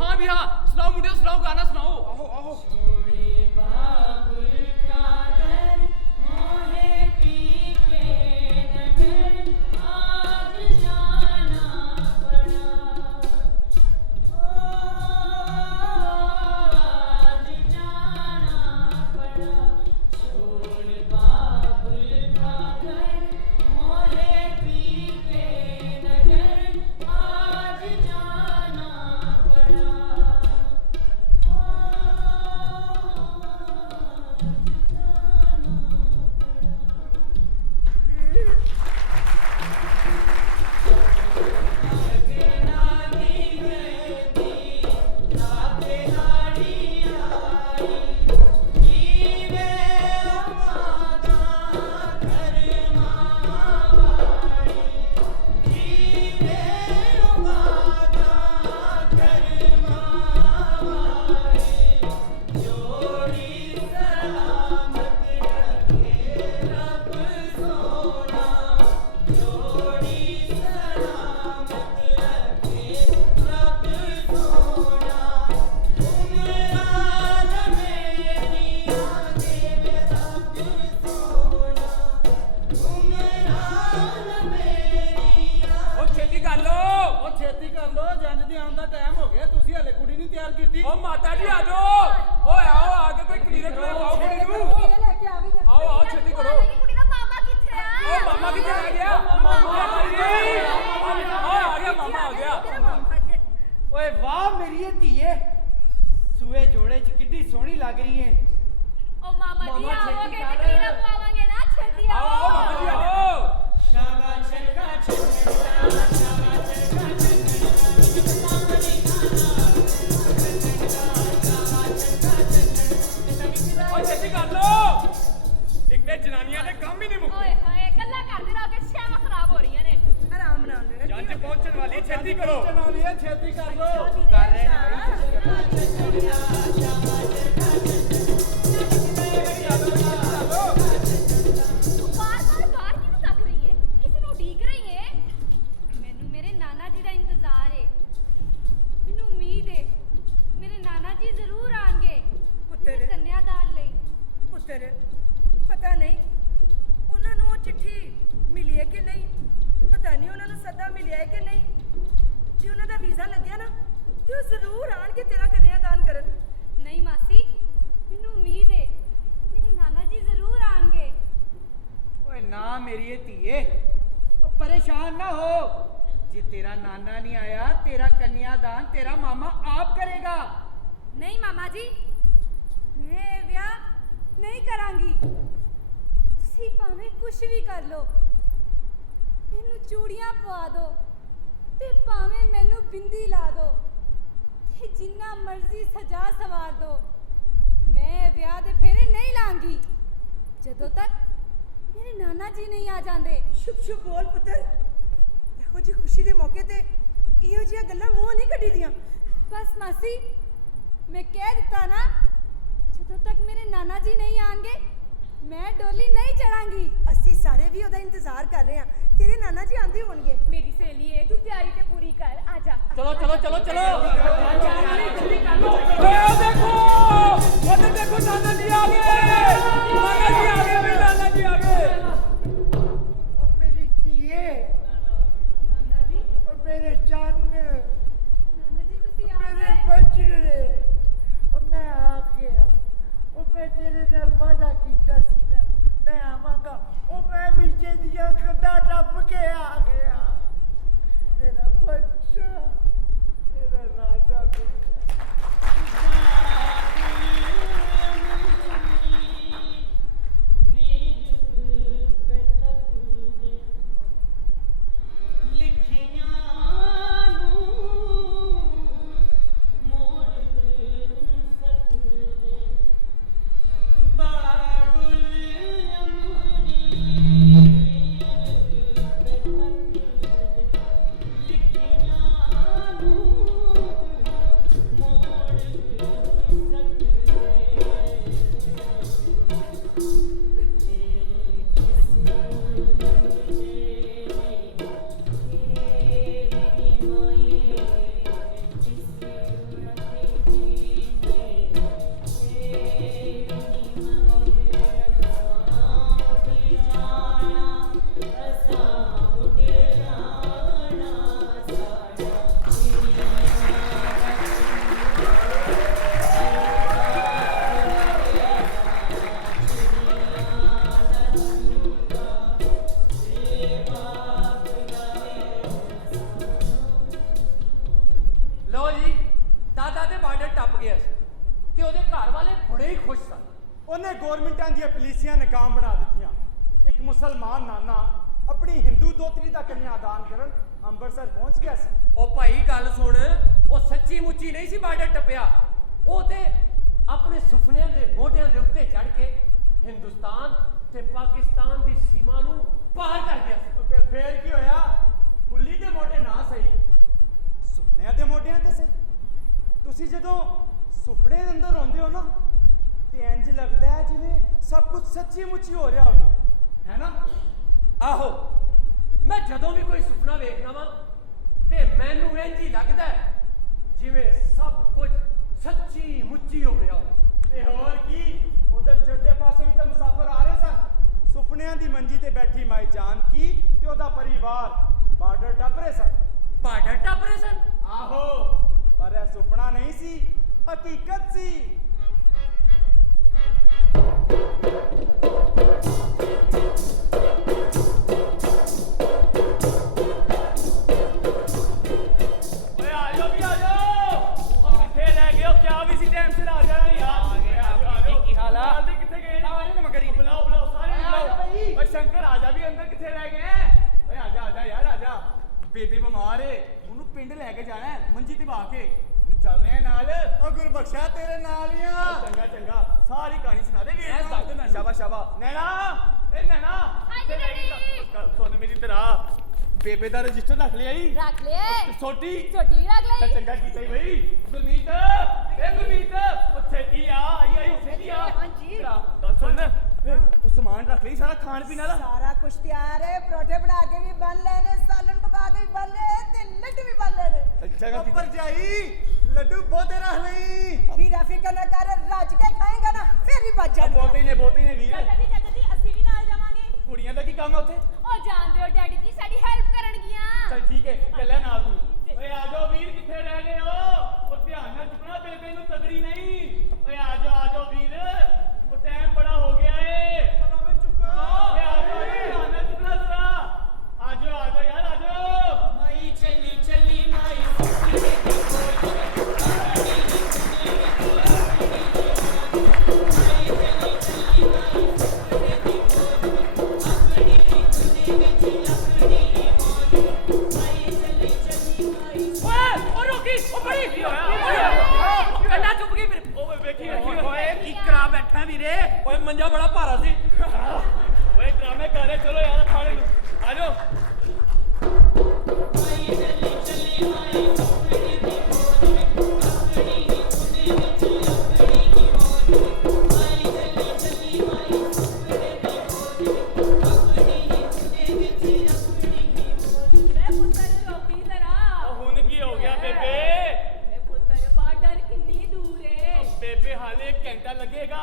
ਹਾਂ ਵੀ ਹਾਂ, ਸੁਣਾਓ ਮੁੰਡਿਓ, ਸੁਣਾਓ ਗਾਣਾ ਸੁਣਾਓ। ਆਹੋ ਆਹੋ। ਓ ਮਾਤਾ ਜੀ ਆ ਜਾਓ। ਓਏ ਆਓ, ਆ ਕੇ ਕੋਈ ਕਲੀਨਿਕ ਲੈ ਆਓ ਕੁੜੀ ਨੂੰ। ਆਓ ਛੇਤੀ ਕਰੋ। ਕੁੜੀ ਦਾ ਮਾਮਾ ਕਿੱਥੇ ਆ? ਓ ਮਾਮਾ ਕਿੱਥੇ ਰਹਿ ਗਿਆ? ਮਾਮਾ ਜੀ ਆ ਗਿਆ, ਮਾਮਾ ਆ ਗਿਆ। ਓਏ ਵਾਹ ਮੇਰੀ ਧੀਏ, ਸੂਏ ਜੋੜੇ 'ਚ ਕਿੱਡੀ ਸੋਹਣੀ ਲੱਗ ਰਹੀ ਏ। ਓ ਮਾਮਾ ਜੀ ਆਓਗੇ ਤੇ ਕਲੀਨਾ ਪਵਾਵਾਂਗੇ ਨਾ, ਛੇਤੀ ਆਓ। ਆਓ ਮਾਮਾ ਜੀ ਆਓ। ਸ਼ਾਬਾਸ਼ ਓ ਛੇਤੀ ਕਰ ਲੋ, ਇੱਕ ਤੇ ਜਨਾਨੀਆਂ ਦੇ ਕੰਮ ਹੀ ਨਹੀਂ ਮੁੱਕਦੇ। ਓਏ ਹਾਏ, ਗੱਲਾਂ ਕਰਦੇ ਰਹੋ ਕਿ ਸ਼ਾਮਾਂ ਖਰਾਬ ਹੋ ਰਹੀਆਂ ਨੇ। ਆਰਾਮ ਨਾਲ ਲੈ ਜੰਜ ਪਹੁੰਚਣ ਵਾਲੀ, ਛੇਤੀ ਕਰੋ। ਛੇਤੀ ਕਰ ਲੋ। ਕਰ ਰਹੇ ਨੇ। ਬਾਰ ਕਿਉਂ ਤੱਕ ਰਹੀ ਏ? ਕਿਸੇ ਨੂੰ ਉਡੀਕ ਰਹੀ ਏ? ਮੈਨੂੰ ਮੇਰੇ ਨਾਨਾ ਜੀ ਦਾ ਇੰਤਜ਼ਾਰ ਏ। ਮੈਨੂੰ ਉਮੀਦ ਏ ਮੇਰੇ ਨਾਨਾ ਜੀ ਜ਼ਰੂਰ ਆਣਗੇ ਪੁੱਤਰ। ਕੰਨਿਆਦਾਨ ਲਈ। ਪੁੱਤਰ ਪਤਾ ਨਹੀਂ ਉਹਨਾਂ ਨੂੰ ਉਹ ਚਿੱਠੀ ਮਿਲੀ ਹੈ ਕਿ ਨਹੀਂ, ਪਤਾ ਨਹੀਂ ਉਹਨਾਂ ਨੂੰ ਸੱਦਾ ਮਿਲਿਆ ਹੈ ਕਿ ਨਹੀਂ। ਜੇ ਉਹਨਾਂ ਦਾ ਵੀਜ਼ਾ ਲੱਗਿਆ ਨਾ ਤੇ ਉਹ ਜ਼ਰੂਰ ਆਣਗੇ ਤੇਰਾ ਕੰਨਿਆਦਾਨ ਕਰਨ। ਨਹੀਂ ਮਾਸੀ, ਮੈਨੂੰ ਉਮੀਦ ਹੈ ਮੇਰੇ ਨਾਨਾ ਜੀ ਜ਼ਰੂਰ ਆਣਗੇ। ਓਏ ਨਾ ਮੇਰੀ ਧੀਏ, ਉਹ ਪਰੇਸ਼ਾਨ ਨਾ ਹੋ। ਜੇ ਤੇਰਾ ਨਾਨਾ ਨਹੀਂ ਆਇਆ, ਤੇਰਾ ਕੰਨਿਆਦਾਨ ਤੇਰਾ ਮਾਮਾ ਆਪ ਕਰੇਗਾ। ਨਹੀਂ ਮਾਮਾ ਜੀ, ਮੈਂ ਇਹ ਵਿਆਹ ਨਹੀਂ ਕਰਾਂਗੀ। ਤੁਸੀਂ ਭਾਵੇਂ ਕੁਝ ਵੀ ਕਰ ਲਓ, ਮੈਨੂੰ ਚੂੜੀਆਂ ਪਵਾ ਦਿਓ ਤੇ ਭਾਵੇਂ ਮੈਨੂੰ ਬਿੰਦੀ ਲਾ ਦਿਓ ਤੇ ਜਿੰਨਾ ਮਰਜ਼ੀ ਸਜਾ ਸਵਾਰ ਦਿਓ, ਮੈਂ ਵਿਆਹ ਦੇ ਫੇਰੇ ਨਹੀਂ ਲਾਂਗੀ ਜਦੋਂ ਤੱਕ ਮੇਰੇ ਨਾਨਾ ਜੀ ਨਹੀਂ ਆ ਜਾਂਦੇ। ਸ਼ੁਭ ਸ਼ੁਭ ਬੋਲ ਪੁੱਤਰ। ਇਹੋ ਜਿਹੀ ਖੁਸ਼ੀ ਦੇ ਮੌਕੇ ਤੇ ਇਹੋ ਜਿਹੀਆਂ ਗੱਲਾਂ ਮੂੰਹੋਂ ਨਹੀਂ ਕੱਢੀ ਦੀਆਂ। ਬਸ ਮਾਸੀ, ਮੈਂ ਕਹਿ ਦਿੱਤਾ ਨਾ, ਜਦੋਂ ਤੱਕ ਮੇਰੇ ਨਾਨਾ ਜੀ ਨਹੀਂ ਆਣਗੇ ਮੈਂ ਡੋਲੀ ਨਹੀਂ ਚੜਾਂਗੀ। ਅਸੀਂ ਸਾਰੇ ਵੀ ਉਹਦਾ ਇੰਤਜ਼ਾਰ ਕਰ ਰਹੇ ਹਾਂ। ਤੇਰੇ ਨਾਨਾ ਜੀ ਆਂਦੇ ਹੋਣਗੇ। ਮੇਰੀ ਸਹੇਲੀ ਏ, ਤੂੰ ਤਿਆਰੀ ਤੇ ਪੂਰੀ ਕਰ, ਆ ਜਾ। ਚਲੋ ਚਲੋ ਚਲੋ ਚਲੋ ਓਏ ਦੇਖੋ, ਉਧਰ ਦੇਖੋ, ਨਾਨਾ ਜੀ ਆ ਗਏ। ਨਾਨਾ ਜੀ ਆ ਗਏ, ਮੇਰੇ ਨਾਨਾ ਜੀ ਆ ਗਏ। ਉਹ ਮੇਰੀ ਧੀਏ, ਨਾਨਾ ਜੀ, ਉਹ ਮੇਰੇ ਚੰਨ, ਨਾਨਾ ਜੀ ਤੁਸੀਂ ਆ ਮੇਰੇ ਗਏ। ਬਚੜੇ, ਉਹ ਮੈਂ ਆ ਗਿਆ। ਉਹ ਮੈਂ ਤੇਰੇ ਨਾਲ ਵਾਅਦਾ ਕੀਤਾ ਸੀ ਨਾ, ਮੈਂ ਆਵਾਂਗਾ। ਉਹ ਮੈਂ ਵੀ ਜਿਹਦੀਆਂ ਕੰਧਾਂ ਟੱਪ ਕੇ ਆ ਗਿਆ। ਮੇਰਾ ਬੱਚਾ, ਮੇਰਾ ਰਾਜਾ ਲੋ ਜੀ, ਦਾਦਾ ਤੇ ਬਾਰਡਰ ਟੱਪ ਗਿਆ ਸੀ ਤੇ ਉਹਦੇ ਘਰ ਵਾਲੇ ਬੜੇ ਹੀ ਖੁਸ਼ ਸਨ। ਉਹਨੇ ਗੌਰਮੈਂਟਾਂ ਦੀਆਂ ਪੁਲਿਸੀਆਂ ਨਾਕਾਮ ਬਣਾ ਦਿੱਤੀਆਂ। ਇੱਕ ਮੁਸਲਮਾਨ ਨਾਨਾ ਆਪਣੀ ਹਿੰਦੂ ਦੋਤਰੀ ਦਾ ਕੰਨਿਆਦਾਨ ਕਰਨ ਅੰਮ੍ਰਿਤਸਰ ਪਹੁੰਚ ਗਿਆ ਸੀ। ਉਹ ਭਾਈ ਗੱਲ ਸੁਣ, ਉਹ ਸੱਚੀ ਮੁੱਚੀ ਨਹੀਂ ਸੀ ਬਾਰਡਰ ਟੱਪਿਆ, ਉਹ ਤੇ ਆਪਣੇ ਸੁਪਨਿਆਂ ਦੇ ਮੋਢਿਆਂ ਦੇ ਉੱਤੇ ਚੜ ਕੇ ਹਿੰਦੁਸਤਾਨ ਤੇ ਪਾਕਿਸਤਾਨ ਦੀ ਸੀਮਾ ਨੂੰ ਪਾਰ ਕਰ ਗਿਆ ਸੀ। ਤੇ ਫੇਰ ਕੀ ਹੋਇਆ? ਕੁੱਲੀ ਦੇ ਮੋਢੇ ਨਾ ਸਹੀ, ਸੁਪਨਿਆਂ ਦੇ ਮੋਢਿਆਂ ਤੇ ਸਹੀ। ਤੁਸੀਂ ਜਦੋਂ ਸੁਪਨੇ ਦੇ ਅੰਦਰ ਹੁੰਦੇ ਹੋ ਨਾ, ਤੇ ਇੰਜ ਲੱਗਦਾ ਹੈ ਜਿਵੇਂ ਸਭ ਕੁਝ ਸੱਚੀ ਮੁੱਚੀ ਹੋ ਰਿਹਾ ਹੋਵੇ, ਹੈ ਨਾ? ਆਹੋ, ਮੈਂ ਜਦੋਂ ਵੀ ਕੋਈ ਸੁਪਨਾ ਵੇਖਦਾ ਵਾਂ ਤੇ ਮੈਨੂੰ ਇੰਜ ਹੀ ਲੱਗਦਾ ਹੈ ਜਿਵੇਂ ਸਭ ਕੁਝ ਸੱਚੀ ਮੁੱਚੀ ਹੋ ਰਿਹਾ ਹੋਵੇ। ਤੇ ਹੋਰ ਕੀ, ਉਧਰ ਚੜ੍ਹਦੇ ਪਾਸੇ ਵੀ ਤਾਂ ਮੁਸਾਫਰ ਆ ਰਹੇ ਸਨ। ਸੁਪਨਿਆਂ ਦੀ ਮੰਜੀ ਤੇ ਬੈਠੀ ਮਾਈ ਜਾਨਕੀ ਤੇ ਉਹਦਾ ਪਰਿਵਾਰ ਬਾਰਡਰ ਟੱਪ ਰਹੇ ਸਨ। ਬਾਰਡਰ ਟੱਪ ਰਹੇ ਸਨ? ਆਹੋ, ਪਰ ਇਹ ਸੁਪਨਾ ਨਹੀਂ ਸੀ, ਹਕੀਕਤ ਸੀ। ਓਏ ਆ ਜਾਓ ਵੀ ਆ ਜਾਓ। ਉਹ ਕਿੱਥੇ ਰਹਿ ਗਏ ਹੋ? ਕਿਆ ਵੀ ਸੀ ਟਾਈਮ ਸਿਰ ਆ ਜਾਣਾ ਯਾਰ। ਆ ਜਾਓ। ਕੀ ਹਾਲ ਆ? ਜਲਦੀ ਕਿੱਥੇ ਗਏ ਨੇ? ਆ ਰਹੇ ਨੇ ਮਗਰੀ ਨੇ। ਬੁਲਾਓ ਬੁਲਾਓ ਸਾਰੇ ਬੁਲਾਓ। ਓਏ ਸ਼ੰਕਰ ਆ ਜਾ ਵੀ ਅੰਦਰ, ਕਿੱਥੇ ਰਹਿ ਗਏ? ਓਏ ਆ ਜਾ ਯਾਰ ਆ ਜਾ। ਬੇਬੇ ਬਿਮਾਰ ਏ, ਉਹਨੂੰ ਪਿੰਡ ਲੈ ਕੇ ਜਾਣਾ ਹੈ, ਮੰਜੀ ਤੇ ਬਾ ਕੇ। ਤੂੰ ਚੱਲ ਰਿਹਾ ਨਾਲ? ਉਹ ਗੁਰਬਖਸ਼ਾ ਤੇਰੇ ਨਾਲ ਹੀ ਆ। ਚੰਗਾ ਚੰਗਾ, ਸਾਰੀ ਕਹਾਣੀ ਸੁਣਾ ਦੇ ਵੀਰ ਨੂੰ। ਸ਼ਾਬਾਸ਼ ਸ਼ਾਬਾਸ਼। ਨੈਣਾ, ਏ ਨੈਣਾ, ਹਾਂਜੀ ਕਿੱਥੇ ਰਹਿ ਗਈ? ਡੈਡੀ। ਗੱਲ ਸੁਣ ਮੇਰੀ ਤੇਰਾ, ਬੇਬੇ ਦਾ ਰਜਿਸਟਰ ਰੱਖ ਲਿਆ ਈ? ਰੱਖ ਲੈ, ਛੋਟੀ ਛੋਟੀ ਰੱਖ ਤਾਂ ਲੈ। ਚੰਗਾ ਕੀਤਾ ਈ ਬਈ। ਗੁਰਮੀਤ, ਏ ਗੁਰਮੀਤ, ਉਹ ਛੇਤੀ ਆ, ਆਈ ਛੇਤੀ ਆ। ਹਾਂਜੀ। ਗੱਲ ਸੁਣ, ਉਹ ਸਮਾਨ ਰੱਖ ਲਈ ਸਾਰਾ ਖਾਣ ਪੀਣ ਵਾਲਾ। ਸਾਰਾ ਕੁਝ ਤਿਆਰ ਹੈ। ਪਰੌਠੇ ਬਣਾ ਕੇ ਵੀ ਬਣ ਲਏ ਨੇ, ਸਾਲਨ ਪਕਾ ਕੇ ਵੀ ਬਣ ਲਏ ਤੇ ਲੱਡੂ ਵੀ ਬਣ ਲਏ ਨੇ। ਅੱਛਾ ਗੱਲ ਉੱਪਰ ਜਾਈ, ਲੱਡੂ ਬਹੁਤੇ ਰੱਖ ਲਈ। ਵੀਰਾ ਫਿਕਰ ਨਾ ਕਰ, ਰੱਜ ਕੇ ਖਾਏਗਾ ਨਾ ਫਿਰ ਵੀ ਬਚ ਜਾਣਾ। ਬਹੁਤੇ ਨੇ ਵੀਰ। ਚਾਚਾ ਜੀ ਅਸੀਂ ਵੀ ਨਾਲ ਜਾਵਾਂਗੇ। ਕੁੜੀਆਂ ਦਾ ਕੀ ਕੰਮ ਹੈ ਉੱਥੇ? ਉਹ ਜਾਣਦੇ ਹੋ ਡੈਡੀ ਜੀ ਸਾਡੀ ਹੈਲਪ ਕਰਨਗੀਆਂ। ਚੱਲ ਠੀਕ ਹੈ, ਚੱਲਿਆ ਨਾਲ ਤੂੰ। ਓਏ ਆ ਜਾਓ ਵੀਰ, ਕਿੱਥੇ ਰਹਿ ਗਏ ਹੋ? ਉਹ ਧਿਆਨ ਨਾਲ ਚੁੱਕਣਾ, ਬੇਬੇ ਨੂੰ ਤਗੜੀ ਨਹੀਂ। ਜੇ ਓਏ ਮੰਜਾ ਬੜਾ ਭਾਰਾ ਸੀ ਓਏ ਡਰਾਮੇ ਕਰ ਰਹੇ ਚਲੋ ਯਾਰ ਖਾਣੇ ਨੂੰ ਆ ਜਾਓ ਵੇ ਪੁੱਤਰ ਰੋਕੀ ਜ਼ਰਾ ਹੁਣ ਕੀ ਹੋ ਗਿਆ ਬੇਬੇ ਵੇ ਪੁੱਤਰ ਬਾਰਡਰ ਕਿੰਨੀ ਦੂਰ ਏ ਬੇਬੇ ਹਾਲੇ 1 ਘੰਟਾ ਲੱਗੇਗਾ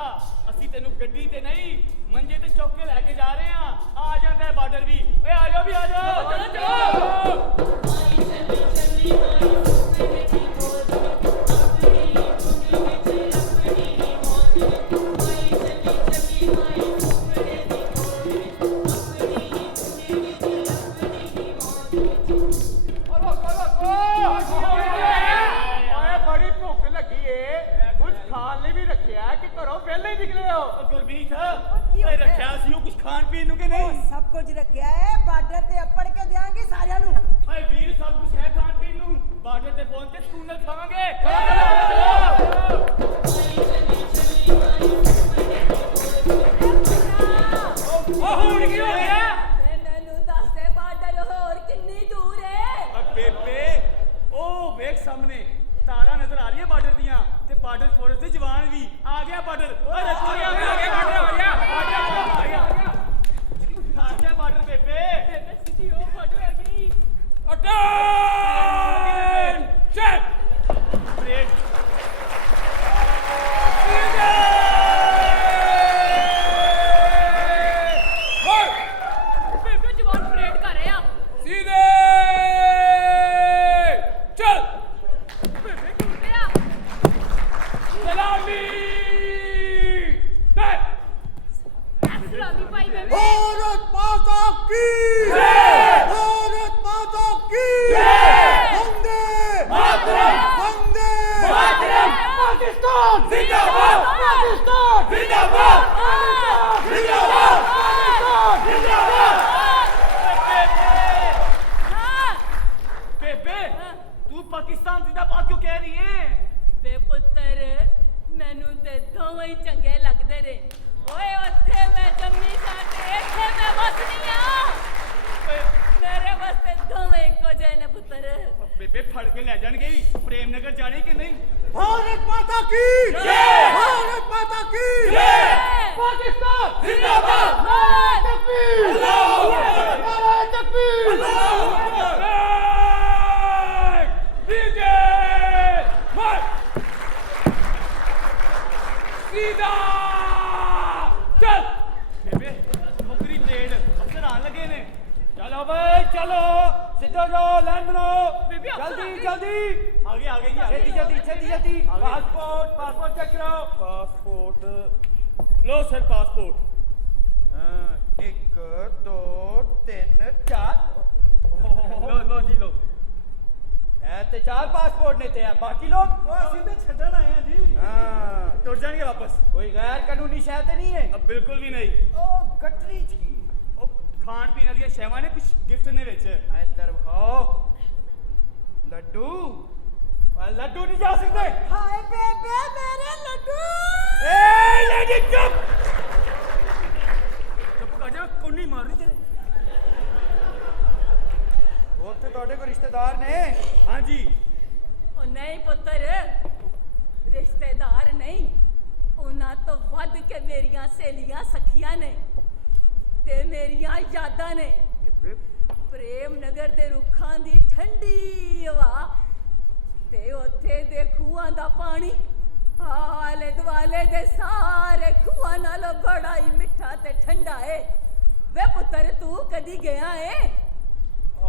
ਅਸੀਂ ਤੈਨੂੰ ਗੱਡੀ ਤੇ ਨਹੀਂ ਮੰਜੇ ਤੇ ਚੁੱਕ ਕੇ ਲੈ ਕੇ ਜਾ ਰਹੇ ਹਾਂ ਆ ਜਾਂਦਾ ਹੈ ਬਾਰਡਰ ਵੀ ਓਏ ਆ ਜਾਓ ਵੀ ਆ ਜਾਓ ਚਲੋ, ਚਲੋ। ਓਏ ਬੜੀ ਭੁੱਖ ਲੱਗੀ ਏ ਕੁਝ ਖਾਣ ਲਈ ਵੀ ਰੱਖਿਆ ਕਿ ਘਰੋਂ ਵਿਹਲੇ ਹੀ ਨਿਕਲੇ ਹੋ ਗੁਰਮੀਤ ਓਏ ਰੱਖਿਆ ਸੀ ਉਹ ਕੁਝ ਖਾਣ ਪੀਣ ਨੂੰ ਕਿ ਨਹੀਂ ਸਭ ਕੁਝ ਰੱਖਿਆ ਹੈ ਬਾਰਡਰ ਤੇ ਅੱਪੜ ਕੇ ਦਿਆਂਗੇ ਸਾਰਿਆਂ ਨੂੰ ਓਏ ਵੀਰ ਸਭ ਕੁਝ ਹੈ ਖਾਣ ਪੀਣ ਨੂੰ ਬਾਰਡਰ ਤੇ ਪਹੁੰਚ ਕੇ ਸਕੂਨ ਨਾਲ ਖਾਵਾਂਗੇ ਓ ਹੁਣ ਕੀ ਹੋ ਗਿਆ ਵੇ ਮੈਨੂੰ ਦੱਸ ਦੇ ਬਾਰਡਰ ਹੋਰ ਕਿੰਨੀ ਦੂਰ ਏ ਆ ਬੇਬੇ ਉਹ ਵੇਖ ਸਾਹਮਣੇ ਤਾਰਾਂ ਨਜ਼ਰ ਆ ਰਹੀਆਂ ਬਾਰਡਰ ਦੀਆਂ ਤੇ ਬਾਰਡਰ ਫੋਰਸ ਦੇ ਜਵਾਨ ਵੀ ਆ ਗਿਆ ਬਾਰਡਰ ਓਏ ਰੱਖੋ ਆ ਗਿਆ ਬਾਰਡਰ ਆ ਗਿਆ ਆ ਗਿਆ ਬਾਰਡਰ ਬੇਬੇ ਬੇਬੇ ਸਿੱਧੀ ਉਹ ਬਾਰਡਰ ਆ ਗਈ ਅਟੈਂਸ਼ਨ ਬ੍ਰੇਕ ਬੇਬੇ ਜਵਾਨ ਪਰੇਡ ਕਰ ਰਿਹਾ सीधे चल ਬੇਬੇ ਟੁੱਟਿਆ सलामी जय ਸਲਾਮੀ ਭਾਈ ਬੇਬੇ भारत माता की जय भारत माता की जय वंदे मातरम वंदे मातरम पाकिस्तान जिंदाबाद पाकिस्तान जिंदाबाद जिंदाबाद जिंदाबाद ਹਾਂ ਬੇਬੇ ਤੂੰ ਪਾਕਿਸਤਾਨ ਜ਼ਿੰਦਾਬਾਦ ਕਿਉਂ ਕਹਿ ਰਹੀ ਹੈ ਵੇ ਪੁੱਤਰ ਮੈਨੂੰ ਤੇ ਦੋਵੇਂ ਹੀ ਚੰਗੇ ਲੱਗਦੇ ਨੇ ਓਏ ਉੱਥੇ ਮੈਂ ਜੰਮੀ ਸਾਂ ਤੇ ਇੱਥੇ ਮੈਂ ਵਸਨੀ ਆ ਮੇਰੇ ਵਾਸਤੇ ਦੋਵੇਂ ਇੱਕੋ ਜਿਹੇ ਨੇ ਪੁੱਤਰ ਬੇਬੇ ਫੜ ਕੇ ਲੈ ਜਾਣਗੇ ਪ੍ਰੇਮ ਨਗਰ ਜਾਣੇ ਕਿ ਨਹੀਂ भारत माता की जय भारत माता की जय पाकिस्तान जिंदाबाद नारे तकबीर अल्लाहू अकबर नारे तकबीर अल्लाहू अकबर सीधे मार सीधा चल ਬੇਬੇ ਮੁਕਰੀ ਪਲੇਡ ਅਫਸਰ ਆਣ ਲੱਗੇ ਨੇ ਚਲੋ ਬਈ ਚਲੋ ਸਿੱਧਾ ਜਾਓ ਲਾਈਨ ਬਣਾਓ ਬੀਬੀ ਅਫਸਰ ਜਲਦੀ ਆ ਗਏ। ਜਲਦੀ ਆ ਗਏ ਜੀ छेती छेती छेती छेती ਪਾਸਪੋਰਟ ਚੈੱਕ ਕਰਾਓ ਪਾਸਪੋਰਟ ਲੋ ਸਰ ਪਾਸਪੋਰਟ 1 2 3 4 ਲੋ ਜੀ ਲੋ ਐ ਤੇ 4 ਪਾਸਪੋਰਟ ਨੇ ਤੇ ਆ ਬਾਕੀ ਲੋਕ ਉਹ ਅਸੀਂ ਤੇ ਛੱਡਣ ਆਏ ਆ ਜੀ ਹਾਂ ਟੁੱਟ ਜਾਣਗੇ ਵਾਪਸ ਕੋਈ ਗੈਰ ਕਾਨੂੰਨੀ ਸ਼ੈ ਤੇ ਨਹੀਂ ਹੈ ਅਬ ਬਿਲਕੁਲ ਵੀ ਨਹੀਂ ਉਹ ਗੱਟਰੀ ਚ ਕੀ ਉਹ ਖਾਣ ਪੀਣ ਵਾਲੀਆਂ ਸ਼ੈਵਾਂ ਨੇ ਕੁਝ ਗਿਫਟ ਨੇ ਵਿੱਚ ਇੱਧਰ ਵਿਖਾਓ ਲੱਡੂ ਲੱਡੂ ਨਹੀਂ ਜਾ ਸਕਦੇ ਹਾਏ ਬੇਬੇ ਮੇਰੇ ਲੱਡੂ ਏ ਲੇਡੀ ਚੁੱਪ ਚੁੱਪ ਕਰ ਜਾ ਕੋਨੀ ਮਾਰਨੀ ਤੇਰੇ ਉੱਥੇ ਤੁਹਾਡੇ ਕੋਈ ਰਿਸ਼ਤੇਦਾਰ ਨੇ ਹਾਂਜੀ ਉਹ ਨਹੀਂ ਪੁੱਤਰ ਰਿਸ਼ਤੇਦਾਰ ਨਹੀਂ ਉਹਨਾਂ ਤੋਂ ਵੱਧ ਕੇ ਮੇਰੀਆਂ ਸਹੇਲੀਆਂ ਸਖੀਆਂ ਨੇ ਤੇ ਮੇਰੀਆਂ ਯਾਦਾਂ ਨੇ ਪ੍ਰੇਮ ਨਗਰ ਦੇ ਰੁੱਖਾਂ ਦੀ ਠੰਡੀ ਹਵਾ ਤੇ ਉੱਥੇ ਦੇ ਖੂਹਾਂ ਦਾ ਪਾਣੀ ਆਲੇ ਦੁਆਲੇ ਦੇ ਸਾਰੇ ਖੂਹਾਂ ਨਾਲੋਂ ਬੜਾ ਹੀ ਮਿੱਠਾ ਤੇ ਠੰਡਾ ਏ ਵੇ ਪੁੱਤਰ ਤੂੰ ਕਦੀ ਗਿਆ ਏ ਓ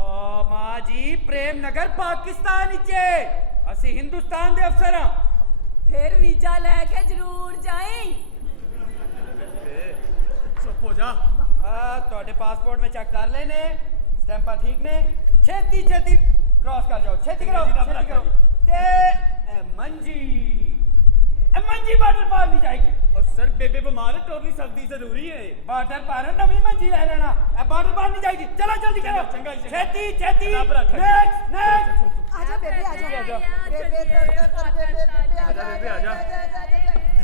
ਮਾਂ ਜੀ ਪ੍ਰੇਮ ਨਗਰ ਪਾਕਿਸਤਾਨ ਵਿੱਚ ਏ ਅਸੀਂ ਹਿੰਦੁਸਤਾਨ ਦੇ ਅਫਸਰ ਹਾਂ ਫਿਰ ਵੀਜ਼ਾ ਲੈ ਕੇ ਜ਼ਰੂਰ ਜਾਈਂ ਚੁੱਪ ਹੋ ਜਾ ਤੁਹਾਡੇ ਪਾਸਪੋਰਟ में चेक कर लेने स्टैंपा ठीक ने छेती छेती क्रॉस कर जाओ छेती करो जी, छेती करो ते मंजी बॉर्डर पार नहीं जाएगी और सर बेबे बीमार है टोरनी सख्ती जरूरी है बॉर्डर पार है नवी मंजी ले लेना बॉर्डर पार नहीं जाएगी चलो जल्दी करो चंगा, चंगा। छेती छेती रब रखा। नेक्स्ट नेक्स्ट आजा बेबे आजा आजा, बेबे चलिए, बेबे पाकिस्तान बेबे आजा बेबे, आजा।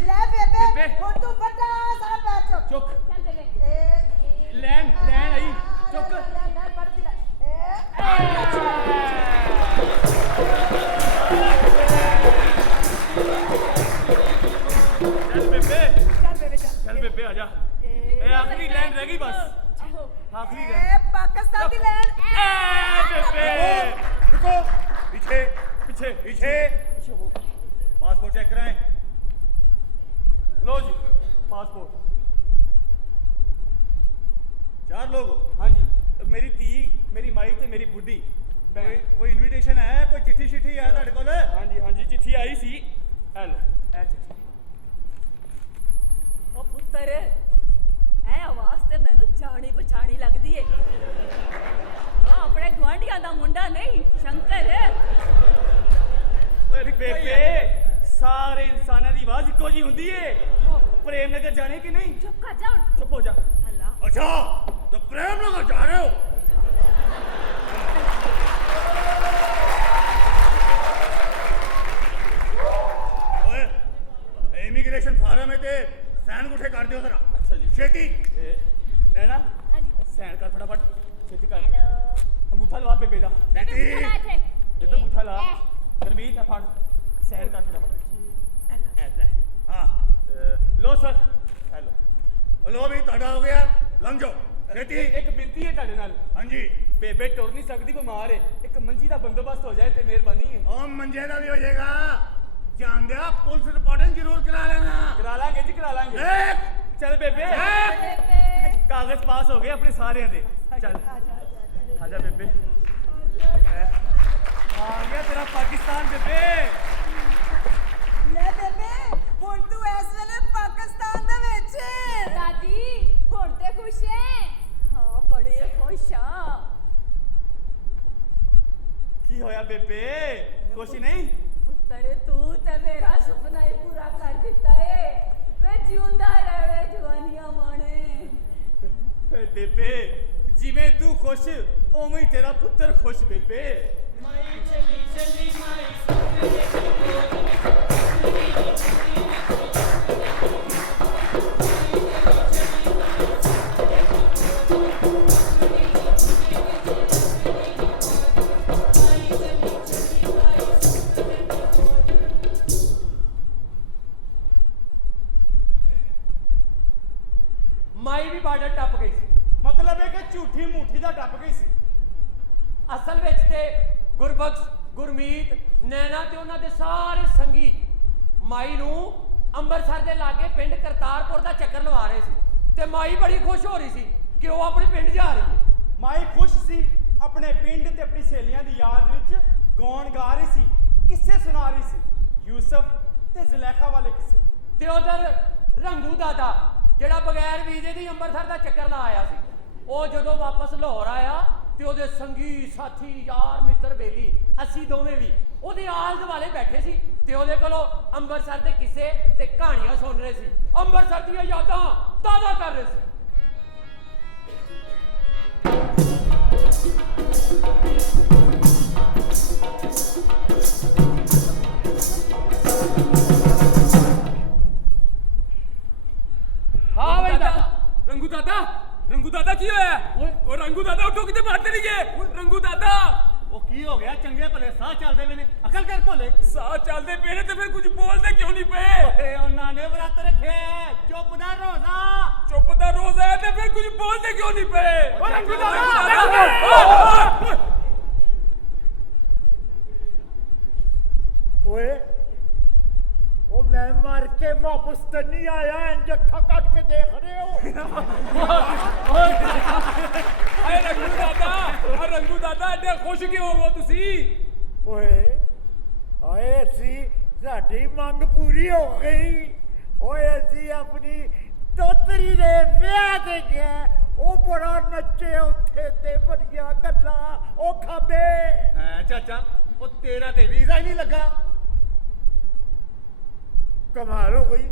ਲੈ ਬੇਬੇ ਬੇਬੇ। ਹੁਣ ਤੂੰ ਵੱਡਾ ਸਾਰਾ ਪੈਰ ਚੁੱਕ ਚੁੱਕ ਚੱਲ ਬੇਬੇ ਲੈਣ ਆਈ ਚੁੱਕ ਲੈ ਪੜਦੀ ਲੈ ਚੱਲ ਬੇਬੇ ਚੱਲ ਬੇਬੇ ਚੱਲ ਚੱਲ ਬੇਬੇ ਆ ਜਾ ਇਹ ਆਖਰੀ ਲੈਣ ਰਹਿ ਗਈ ਬਸ ਆਹੋ ਆਖਰੀ ਪਾਕਿਸਤਾਨ ਦੀ ਲੈਂਡ ਬੇਬੇ रुको पीछे ਪਿੱਛੇ पीछे पासपोर्ट चेक कराएं ਲੋ ਜੀ ਪਾਸਪੋर्ट 4 लोग हो। ਹਾਂਜੀ मेरी धी मेरी माई ते मेरी बुढ़ी मैं। कोई इनविटेशन है कोई चिट्ठी शिट्ठी है ਤੁਹਾਡੇ ਕੋਲ ਹਾਂਜੀ ਚਿੱਠੀ ਆਈ ਸੀ ਇਹ ਲੋ ਇਹ ਚਿੱਠੀ ਉਹ ਪੁੱਤਰ ਐ ਆਵਾਜ਼ ਤੇ ਮੈਨੂੰ ਜਾਣੀ ਪਛਾਣੀ ਲੱਗਦੀ ਏ ਉਹ ਆਪਣੇ ਗੁਆਂਢੀਆਂ ਦਾ ਮੁੰਡਾ ਨਹੀਂ ਸ਼ੰਕਰ ਹੈ ਓਏ ਬੇਬੇ ਸਾਰੇ ਇਨਸਾਨਾਂ ਦੀ ਆਵਾਜ਼ ਇੱਕੋ ਜੀ ਹੁੰਦੀ ਏ ਪ੍ਰੇਮ ਨਗਰ ਜਾਣੇ ਕਿ ਨਹੀਂ ਚੁੱਪ ਕਰ ਜਾ ਹੁਣ ਚੁੱਪ ਹੋ ਜਾ ਹੱਲਾ अच्छा तो प्रेम नगर जा रहे हो ओए इमिग्रेशन फार्म है ते साइन गुठे कर दियो जरा अच्छा जी। छेती ਨੈਣਾ ਹਾਂਜੀ ਸੈਨ ਕਰ ਫਟਾਫਟ ਛੇਤੀ ਕਰ ਹੈਲੋ ਅੰਗੂਠਾ ਲਵਾ ਬੇਬੇ ਦਾ छेती ਬੇਬੇ ਅੰਗੂਠਾ ਲਾ ਗਰਮੀਤ ਆ ਫੜ ਸੈਨ ਕਰ ਫਟਾਫਟ ਐ ਲੈ हां ਲੋ ਸਰ ਹੈਲੋ लो भी ਤੁਹਾਡਾ ਹੋ ਗਿਆ ਲੰਘ ਜਾਓ ਛੇਤੀ ਇੱਕ ਬੇਨਤੀ ਹੈ ਤੁਹਾਡੇ ਨਾਲ ਹਾਂਜੀ ਬੇਬੇ ਟੁਰ ਨਹੀਂ ਸਕਦੀ ਬਿਮਾਰ ਹੈ ਇੱਕ ਮੰਜੀ ਦਾ ਬੰਦੋਬਸਤ ਹੋ ਜਾਏ ਤੇ ਮਿਹਰਬਾਨੀ ਹੈ ਉਹ ਮੰਜੇ ਦਾ ਵੀ ਹੋ ਜਾਏਗਾ ਜਾਂਦਿਆ ਪੁਲਿਸ ਰਿਪੋਰਟਿੰਗ ਜ਼ਰੂਰ ਕਰਾ ਲੈਣਾ ਕਰਾ ਲਾਂਗੇ ਜੀ ਕਰਾ ਲਾਂਗੇ ਦੇਖ ਚੱਲ ਬੇਬੇ ਬੇਬੇ ਕਾਗਜ਼ ਪਾਸ ਹੋ ਗਏ ਆਪਣੇ ਸਾਰਿਆਂ ਦੇ ਚੱਲ ਆ ਜਾ ਬੇਬੇ ਆ ਗਿਆ ਤੇਰਾ ਪਾਕਿਸਤਾਨ ਬੇਬੇ ਲੈ ਬੇਬੇ ਹੁਣ ਤੂੰ ਇਸ ਵੇਲੇ ਪਾਕਿਸਤਾਨ ਦੇ ਵਿੱਚ ਦਾਦੀ ਹੁਣ ਤੇ ਖੁਸ਼ ਹੈ ਹਾਂ ਬੜੇ ਖੁਸ਼ ਆ ਕੀ ਹੋਇਆ ਬੇਬੇ ਖੁਸ਼ ਨਹੀਂ ਪੁੱਤਰ ਤੂੰ ਤੇ ਮੇਰਾ ਸੁਪਨਾ ਹੀ ਪੂਰਾ ਕਰ ਦਿੱਤਾ ਏ ਵੇ ਜਿਉਂਦਾ ਰਹੇ ਜਵਾਨੀਆਂ ਮਾਣੇ ਓਏ ਬੇਬੇ ਜਿਵੇਂ ਤੂੰ ਖੁਸ਼ ਉਵੇਂ ਹੀ ਤੇਰਾ ਪੁੱਤਰ ਖੁਸ਼ ਬੇਬੇ ਮਾਈ ਵੀ ਬਾਰਡਰ ਟੱਪ ਗਈ ਸੀ ਮਤਲਬ ਇਹ ਕਿ ਝੂਠੀ ਮੂਠੀ ਦਾ ਟੱਪ ਗਈ ਸੀ ਅਸਲ ਵਿੱਚ ਤੇ ਗੁਰਬਖਸ਼ ਗੁਰਮੀਤ ਨੈਣਾ ਤੇ ਉਹਨਾਂ ਦੇ ਸਾਰੇ ਸੰਗੀ ਮਾਈ ਨੂੰ ਅੰਮ੍ਰਿਤਸਰ ਦੇ ਲਾਗੇ ਪਿੰਡ ਕਰਤਾਰਪੁਰ ਦਾ ਚੱਕਰ ਲਵਾ ਰਹੇ ਸੀ ਤੇ ਮਾਈ ਬੜੀ ਖੁਸ਼ ਹੋ ਰਹੀ ਸੀ ਕਿ ਉਹ ਆਪਣੇ ਪਿੰਡ ਜਾ ਰਹੀ ਹੈ ਮਾਈ ਖੁਸ਼ ਸੀ ਆਪਣੇ ਪਿੰਡ ਤੇ ਆਪਣੀ ਸਹੇਲੀਆਂ ਦੀ ਯਾਦ ਵਿੱਚ ਗਾਉਣ ਗਾ ਰਹੀ ਸੀ ਕਿੱਸੇ ਸੁਣਾ ਰਹੀ ਸੀ ਯੂਸਫ ਤੇ ਜ਼ੁਲੈਖਾ ਵਾਲੇ ਕਿੱਸੇ ਤੇ ਉਧਰ ਰੰਗੂ ਦਾਦਾ ਜਿਹੜਾ ਬਗੈਰ ਵੀਜ਼ੇ ਦੀ ਅੰਮ੍ਰਿਤਸਰ ਦਾ ਚੱਕਰ ਲਾ ਆਇਆ ਸੀ ਉਹ ਜਦੋਂ ਵਾਪਸ ਲਾਹੌਰ ਆਇਆ ਤੇ ਉਹਦੇ ਸੰਗੀ ਸਾਥੀ ਯਾਰ ਮਿੱਤਰ ਬੇਲੀ ਅਸੀਂ ਦੋਵੇਂ ਵੀ ਉਹਦੇ ਆਲ ਦੁਆਲੇ ਬੈਠੇ ਸੀ ਤੇ ਉਹਦੇ ਕੋਲੋਂ ਅੰਮ੍ਰਿਤਸਰ ਦੇ ਕਿੱਸੇ ਤੇ ਕਹਾਣੀਆਂ ਸੁਣ ਰਹੇ ਸੀ ਅੰਮ੍ਰਿਤਸਰ ਦੀਆਂ ਯਾਦਾਂ ਤਾਜ਼ਾ ਕਰ ਰਹੇ ਸੀ ਹਾਂ ਬਈ ਦਾਦਾ ਰੰਗੂ ਦਾਦਾ ਕੀ ਹੋਇਆ ਉਹ ਰੰਗੂ ਦਾਦਾ ਉੱਠੋ ਕਿਤੇ ਬਾਹਰ ਨਹੀਂ ਗਏ ਰੰਗੂ ਦਾਦਾ ਉਹ ਕੀ ਹੋ ਗਿਆ ਚੰਗੇ ਭਲੇ ਸਾਹ ਚੱਲਦੇ ਵੇ ਨੇ ਅਕਲ ਕਰ ਭੋਲੇ ਸਾਹ ਚੱਲਦੇ ਪਏ ਨੇ ਤੇ ਫਿਰ ਕੁਝ ਬੋਲਦੇ ਕਿਉਂ ਨਹੀਂ ਪਏ ਓਏ ਉਹਨਾਂ ਨੇ ਵਰਤ ਰੱਖੇ ਚੁੱਪ ਦਾ ਰੋਜ਼ਾ ਚੁੱਪ ਦਾ ਰੋਜ਼ ਹੈ ਤੇ ਫਿਰ ਕੁਝ ਬੋਲਦੇ ਕਿਉਂ ਨਹੀਂ ਪਏ ਓ ਰੰਗੂ ਓਏ ਉਹ ਮੈਂ ਮਰ ਕੇ ਵਾਪਸ ਤੇ ਨਹੀਂ ਆਇਆ ਇੰਜ ਅੱਖਾਂ ਕੱਢ ਕੇ ਦੇਖ ਰਹੇ ਹੋ ਆਏ ਰੰਗੂ ਦਾਦਾ ਐਡੇ ਖੁਸ਼ ਕਿਉਂ ਹੋ ਤੁਸੀਂ ਓਏ ਆਏ ਸੀ ਸਾਡੀ ਮੰਗ ਪੂਰੀ ਹੋ ਗਈ ਓਏ ਅਸੀਂ ਆਪਣੀ ਦੋਤਰੀ ਦੇ ਵਿਆਹ ਤੇ ਗਏ ਉਹ ਬੜਾ ਨੱਚੇ ਉੱਥੇ ਤੇ ਬੜੀਆਂ ਗੱਲਾਂ ਉਹ ਖਾਬੇ ਐ ਚਾਚਾ ਉਹ ਤੇਰਾ ਤੇ ਵੀਜ਼ਾ ਹੀ ਨਹੀਂ ਲੱਗਾ ਕਮਾਲ ਹੋ ਗਈ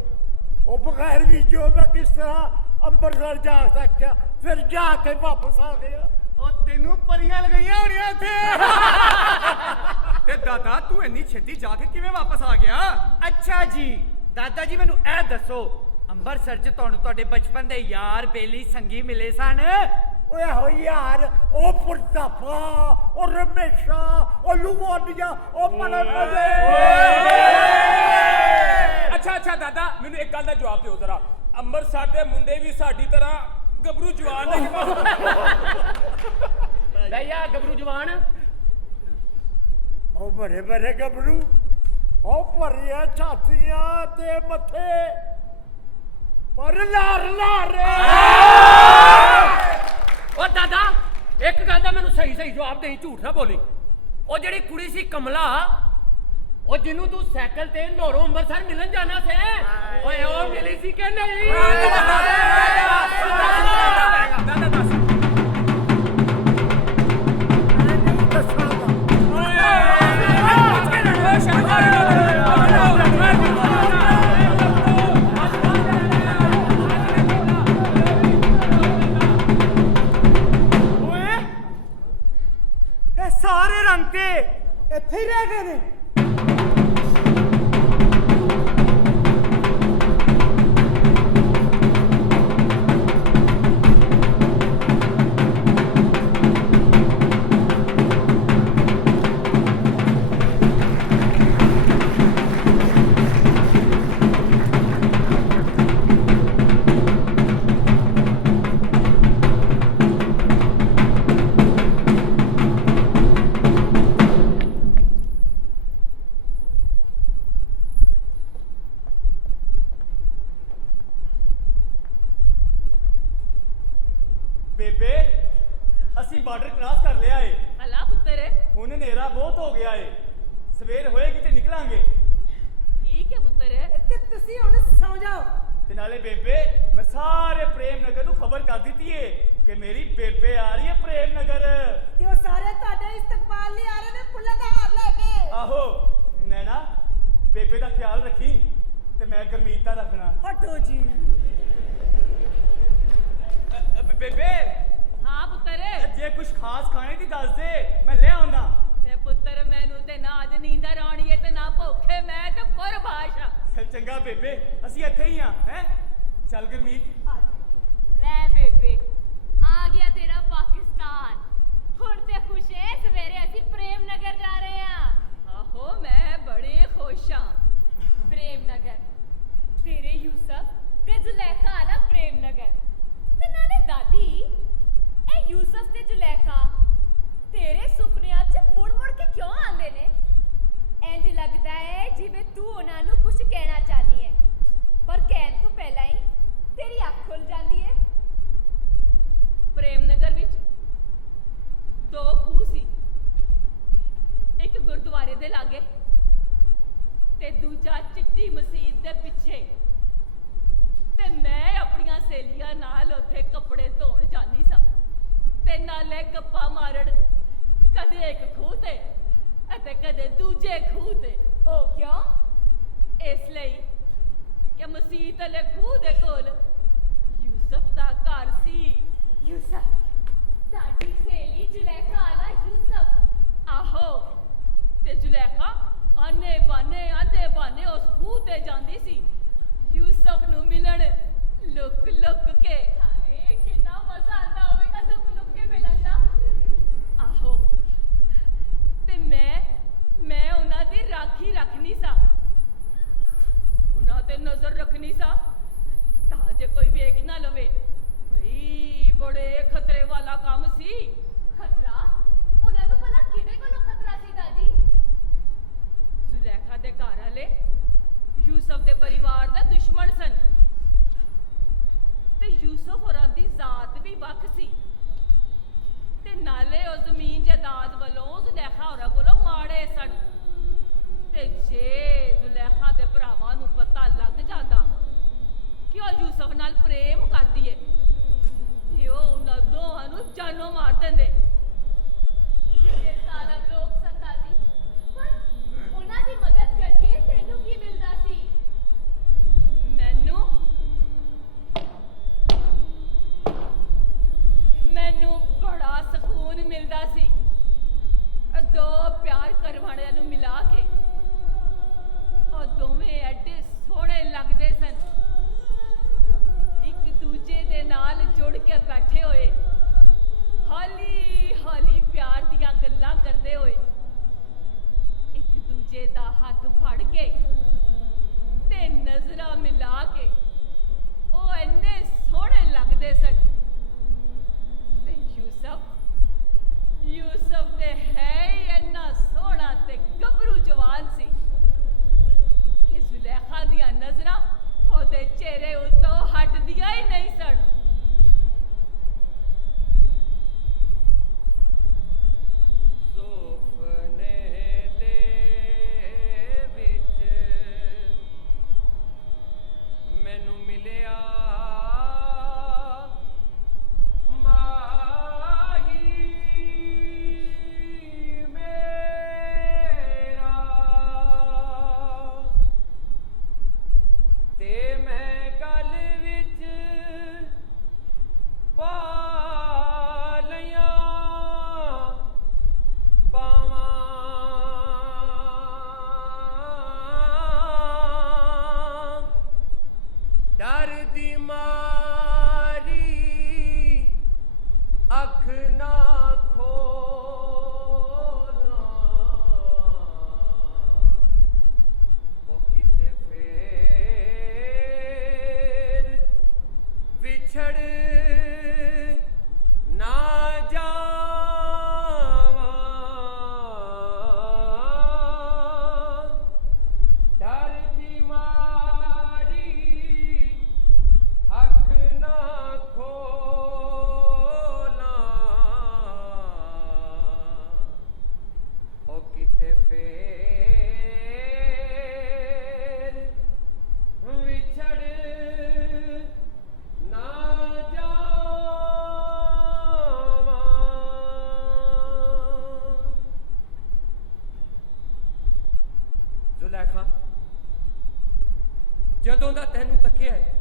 ਉਹ ਬਗੈਰ ਵੀਜ਼ੇ ਮੈਂ ਕਿਸ ਤਰ੍ਹਾਂ ਅੰਮ੍ਰਿਤਸਰ ਜਾ ਸਕਿਆ ਫਿਰ ਜਾ ਕੇ ਵਾਪਸ ਆ ਗਿਆ ਉਹ ਤੈਨੂੰ ਪਰੀਆਂ ਲਗਾਈਆਂ ਹੋਣੀਆਂ ਉੱਥੇ ਤੇ ਦਾਦਾ ਤੂੰ ਇੰਨੀ ਛੇਤੀ ਜਾ ਕੇ ਕਿਵੇਂ ਵਾਪਸ ਆ ਗਿਆ ਅੱਛਾ ਜੀ ਦਾਦਾ ਜੀ ਮੈਨੂੰ ਇਹ ਦੱਸੋ ਅੰਮ੍ਰਿਤਸਰ 'ਚ ਤੁਹਾਨੂੰ ਤੁਹਾਡੇ ਬਚਪਨ ਦੇ ਯਾਰ ਬੇਲੀ ਸੰਗੀ ਮਿਲੇ ਸਨ? ਓਏ ਹੋ ਯਾਰ, ਉਹ ਪੁਰਤਫਾ, ਉਹ ਰਮੇਸ਼ਾ, ਉਹ ਲੁਵਾਨੀਆ, ਉਹ ਮਨਮਦੇ। ਅੱਛਾ ਦਾਦਾ, ਮੈਨੂੰ ਇੱਕ ਗੱਲ ਦਾ ਜਵਾਬ ਦਿਓ ਜ਼ਰਾ। ਅੰਮ੍ਰਿਤਸਰ ਦੇ ਮੁੰਡੇ ਵੀ ਸਾਡੀ ਤਰ੍ਹਾਂ ਗੱਭਰੂ ਜਵਾਨ ਨੇ? ਭਈਆ ਗੱਭਰੂ ਜਵਾਨ ਉਹ ਬੜੇ ਬੜੇ ਗੱਭਰੂ, ਉਹ ਭਰੀਆਂ ਛਾਤੀਆਂ ਤੇ ਮੱਥੇ ਪਰ ਲਾਰ ਲਾਰੇ। ਓ ਦਾਦਾ, ਇੱਕ ਗੱਲ ਦਾ ਮੈਨੂੰ ਸਹੀ ਜਵਾਬ ਦੇਈ, ਝੂਠ ਨਾ ਬੋਲੀ। ਉਹ ਜਿਹੜੀ ਕੁੜੀ ਸੀ ਕਮਲਾ, ਉਹ ਜਿਹਨੂੰ ਤੂੰ ਸਾਈਕਲ ਤੇ ਲੋਰੋਂ ਅੰਮ੍ਰਿਤਸਰ ਮਿਲਣ ਜਾਣਾ ਸੀ, ਓਏ ਉਹ ਮਿਲੀ ਸੀ ਕਿ ਨਹੀਂ? ਦਾਦਾ ਦੱਸ। ਇਹ ਸਾਰੇ ਰੰਗ ਤੇ ਇੱਥੇ ਹੀ ਰਹਿ ਗਏ ਨੇ। ਬੇਬੇ, ਅਸੀਂ ਬਾਰਡਰ ਕ੍ਰਾਸ ਕਰ ਲਿਆ ਏ। ਹਲਾ ਪੁੱਤਰ ਹੁਣ ਹਨੇਰਾ ਬਹੁਤ ਹੋ ਗਿਆ ਏ, ਸਵੇਰ ਹੋਏਗੀ ਤੇ ਨਿਕਲਾਂਗੇ। ਠੀਕ ਹੈ ਪੁੱਤਰ। ਤੇ ਤੁਸੀਂ ਹੁਣ ਸੌ ਜਾਓ। ਤੇ ਨਾਲੇ ਬੇਬੇ, ਮੈਂ ਸਾਰੇ ਪ੍ਰੇਮ ਨਗਰ ਨੂੰ ਖਬਰ ਕਰ ਦਿੱਤੀ ਏ ਕਿ ਮੇਰੀ ਬੇਬੇ ਆ ਰਹੀ ਹੈ ਪ੍ਰੇਮ ਨਗਰ। ਤੇ ਉਹ ਸਾਰੇ ਤੁਹਾਡੇ ਇਸਤਕਬਾਲ ਲਈ ਆ ਰਹੇ ਨੇ ਫੁੱਲਾਂ ਦਾ ਹਾਰ ਲੈ ਕੇ। ਆਹੋ ਨੈਣਾ, ਬੇਬੇ ਦਾ ਖਿਆਲ ਰੱਖੀ ਤੇ ਮੈਂ ਗੁਰਮੀਤ ਦਾ ਰੱਖਣਾ। ਹਟੋ ਜੀ। ਬੇਬੇ, ਹਾਂ ਪੁੱਤਰ। ਜੇ ਕੁਝ ਖਾਸ ਖਾਣੇ ਦੀ ਦੱਸ ਦੇ, ਮੈਂ ਲੈ ਆਉਣਾ। ਤੇ ਪੁੱਤਰ ਮੈਨੂੰ ਤੇ ਨਾ ਅੱਜ ਨੀਂਦਰ ਆਉਣੀ ਹੈ ਤੇ ਨਾ ਭੁੱਖੇ, ਮੈਂ ਤੇ ਪਰਭਾਸ਼ਾ। ਚੱਲ ਚੰਗਾ ਬੇਬੇ, ਅਸੀਂ ਇੱਥੇ ਹੀ ਆ। ਹੈ ਚੱਲ ਗੁਰਮੀਤ। ਲੈ ਬੇਬੇ, ਆ ਗਿਆ ਤੇਰਾ ਪਾਕਿਸਤਾਨ। ਹੁਣ ਤੇ ਖੁਸ਼ ਹੈ, ਸਵੇਰੇ ਅਸੀਂ ਪ੍ਰੇਮ ਨਗਰ ਜਾ ਰਹੇ ਹਾਂ। ਆਹੋ ਮੈਂ ਬੜੀ ਖੁਸ਼ ਹਾਂ। ਪ੍ਰੇਮ ਨਗਰ, ਤੇਰੇ ਯੂਸਫ ਤੇ ਜ਼ੁਲੈਖਾ ਵਾਲਾ ਪ੍ਰੇਮ ਨਗਰ। ਤੇ ਨਾਲੇ ਦਾਦੀ, ਇਹ ਯੂਸਫ ਤੇ ਜ਼ੁਲੈਖਾ ਤੇਰੇ ਸੁਪਨਿਆਂ 'ਚ ਮੁੜ ਕੇ ਕਿਉਂ ਆਉਂਦੇ ਨੇ? ਇੰਜ ਲੱਗਦਾ ਹੈ ਜਿਵੇਂ ਤੂੰ ਉਹਨਾਂ ਨੂੰ ਕੁਝ ਕਹਿਣਾ ਚਾਹਨੀ ਹੈ, ਪਰ ਕਹਿਣ ਤੋਂ ਪਹਿਲਾਂ ਹੀ ਤੇਰੀ ਅੱਖ ਖੁੱਲ ਜਾਂਦੀ ਹੈ। ਪ੍ਰੇਮ ਨਗਰ ਵਿੱਚ ਦੋ ਖੂਹ ਸੀ, ਇੱਕ ਗੁਰਦੁਆਰੇ ਦੇ ਲਾਗੇ ਤੇ ਦੂਜਾ ਚਿੱਟੀ ਮਸਜਿਦ ਦੇ ਪਿੱਛੇ। ਤੇ ਮੈਂ ਆਪਣੀਆਂ ਸਹੇਲੀਆਂ ਨਾਲ ਉੱਥੇ ਕੱਪੜੇ ਧੋਣ ਜਾਂਦੀ ਸਾਂ ਤੇ ਨਾਲੇ ਗੱਪਾਂ ਮਾਰਨ, ਕਦੇ ਇੱਕ ਖੂਹ ਤੇ ਅਤੇ ਕਦੇ ਦੂਜੇ ਖੂਹ ਤੇ। ਉਹ ਕਿਉਂ? ਇਸ ਲਈ ਕਿ ਮਸਜਿਦ ਵਾਲੇ ਖੂਹ ਦੇ ਕੋਲ ਯੂਸਫ ਦਾ ਘਰ ਸੀ। ਯੂਸਫ, ਤੁਹਾਡੀ ਸਹੇਲੀ ਜ਼ੁਲੈਖਾ ਵਾਲਾ ਯੂਸਫ? ਆਹੋ, ਤੇ ਜ਼ੁਲੈਖਾ ਆਨੇ ਬਾਨੇ ਉਸ ਖੂਹ ਤੇ ਜਾਂਦੀ ਸੀ ਯੂਸਫ ਨੂੰ ਮਿਲਣ, ਲੁੱਕ ਕੇ। ਹਾਏ, ਕਿੰਨਾ ਮਜ਼ਾ ਆਉਂਦਾ ਹੋਵੇਗਾ ਲੁੱਕ ਕੇ ਮਿਲਣ ਦਾ। ਆਹੋ, ਤੇ ਮੈਂ ਉਹਨਾਂ ਦੀ ਰਾਖੀ ਰੱਖਣੀ ਸਾਂ, ਉਹਨਾਂ ਤੇ ਨਜ਼ਰ ਰੱਖਣੀ ਸਾਂ ਤਾਂ ਜੇ ਕੋਈ ਵੇਖ ਨਾ ਲਵੇ। ਭਈ ਬੜੇ ਖਤਰੇ ਵਾਲਾ ਕੰਮ ਸੀ। ਖਤਰਾ? ਉਹਨਾਂ ਨੂੰ ਭਲਾ ਕਿਹਦੇ ਕੋਲੋਂ ਖਤਰਾ ਸੀ ਦਾਦੀ? ਜ਼ੁਲੈਖਾ ਦੇ ਘਰ ਵਾਲੇ ਯੂਸਫ ਦੇ ਪਰਿਵਾਰ ਦਾ ਦੁਸ਼ਮਣ ਸਨ ਤੇ ਯੂਸਫ ਹੋਰਾਂ ਦੀ ਜ਼ਾਤ ਵੀ ਵੱਖ ਸੀ ਤੇ ਨਾਲੇ ਉਹ ਜ਼ਮੀਨ ਜਾਇਦਾਦ ਵੱਲੋਂ ਜ਼ੁਲੈਖਾ ਹੋਰਾਂ ਕੋਲੋਂ ਮਾੜੇ ਸਨ। ਤੇ ਜੇ ਜ਼ੁਲੈਖਾ ਦੇ ਭਰਾਵਾਂ ਨੂੰ ਪਤਾ ਲੱਗ ਜਾਂਦਾ ਕਿ ਉਹ ਯੂਸਫ ਨਾਲ ਪ੍ਰੇਮ ਕਰਦੀ ਏ ਤੇ ਉਹ ਉਹਨਾਂ ਦੋਹਾਂ ਨੂੰ ਜਾਨੋਂ ਮਾਰ ਦਿੰਦੇ। ਇਹ ਸਾਰਾ ਲੋਕ ਸਨ ਦਾਦੀ, ਪਰ ਉਹਨਾਂ ਦੀ ਮਦਦ ਕਰਕੇ ਤੈਨੂੰ ਕੀ ਮਿਲਦਾ ਸੀ? ਮੈਨੂੰ ਬੜਾ ਸਕੂਨ ਮਿਲਦਾ ਸੀ ਦੋ ਪਿਆਰ ਕਰਨ ਵਾਲਿਆਂ ਨੂੰ ਮਿਲਾ ਕੇ। ਉਹ ਦੋਵੇਂ ਐਡੇ ਸੋਹਣੇ ਜਦੋਂ ਦਾ ਤੈਨੂੰ ਤੱਕਿਆ ਹੈ,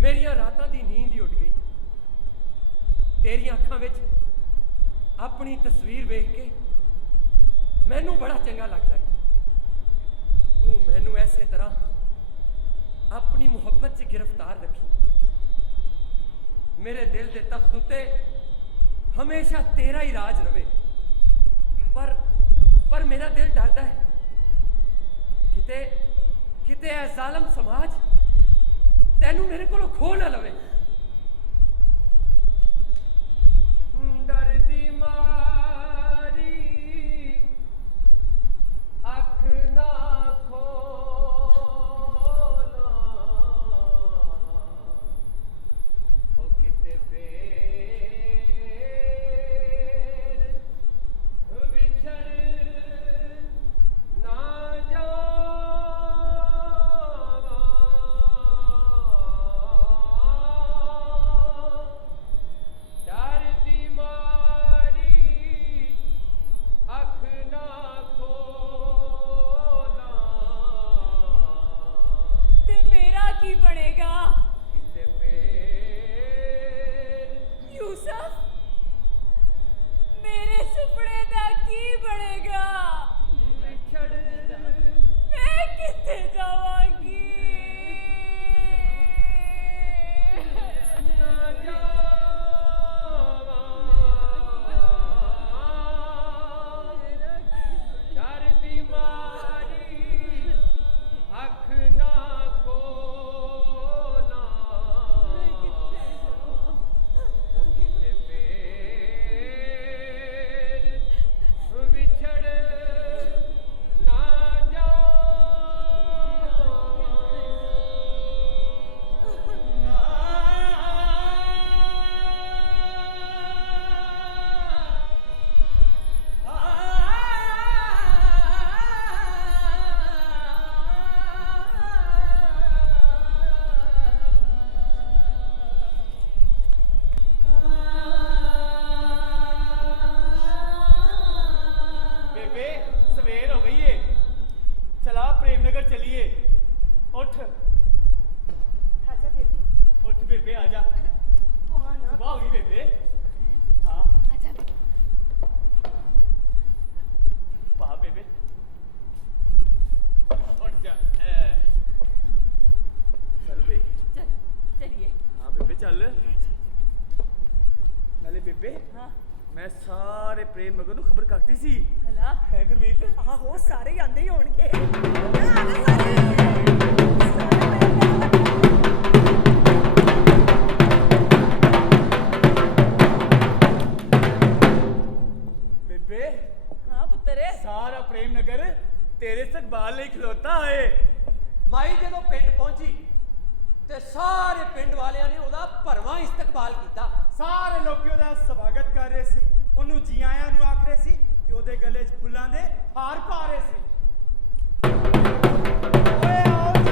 ਮੇਰੀਆਂ ਰਾਤਾਂ ਦੀ ਨੀਂਦ ਹੀ ਉੱਡ ਗਈ। ਤੇਰੀਆਂ ਅੱਖਾਂ ਵਿੱਚ ਆਪਣੀ ਤਸਵੀਰ ਵੇਖ ਕੇ ਮੈਨੂੰ ਬੜਾ ਚੰਗਾ ਲੱਗਦਾ ਹੈ। ਤੂੰ ਮੈਨੂੰ ਐਸੇ ਤਰ੍ਹਾਂ ਆਪਣੀ ਮੁਹੱਬਤ 'ਚ ਗਿਰਫਤਾਰ ਰੱਖੀ। ਮੇਰੇ ਦਿਲ ਦੇ ਤਖਤ ਉੱਤੇ ਹਮੇਸ਼ਾ ਤੇਰਾ ਹੀ ਰਾਜ ਰਵੇ। ਪਰ ਮੇਰਾ ਦਿਲ ਡਰਦਾ ਹੈ ਕਿਤੇ ਇਹ ਜ਼ਾਲਮ ਸਮਾਜ ਤੈਨੂੰ ਮੇਰੇ ਕੋਲੋਂ ਖੋ ਨਾ ਲਵੇ। ਡਰਦੀ ਮਾਰੀ ਅੱਖ ਨਾ ਖੋਲਾ, ਉਹ ਕਿਤੇ ਫੇਰ ਵਿਛੜ ਨਾ ਡਰਦੀ ਮਾਰੀ ਅੱਖ ਨਾ ਖੋਲਾ, ਤੇ ਮੇਰਾ ਕੀ ਬਣੇਗਾ ਕਿਤੇ ਫੇਰ ਯੂਸਫ? ਮੇਰੇ ਸੁਪਨੇ ਦਾ ਕੀ ਬਣੇਗਾ? ਵਿਛੜ ਮੈਂ ਕਿੱਥੇ ਜਾਵਾਂਗੀ? ਨਾ ਜਾਵਾਂ, ਡਰਦੀ ਮਾਰੀ ਅੱਖ ਨਾ ਖੋਲਾ, ਉਹ ਕਿਤੇ ਫੇਰ ਵਿਛੜ ਨਾ बेबे सवेर हो गई है, चला प्रेमनगर चलिए। उठ आजा बेबी। उठ बेबे आजा, कौन सुबह हो गई बेबे। हाँ आजा पा बेबे उठ जा। चल बे। चल चलिए। हाँ बेबे चल। नाले बेबे हाँ मैं सारे प्रेम नगर ਨੂੰ ਖਬਰ ਕਰਤੀ ਸੀ। हला ਹੈ ਗੁਰਮੀਤ? आहो सारे ही आंदे ही होणगे। बेबे हाँ पुत्तर सारा प्रेम नगर तेरे इस्तकबाल ਲਈ ਖਲੋਤਾ ਹੈ। ਮਾਈ ਜਦੋਂ ਪਿੰਡ ਪਹੁੰਚੀ ਤੇ ਸਾਰੇ ਪਿੰਡ ਵਾਲਿਆਂ ਨੇ ਉਹਦਾ ਭਰਵਾਂ ਇਸਤਕਬਾਲ ਕੀਤਾ। ਸਾਰੇ ਲੋਕੀ ਉਹਦਾ ਸਵਾਗਤ ਕਰ ਰਹੇ ਸੀ, ਉਹਨੂੰ ਜੀ ਆਇਆਂ ਨੂੰ ਆਖ ਰਹੇ ਸੀ ਤੇ ਉਹਦੇ ਗਲੇ 'ਚ ਫੁੱਲਾਂ ਦੇ ਹਾਰ ਪਾ ਰਹੇ ਸੀ। ਓਏ ਆਓ ਜੀ।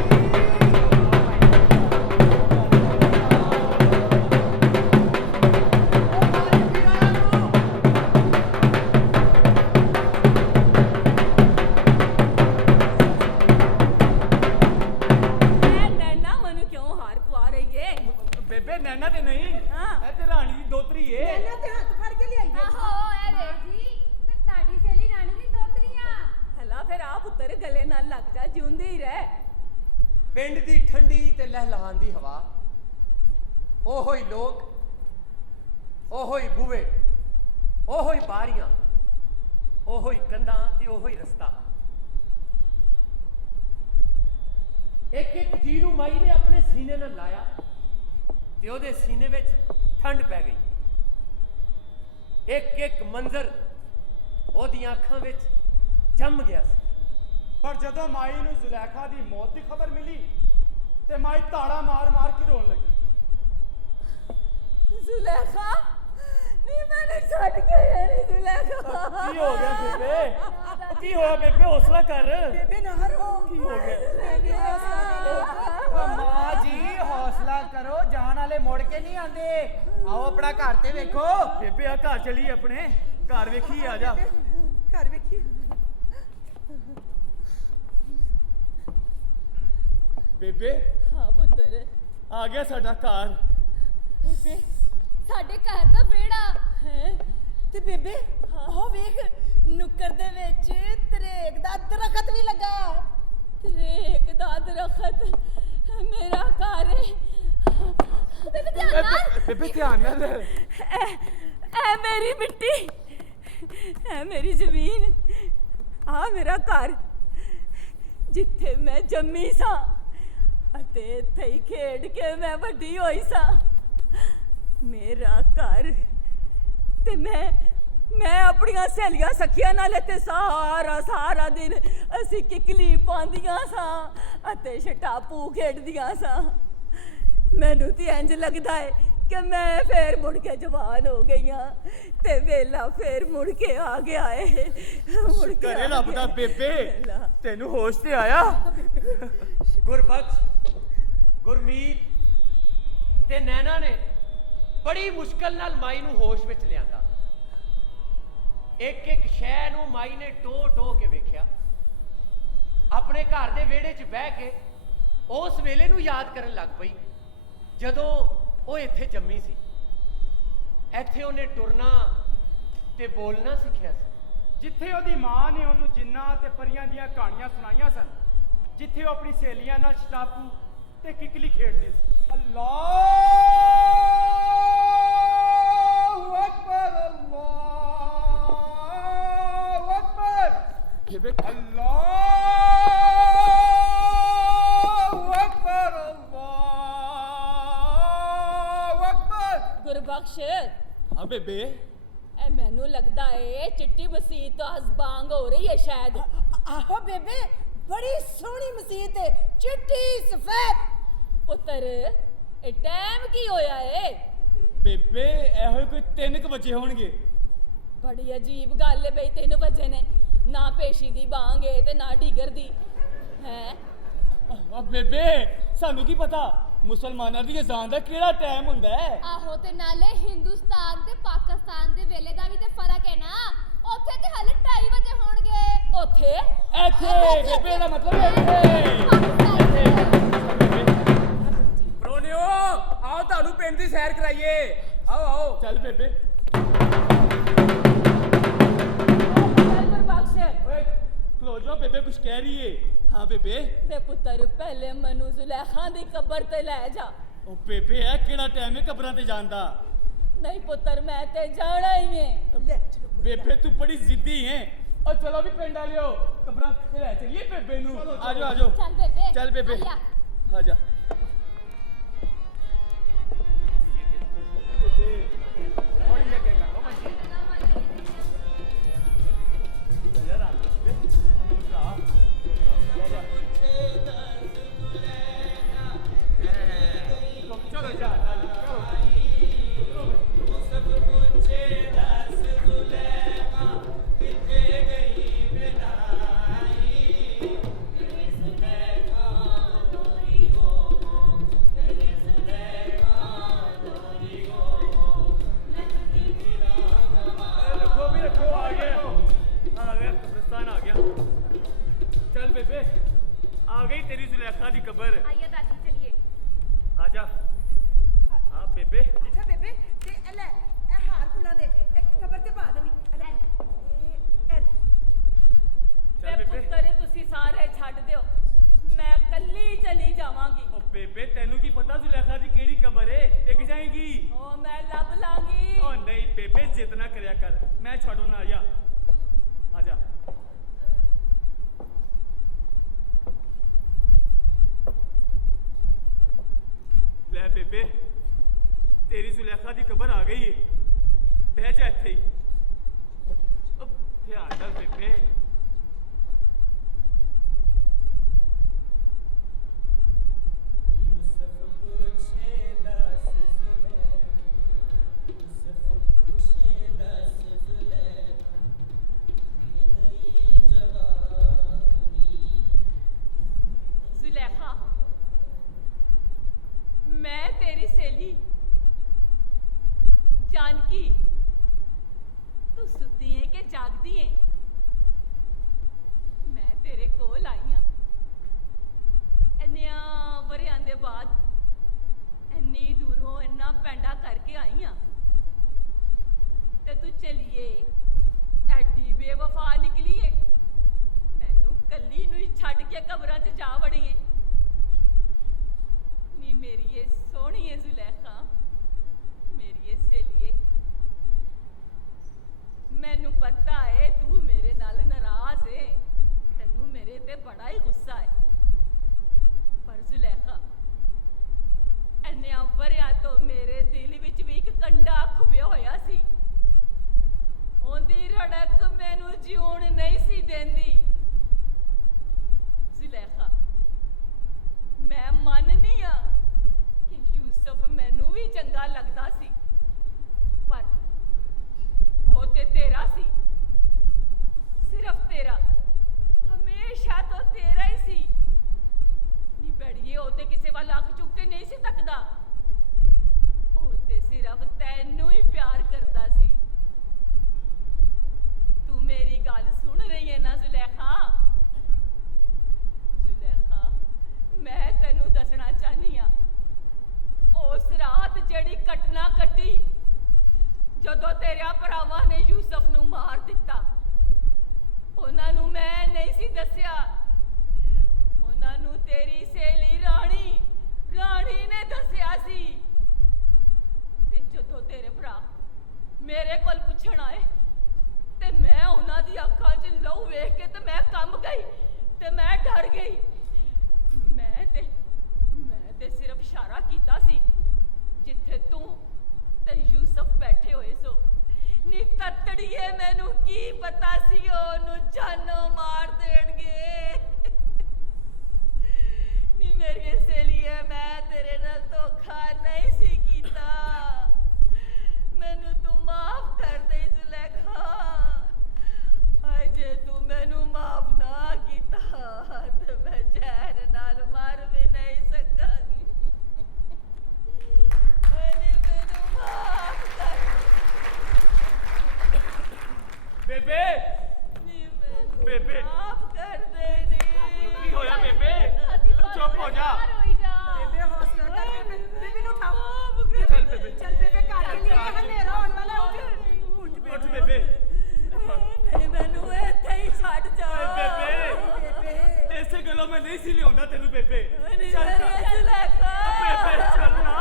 नैना मनु क्यों हार पवा रही है? बेबे नैना ते नहीं, हाँ। ਇਹ ਤੇ ਰਾਣੀ ਦੀ ਦੋਤਰੀ ਏ। ਇਹਨਾਂ ਤੇ ਹੱਥ ਫੜ ਕੇ ਲਿਆਈਏ। आहो ए जी मैं ताड़ी सहेली रानी दी दोतरी हां। हला फिर आ पुत्तर गले नाल लग जा, जिਉਂਦੇ ही रह। ਪਿੰਡ ਦੀ ਠੰਡੀ ਤੇ ਲਹਿਲਹਾਉਂਦੀ ਹਵਾ, ਉਹੋ ਹੀ ਲੋਕ, ਉਹੋ ਹੀ ਬੂਹੇ, ਉਹੋ ਹੀ ਬਾਰੀਆਂ, ਉਹੋ ਹੀ ਕੰਧਾਂ ਤੇ ਉਹੋ ਹੀ ਰਸਤਾ। ਇੱਕ ਇੱਕ ਜੀ ਨੂੰ ਮਾਈ ਨੇ ਆਪਣੇ ਸੀਨੇ ਨਾਲ ਲਾਇਆ ਤੇ ਉਹਦੇ ਸੀਨੇ ਵਿੱਚ ਠੰਡ ਪੈ ਗਈ। ਇੱਕ ਇੱਕ ਮੰਜ਼ਰ ਉਹਦੀਆਂ ਅੱਖਾਂ ਵਿੱਚ ਜੰਮ ਗਿਆ ਸੀ। ਪਰ ਜਦੋਂ ਮਾਈ ਨੂੰ ਜ਼ੁਲੈਖਾ ਦੀ ਮੌਤ ਦੀ ਖਬਰ ਮਿਲੀ ਤੇ ਮਾਈ ਤਾੜਾ ਮਾਰ ਕੇ ਰੋਣ ਲੱਗੀ। जुलेखा नहीं मैंने छड़ के ये नहीं जुलेखा। ਕੀ ਹੋ ਗਿਆ ਬੇਬੇ? ਕੀ ਹੋਇਆ ਬੇਬੇ? ਹੌਸਲਾ ਕਰ। ਬੇਬੇ ਨਾ ਰੋ। ਕੀ ਹੋ ਗਿਆ? ਬੇਬੇ ਹੌਸਲਾ ਕਰੋ। ਮਾਂ ਜੀ ਹੌਸਲਾ ਕਰੋ, ਜਾਣ ਵਾਲੇ ਮੁੜ ਕੇ ਨਹੀਂ ਆਉਂਦੇ। ਆਓ ਆਪਣਾ ਘਰ ਤੇ ਵੇਖੋ। ਬੇਬੇ ਆ ਘਰ ਚਲੀ ਆਪਣੇ, ਘਰ ਵੇਖੀ ਆ ਜਾ। ਘਰ ਵੇਖੀ। ਬੇਬੇ ਹਾਂ ਪੁੱਤਰ। ਆ ਗਿਆ ਸਾਡਾ ਘਰ। ਬੇਬੇ ਸਾਡੇ ਘਰ ਦਾ ਵਿਹੜਾ ਹੈ ਤੇ ਬੇਬੇ ਉਹ ਵੇਖ ਨੁੱਕਰ ਦੇ ਵਿੱਚ ਤਰੇਕ ਦਾ ਦਰਖਤ ਵੀ ਲੱਗਾ ਹੈ। ਤਰੇਕ ਦਾ ਦਰਖਤ ਮੇਰਾ ਘਰ ਹੈ। ਬੇਬੇ ਧਿਆਨ ਨਾਲ। ਬੇਬੇ ਧਿਆਨ ਨਾਲ। ਐ ਮੇਰੀ ਮਿੱਟੀ, ਐ ਮੇਰੀ ਜ਼ਮੀਨ, ਆ ਮੇਰਾ ਘਰ ਜਿੱਥੇ ਮੈਂ ਜੰਮੀ ਸਾਂ ਅਤੇ ਇੱਥੇ ਹੀ ਖੇਡ ਕੇ ਮੈਂ ਵੱਡੀ ਹੋਈ ਸਾਂ। ਮੇਰਾ ਘਰ ਤੇ ਮੈਂ ਆਪਣੀਆਂ ਸਹੇਲੀਆਂ ਸਖੀਆਂ ਨਾਲ ਇੱਥੇ ਸਾਰਾ ਦਿਨ ਅਸੀਂ ਕਿਕਲੀ ਪਾਉਂਦੀਆਂ ਸਾਂ ਅਤੇ ਛਟਾਪੂ ਖੇਡਦੀਆਂ ਸਾਂ। ਮੈਨੂੰ ਤੇ ਇੰਜ ਲੱਗਦਾ ਹੈ ਕਿ ਮੈਂ ਫੇਰ ਮੁੜ ਕੇ ਜਵਾਨ ਹੋ ਗਈ ਹਾਂ ਤੇ ਵੇਲਾ ਫੇਰ ਮੁੜ ਕੇ ਆ ਗਿਆ ਏ। ਮੁੜ ਕੇ ਕਰੇ ਆ ਰੱਬ ਦਾ ਗਿਆ। ਬੇਬੇ ਵੇਲਾ। ਤੈਨੂੰ ਹੋਸ਼ ਤੇ ਆਇਆ। ਗੁਰਬਖਸ਼, ਗੁਰਮੀਤ ਤੇ ਨੈਣਾ ਨੇ ਬੜੀ ਮੁਸ਼ਕਲ ਨਾਲ ਮਾਈ ਨੂੰ ਹੋਸ਼ ਵਿੱਚ ਲਿਆਂਦਾ। ਇੱਕ ਸ਼ੈ ਨੂੰ ਮਾਈ ਨੇ ਟੋ ਕੇ ਵੇਖਿਆ। ਆਪਣੇ ਘਰ ਦੇ ਵਿਹੜੇ 'ਚ ਬਹਿ ਕੇ ਉਸ ਵੇਲੇ ਨੂੰ ਯਾਦ ਕਰਨ ਲੱਗ ਪਈ ਜਦੋਂ ਉਹ ਇੱਥੇ ਜੰਮੀ ਸੀ। ਇੱਥੇ ਉਹਨੇ ਟੁਰਨਾ ਤੇ ਬੋਲਣਾ ਸਿੱਖਿਆ ਸੀ। ਜਿੱਥੇ ਉਹਦੀ ਮਾਂ ਨੇ ਉਹਨੂੰ ਜਿੰਨਾਂ ਤੇ ਪਰੀਆਂ ਦੀਆਂ ਕਹਾਣੀਆਂ ਸੁਣਾਈਆਂ ਸਨ, ਜਿੱਥੇ ਉਹ ਆਪਣੀ ਸਹੇਲੀਆਂ ਨਾਲ ਸ਼ਟਾਪੂ ਤੇ ਕਿਕਲੀ ਖੇਡਦੀ ਸੀ। ਅੱਲਾਹੁ ਅਕਬਰ, ਅੱਲਾਹੁ ਅਕਬਰ, ਬੇਬੇ ਅੱਲਾਹੁ ਅਕਬਰ, ਅੱਲਾਹੁ ਅਕਬਰ। ਗੁਰਬਖਸ਼, ਹਾਂ ਬੇਬੇ। ਐ ਮੈਨੂੰ ਲੱਗਦਾ ਏ ਚਿੱਟੀ ਮਸੀਤ ਤੋਂ ਹਸਬਾਂਗ ਹੋ ਰਹੀ ਹੈ ਸ਼ਾਇਦ। ਆਹੋ ਬੇਬੇ ਬੜੀ ਸੋਹਣੀ ਮਸੀਤ ਹੈ, ਚਿੱਟੀ ਸਫੈਦ। ਪੁੱਤਰ ਇਹ ਟਾਈਮ ਕੀ ਹੋਇਆ ਏ? ਬੇਬੇ ਇਹੋ ਹੀ ਕੋਈ 3 ਵਜੇ ਹੋਣਗੇ। ਬੜੀ ਅਜੀਬ ਗੱਲ ਏ ਬਈ 3 ਵਜੇ ਨੇ, ਨਾ ਪੇਸ਼ੀ ਦੀ ਬਾਂਗ ਏ ਤੇ ਨਾ ਡੀਗਰ ਦੀ ਹੈ। ਆ ਬੇਬੇ ਸਾਨੂੰ ਕੀ ਪਤਾ ਮੁਸਲਮਾਨਾਂ ਦੀ ਅਜ਼ਾਨ ਦਾ ਕਿਹੜਾ ਟਾਈਮ ਹੁੰਦਾ ਹੈ। ਆਹੋ ਤੇ ਨਾਲੇ ਹਿੰਦੁਸਤਾਨ ਤੇ ਪਾਕਿਸਤਾਨ ਦੇ ਵੇਲੇ ਦਾ ਵੀ ਤੇ ਫਰਕ ਹੈ ਨਾ। ਉੱਥੇ ਤੇ ਹਾਲੇ 2:30 ਵਜੇ ਹੋਣਗੇ। ਉੱਥੇ ਇੱਥੇ ਬੇਬੇ ਦਾ ਮਤਲਬ ਇੱਥੇ। ਪਰੋਨਿਓ ਆਓ ਤੁਹਾਨੂੰ ਪਿੰਡ ਦੀ ਸੈਰ ਕਰਾਈਏ। ਆਓ ਚੱਲ ਬੇਬੇ। ਗੁਰਬਖਸ਼ ਓਏ ਖਲੋ ਜਾ, ਬੇਬੇ ਕੁਛ ਕਹਿ ਰਹੀ ਏ। ਹਾਂ ਬੇਬੇ। ਤੇ ਪੁੱਤਰ ਪਹਿਲੇ ਮੈਨੂੰ ਜ਼ੁਲੈਖਾ ਦੀ ਕਬਰ ਤੇ ਲੈ ਜਾ। ਉਹ ਬੇਬੇ ਇਹ ਕਿਹੜਾ ਟਾਈਮ ਹੈ ਕਬਰਾਂ ਤੇ ਜਾਣ ਦਾ। ਨਹੀਂ ਪੁੱਤਰ ਮੈਂ ਤੇ ਜਾਣਾ ਹੀ ਏ। ਬੇਬੇ ਤੂੰ ਬੜੀ ਜ਼ਿੱਦੀ ਹੈ। ਉਹ ਚਲੋ ਵੀ ਪਿੰਡ ਵਾਲਿਓ ਕਬਰਾਂ ਤੇ ਲੈ ਚਲੀਏ ਬੇਬੇ ਨੂੰ। ਆਜੋ ਆਜੋ ਚੱਲ ਬੇਬੇ। ਚੱਲ ਬੇਬੇ ਆ ਜਾ। ਆ ਜਾ। आइए दादी चलिए। आजा। हाँ बेबे। ਅੱਛਾ ਬੇਬੇ ਤੇ ਇਹ ਲੈ ਇਹ ਹਾਰ ਫੁੱਲਾਂ ਦੇ ਇੱਕ ਕਬਰ ਤੇ ਪਾ ਦੇਵੀਂ। ਚੱਲ ਤੇ ਬੇਬੇ। ਪੁੱਤਰ ਤੁਸੀਂ ਸਾਰੇ ਛੱਡ ਦਿਓ, ਮੈਂ ਕੱਲੀ ਚਲੀ ਜਾਵਾਂਗੀ। ਉਹ ਬੇਬੇ ਤੈਨੂੰ ਕੀ ਪਤਾ ਜ਼ੁਲੈਖਾ ਦੀ ਕਿਹੜੀ ਕਬਰ ਏ, ਡਿੱਗ ਜਾਏਗੀ। ਉਹ ਮੈਂ ਲੱਭ ਲਾਂਗੀ। ਉਹ ਨਹੀਂ ਬੇਬੇ ਜਿੱਦ ਨਾ ਕਰਿਆ ਕਰ, ਮੈਂ ਛੱਡੋ ਨਾ। ਆਜਾ ਆਜਾ। ਲੈ ਬੇਬੇ ਤੇਰੀ ਜ਼ੁਲੈਖਾ ਦੀ ਕਬਰ ਆ ਗਈ ਏ, ਬਹਿ ਜਾ ਇੱਥੇ ਹੀ। ਧਿਆਨ ਨਾਲ ਬੇਬੇ। ਜ਼ੁਲੈਖਾ ਮੈਂ ਤੇਰੀ ਸਹੇਲੀ जानकी ਬੇਵਫਾ ਨਿਕਲੀ ਏ ਮੈਨੂੰ ਕੱਲੀ ਨੂੰ ਹੀ ਛੱਡ ਕੇ ਕਬਰਾਂ 'ਚ ਜਾ ਵੜੀ ਏ ਨੀ ਮੇਰੀ ਇਹ ਸੋਹਣੀ ਏ ਜ਼ੁਲੈਖਾ ਮੇਰੀ ਇਹ ਸਹੇਲੀਏ ਮੈਨੂੰ ਪਤਾ ਏ ਤੂੰ ਮੇਰੇ ਨਾਲ ਨਾਰਾਜ਼ ਏ ਤੈਨੂੰ ਮੇਰੇ ਤੇ ਬੜਾ ਹੀ ਗੁੱਸਾ ਏ ਪਰ ਜ਼ੁਲੈਖਾ ਇੰਨਿਆਂ ਵਰਿਆਂ ਤੋਂ ਮੇਰੇ ਦਿਲ ਵਿੱਚ ਵੀ ਇੱਕ ਕੰਡਾ ਖੁੱਭਿਆ ਹੋਇਆ ਸੀ ਉਹਦੀ ਰੜਕ ਮੈਨੂੰ ਜਿਉਣ ਨਹੀਂ ਸੀ ਦਿੰਦੀ ਜ਼ੁਲੈਖਾ ਮੈਂ ਮੰਨਨੀ ਆ ਕਿ ਯੂਸਫ ਮੈਨੂੰ ਵੀ ਚੰਗਾ ਲੱਗਦਾ ਸੀ ਪਰ ਉਹ ਤੇ ਤੇਰਾ ਸੀ ਸਿਰਫ ਤੇਰਾ ਹਮੇਸ਼ਾ ਤੋਂ ਤੇਰਾ ਹੀ ਸੀ ਨੀ ਬੜੀਏ ਉਹ ਤੇ ਕਿਸੇ ਵੱਲ ਅੱਖ ਚੁੱਕ ਕੇ ਨਹੀਂ ਸੀ ਤੱਕਦਾ ਉਹ ਤੇ ਸਿਰਫ ਤੈਨੂੰ ਹੀ ਪਿਆਰ ਕਰਦਾ ਸੀ ਤੂੰ ਮੇਰੀ ਗੱਲ ਸੁਣ ਰਹੀ ਹੈ ਨਾ ਜ਼ੁਲੈਖਾ ਜ਼ੁਲੈਖਾ ਮੈਂ ਤੈਨੂੰ ਦੱਸਣਾ ਚਾਹਨੀ ਆ ਉਸ ਰਾਤ ਜਿਹੜੀ ਘਟਨਾ ਘਟੀ ਜਦੋਂ ਤੇਰੇ ਭਰਾਵਾਂ ਨੇ ਯੂਸਫ ਨੂੰ ਮਾਰ ਦਿੱਤਾ ਉਹਨਾਂ ਨੂੰ ਮੈਂ ਨਹੀਂ ਸੀ ਦੱਸਿਆ ਉਹਨਾਂ ਨੂੰ ਤੇਰੀ ਸਹੇਲੀ ਰਾਣੀ ਨੇ ਦੱਸਿਆ ਸੀ ਤੇ ਜਦੋਂ ਤੇਰੇ ਭਰਾ ਮੇਰੇ ਕੋਲ ਪੁੱਛਣ ਆਏ ਤੇ ਮੈਂ ਉਹਨਾਂ ਦੀ ਅੱਖਾਂ 'ਚ ਲਹੂ ਵੇਖ ਕੇ ਤੇ ਮੈਂ ਕੰਬ ਗਈ ਤੇ ਮੈਂ ਡਰ ਗਈ ਮੈਂ ਤੇ ਸਿਰਫ ਇਸ਼ਾਰਾ ਕੀਤਾ ਸੀ ਜਿੱਥੇ ਤੂੰ ਤੇ ਯੂਸਫ ਬੈਠੇ ਹੋਏ ਸੋ ਨੀ ਤੱਤੜੀਏ ਮੈਨੂੰ ਕੀ ਪਤਾ ਸੀ ਉਹਨੂੰ ਜਾਨੋਂ ਮਾਰ ਦੇਣਗੇ ਨੀ ਮੇਰੀ ਸਹੇਲੀਏ ਮੈਂ ਤੇਰੇ ਨਾਲ ਧੋਖਾ ਨਹੀਂ ਸੀ ਕੀਤਾ ਮੈਨੂੰ ਤੂੰ ਮਾਫ ਕਰ ਦੇ ਜ਼ੁਲੈਖਾ ਹਾਏ ਜੇ ਤੂੰ ਮੈਨੂੰ ਮਾਫ ਨਾ ਕੀਤਾ ਤੇ ਮੈਂ ਜ਼ਹਿਰ ਨਾਲ ਮਰ ਵੀ ਨਹੀਂ ਸਕਾਂਗੀ ਮੈਨੂੰ ਮਾਫ ਕਰ ਬੇਬੇ ਨੀ ਮੈਨੂੰ ਬੇਬੇ। ਮਾਫ ਕਰ ਦੇ ਨੀ ਕੀ ਹੋਇਆ ਬੇਬੇ ਚੁੱਪ ਹੋ ਜਾ ਬੇਬੇ ਹੌਸਲਾ ਕਰ ਬੇਬੇ ਨੂੰ ਉਠਾਓ ਚੱਲ ਬੇਬੇ ਚੱਲ ਬੇਬੇ ਘਰ ਚੱਲੀਏ ਹਨੇਰਾ ਹੋਣ ਵਾਲਾ ਉੱਠ ਉੱਠ ਬੇਬੇ ਨਹੀਂ ਮੈਨੂੰ ਇੱਥੇ ਹੀ ਛੱਡ ਜਾ ਬੇਬੇ ਬੇਬੇ ਇਸੇ ਗੱਲੋਂ ਮੈਂ ਨਹੀਂ ਸੀ ਲਿਆਉਂਦਾ ਤੈਨੂੰ ਬੇਬੇ ਨਹੀਂ ਚੱਲ ਮੇਰੇ ਜ਼ੁਲੈਖਾ ਬੇਬੇ ਚੱਲ ਨਾ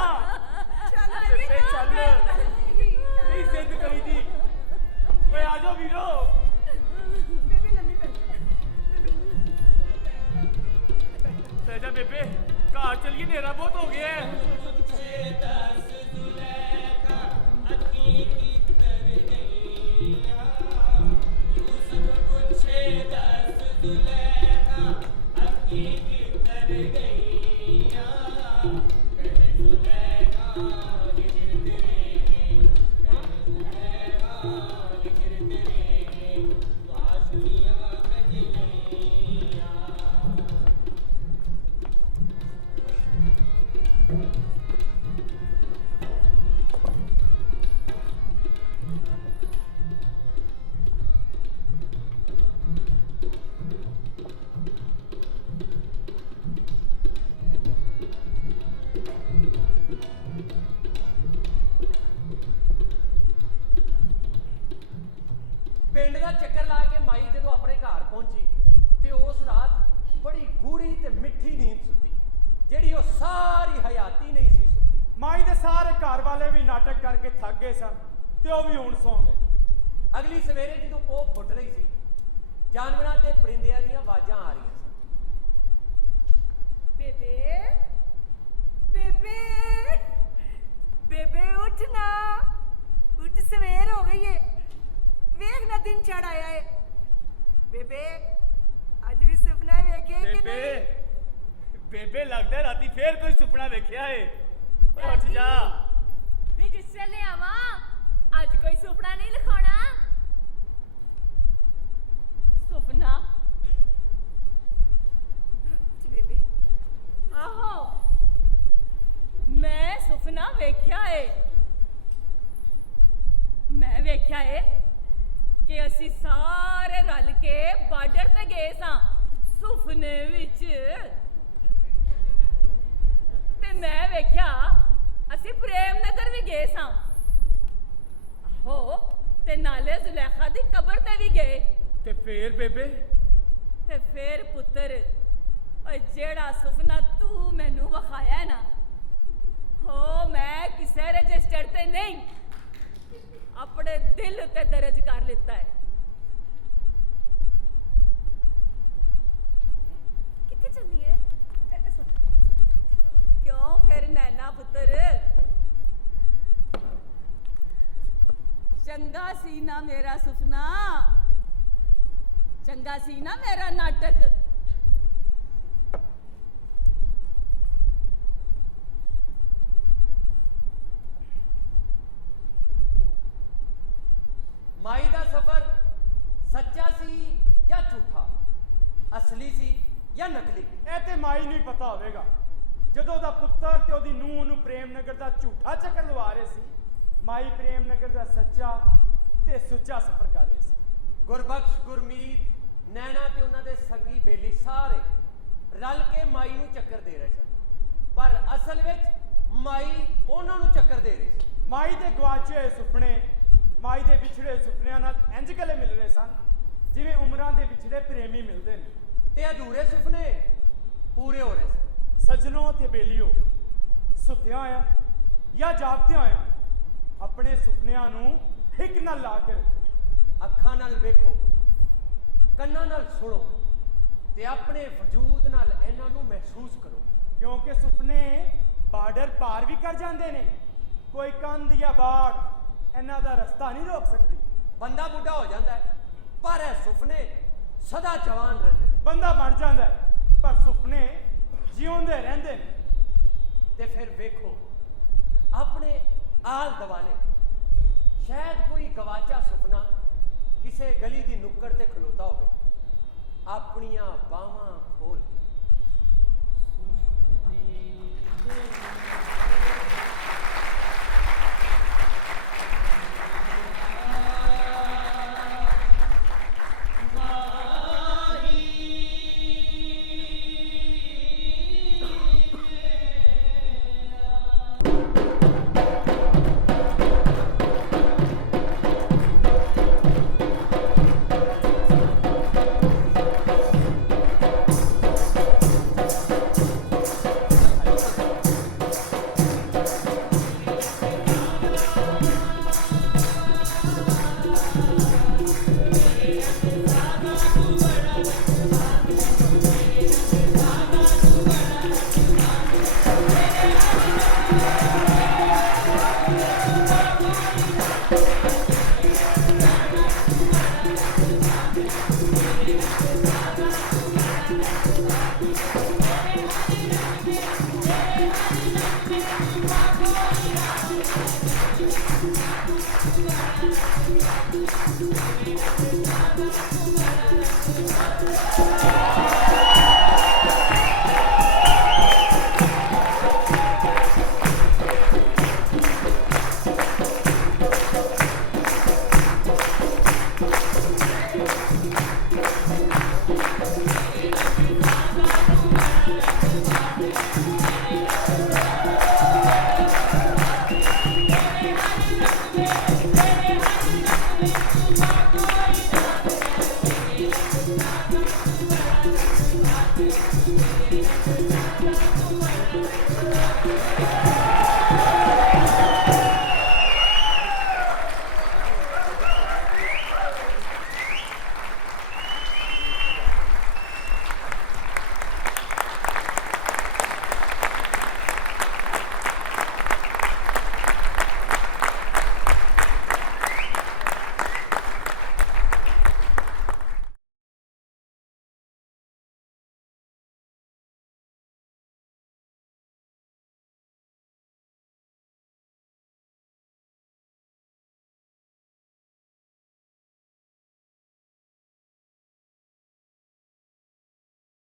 ਚੱਲ ਬੇਬੇ ਚੱਲ ਨਹੀਂ ਜ਼ਿੱਦ ਕਰੀ ਦੀ ਓਏ ਆ ਜਾਓ ਵੀਰੋ ਬੇਬੇ ਲੰਮੀ ਪੈ ਪੈ ਜਾ ਬੇਬੇ ਘਰ ਚਲੀਏ ਹਨੇਰਾ ਬਹੁਤ ਹੋ ਗਿਆ ਹੈ ਪਿੰਡ ਦਾ ਚੱਕਰ ਲਾ ਕੇ ਮਾਈ ਜਦੋਂ ਆਪਣੇ ਘਰ ਪਹੁੰਚੀ ਤੇ ਉਸ ਰਾਤ ਬੜੀ ਗੂੜੀ ਤੇ ਮਿੱਠੀ ਨੀਂਦ ਸੁੱਤੀ ਜਿਹੜੀ ਉਹ ਸਾਰੀ ਹਯਾਤੀ ਨਹੀਂ ਸੀ ਸੁੱਤੀ ਮਾਈ ਦੇ ਸਾਰੇ ਘਰ ਵਾਲੇ ਵੀ ਨਾਟਕ ਕਰਕੇ ਥੱਕ ਗਏ ਸਨ ਤੇ ਉਹ ਵੀ ਹੁਣ ਸੌਂ ਗਏ ਅਗਲੀ ਸਵੇਰੇ ਜਦੋਂ ਪੋਹ ਫੁੱਟ ਰਹੀ ਸੀ ਜਾਨਵਰਾਂ ਤੇ ਪਰਿੰਦਿਆਂ ਦੀਆਂ ਆਵਾਜ਼ਾਂ ਆ ਰਹੀਆਂ ਸਨ ਬੇਬੇ ਬੇਬੇ ਬੇਬੇ ਉੱਠ ਨਾ ਉੱਠ ਸਵੇਰ ਹੋ ਗਈ ਏ ਵੇਖ ਨਾ ਦਿਨ ਚੜ ਆਇਆ ਏ ਬੇਬੇ ਅੱਜ ਵੀ ਸੁਪਨਾ ਵੇਖਿਆ ਕਿ ਬੇਬੇ ਨਹੀਂ ਬੇਬੇ ਲੱਗਦਾ ਰਾਤੀ ਫੇਰ ਕੋਈ ਸੁਪਨਾ ਵੇਖਿਆ ਏ ਓਏ ਉੱਠ ਜਾ ਵੀ ਜਿਸ ਵੇਲੇ ਆਵਾਂ ਅੱਜ ਕੋਈ ਸੁਪਨਾ ਨਹੀਂ ਲਿਖਾਉਣਾ ਸੁਪਨਾ ਬੇਬੇ ਆਹੋ ਮੈਂ ਸੁਪਨਾ ਵੇਖਿਆ ਏ ਮੈਂ ਵੇਖਿਆ ਏ ਕਿ ਅਸੀਂ ਸਾਰੇ ਰਲ ਕੇ ਬਾਰਡਰ ਤੇ ਗਏ ਸਾਂ ਸੁਪਨੇ ਵਿੱਚ ਤੇ ਮੈਂ ਵੇਖਿਆ ਅਸੀਂ ਪ੍ਰੇਮ ਨਗਰ ਵੀ ਗਏ ਸਾਂ ਆਹੋ ਤੇ ਨਾਲੇ ਜ਼ੁਲੈਖਾ ਦੀ ਕਬਰ ਤੇ ਵੀ ਗਏ ਤੇ ਫੇਰ ਬੇਬੇ ਤੇ ਫੇਰ ਪੁੱਤਰ ਓਏ ਜਿਹੜਾ ਸੁਪਨਾ ਤੂੰ ਮੈਨੂੰ ਵਿਖਾਇਆ ਹੈ ਨਾ ਹੋ ਮੈਂ ਕਿਸੇ ਰਜਿਸਟਰ ਤੇ ਨਹੀਂ ਆਪਣੇ ਦਿਲ ਉੱਤੇ ਦਰਜ ਕਰ ਲਿੱਤਾ ਹੈ। ਕਿੱਥੇ ਚੱਲੀ ਹੈ? ਕਿਉਂ ਫਿਰ ਨੈਣਾ ਪੁੱਤਰ ਚੰਗਾ ਸੀ ਨਾ ਮੇਰਾ ਸੁਪਨਾ, ਚੰਗਾ ਸੀ ਨਾ ਮੇਰਾ ਨਾਟਕ। ਮਾਈ ਦਾ ਸਫ਼ਰ ਸੱਚਾ ਸੀ ਜਾਂ ਝੂਠਾ, ਅਸਲੀ ਸੀ ਜਾਂ ਨਕਲੀ? ਇਹ ਤੇ ਮਾਈ ਨੂੰ ਹੀ ਪਤਾ ਹੋਵੇਗਾ। ਜਦੋਂ ਉਹਦਾ ਪੁੱਤਰ ਤੇ ਉਹਦੀ ਨੂੰਹ ਉਹਨੂੰ ਪ੍ਰੇਮ ਨਗਰ ਦਾ ਝੂਠਾ ਚੱਕਰ ਲਵਾ ਰਹੇ ਸੀ, ਮਾਈ ਪ੍ਰੇਮ ਨਗਰ ਦਾ ਸੱਚਾ ਤੇ ਸੁੱਚਾ ਸਫ਼ਰ ਕਰ ਰਹੀ ਸੀ। ਗੁਰਬਖਸ਼, ਗੁਰਮੀਤ, ਨੈਣਾ ਤੇ ਉਹਨਾਂ ਦੇ ਸੰਗੀ ਬੇਲੀ ਸਾਰੇ ਰਲ ਕੇ ਮਾਈ ਨੂੰ ਚੱਕਰ ਦੇ ਰਹੇ ਸਨ, ਪਰ ਅਸਲ ਵਿੱਚ ਮਾਈ ਉਹਨਾਂ ਨੂੰ ਚੱਕਰ ਦੇ ਰਹੀ ਸੀ। ਮਾਈ ਦੇ ਗਵਾਚੇ ਹੋਏ ਸੁਪਨੇ ਮਾਈ ਦੇ ਵਿਛੜੇ ਸੁਪਨਿਆਂ ਨਾਲ ਇੰਜ ਗਲੇ ਮਿਲ ਰਹੇ ਸਨ ਜਿਵੇਂ ਉਮਰਾਂ ਦੇ ਵਿਛੜੇ ਪ੍ਰੇਮੀ ਮਿਲਦੇ ਨੇ, ਤੇ ਅਧੂਰੇ ਸੁਪਨੇ ਪੂਰੇ ਹੋ ਰਹੇ ਸਨ। ਸਜਣੋ ਤੇ ਬੇਲੀਓ, ਸੁੱਤਿਆਂ ਹੋਇਆ ਜਾਂ ਜਾਗਦਿਆਂ ਹੋਇਆ ਆਪਣੇ ਸੁਪਨਿਆਂ ਨੂੰ ਹਿੱਕ ਨਾਲ ਲਾ ਕੇ ਰੱਖੋ। ਅੱਖਾਂ ਨਾਲ ਵੇਖੋ, ਕੰਨਾਂ ਨਾਲ ਸੁਣੋ ਤੇ ਆਪਣੇ ਵਜੂਦ ਨਾਲ ਇਹਨਾਂ ਨੂੰ ਮਹਿਸੂਸ ਕਰੋ, ਕਿਉਂਕਿ ਸੁਪਨੇ ਬਾਰਡਰ ਪਾਰ ਵੀ ਕਰ ਜਾਂਦੇ ਨੇ। ਕੋਈ ਕੰਧ ਜਾਂ ਬਾੜ ਇਹਨਾਂ ਦਾ ਰਸਤਾ ਨਹੀਂ ਰੋਕ ਸਕਦੀ। ਬੰਦਾ ਬੁੱਢਾ ਹੋ ਜਾਂਦਾ ਹੈ ਪਰ ਇਹ ਸੁਪਨੇ ਸਦਾ ਜਵਾਨ ਰਹਿੰਦੇ ਨੇ। ਬੰਦਾ ਮਰ ਜਾਂਦਾ ਹੈ ਪਰ ਸੁਪਨੇ ਜਿਉਂਦੇ ਰਹਿੰਦੇ ਨੇ। ਤੇ ਫਿਰ ਵੇਖੋ ਆਪਣੇ ਆਲ ਦੁਆਲੇ ਸ਼ਾਇਦ ਕੋਈ ਗਵਾਚਾ ਸੁਪਨਾ ਕਿਸੇ ਗਲੀ ਦੀ ਨੁੱਕੜ ਤੇ ਖਲੋਤਾ ਹੋਵੇ, ਆਪਣੀਆਂ ਬਾਹਾਂ ਖੋਲ ਕੇ। Thank you.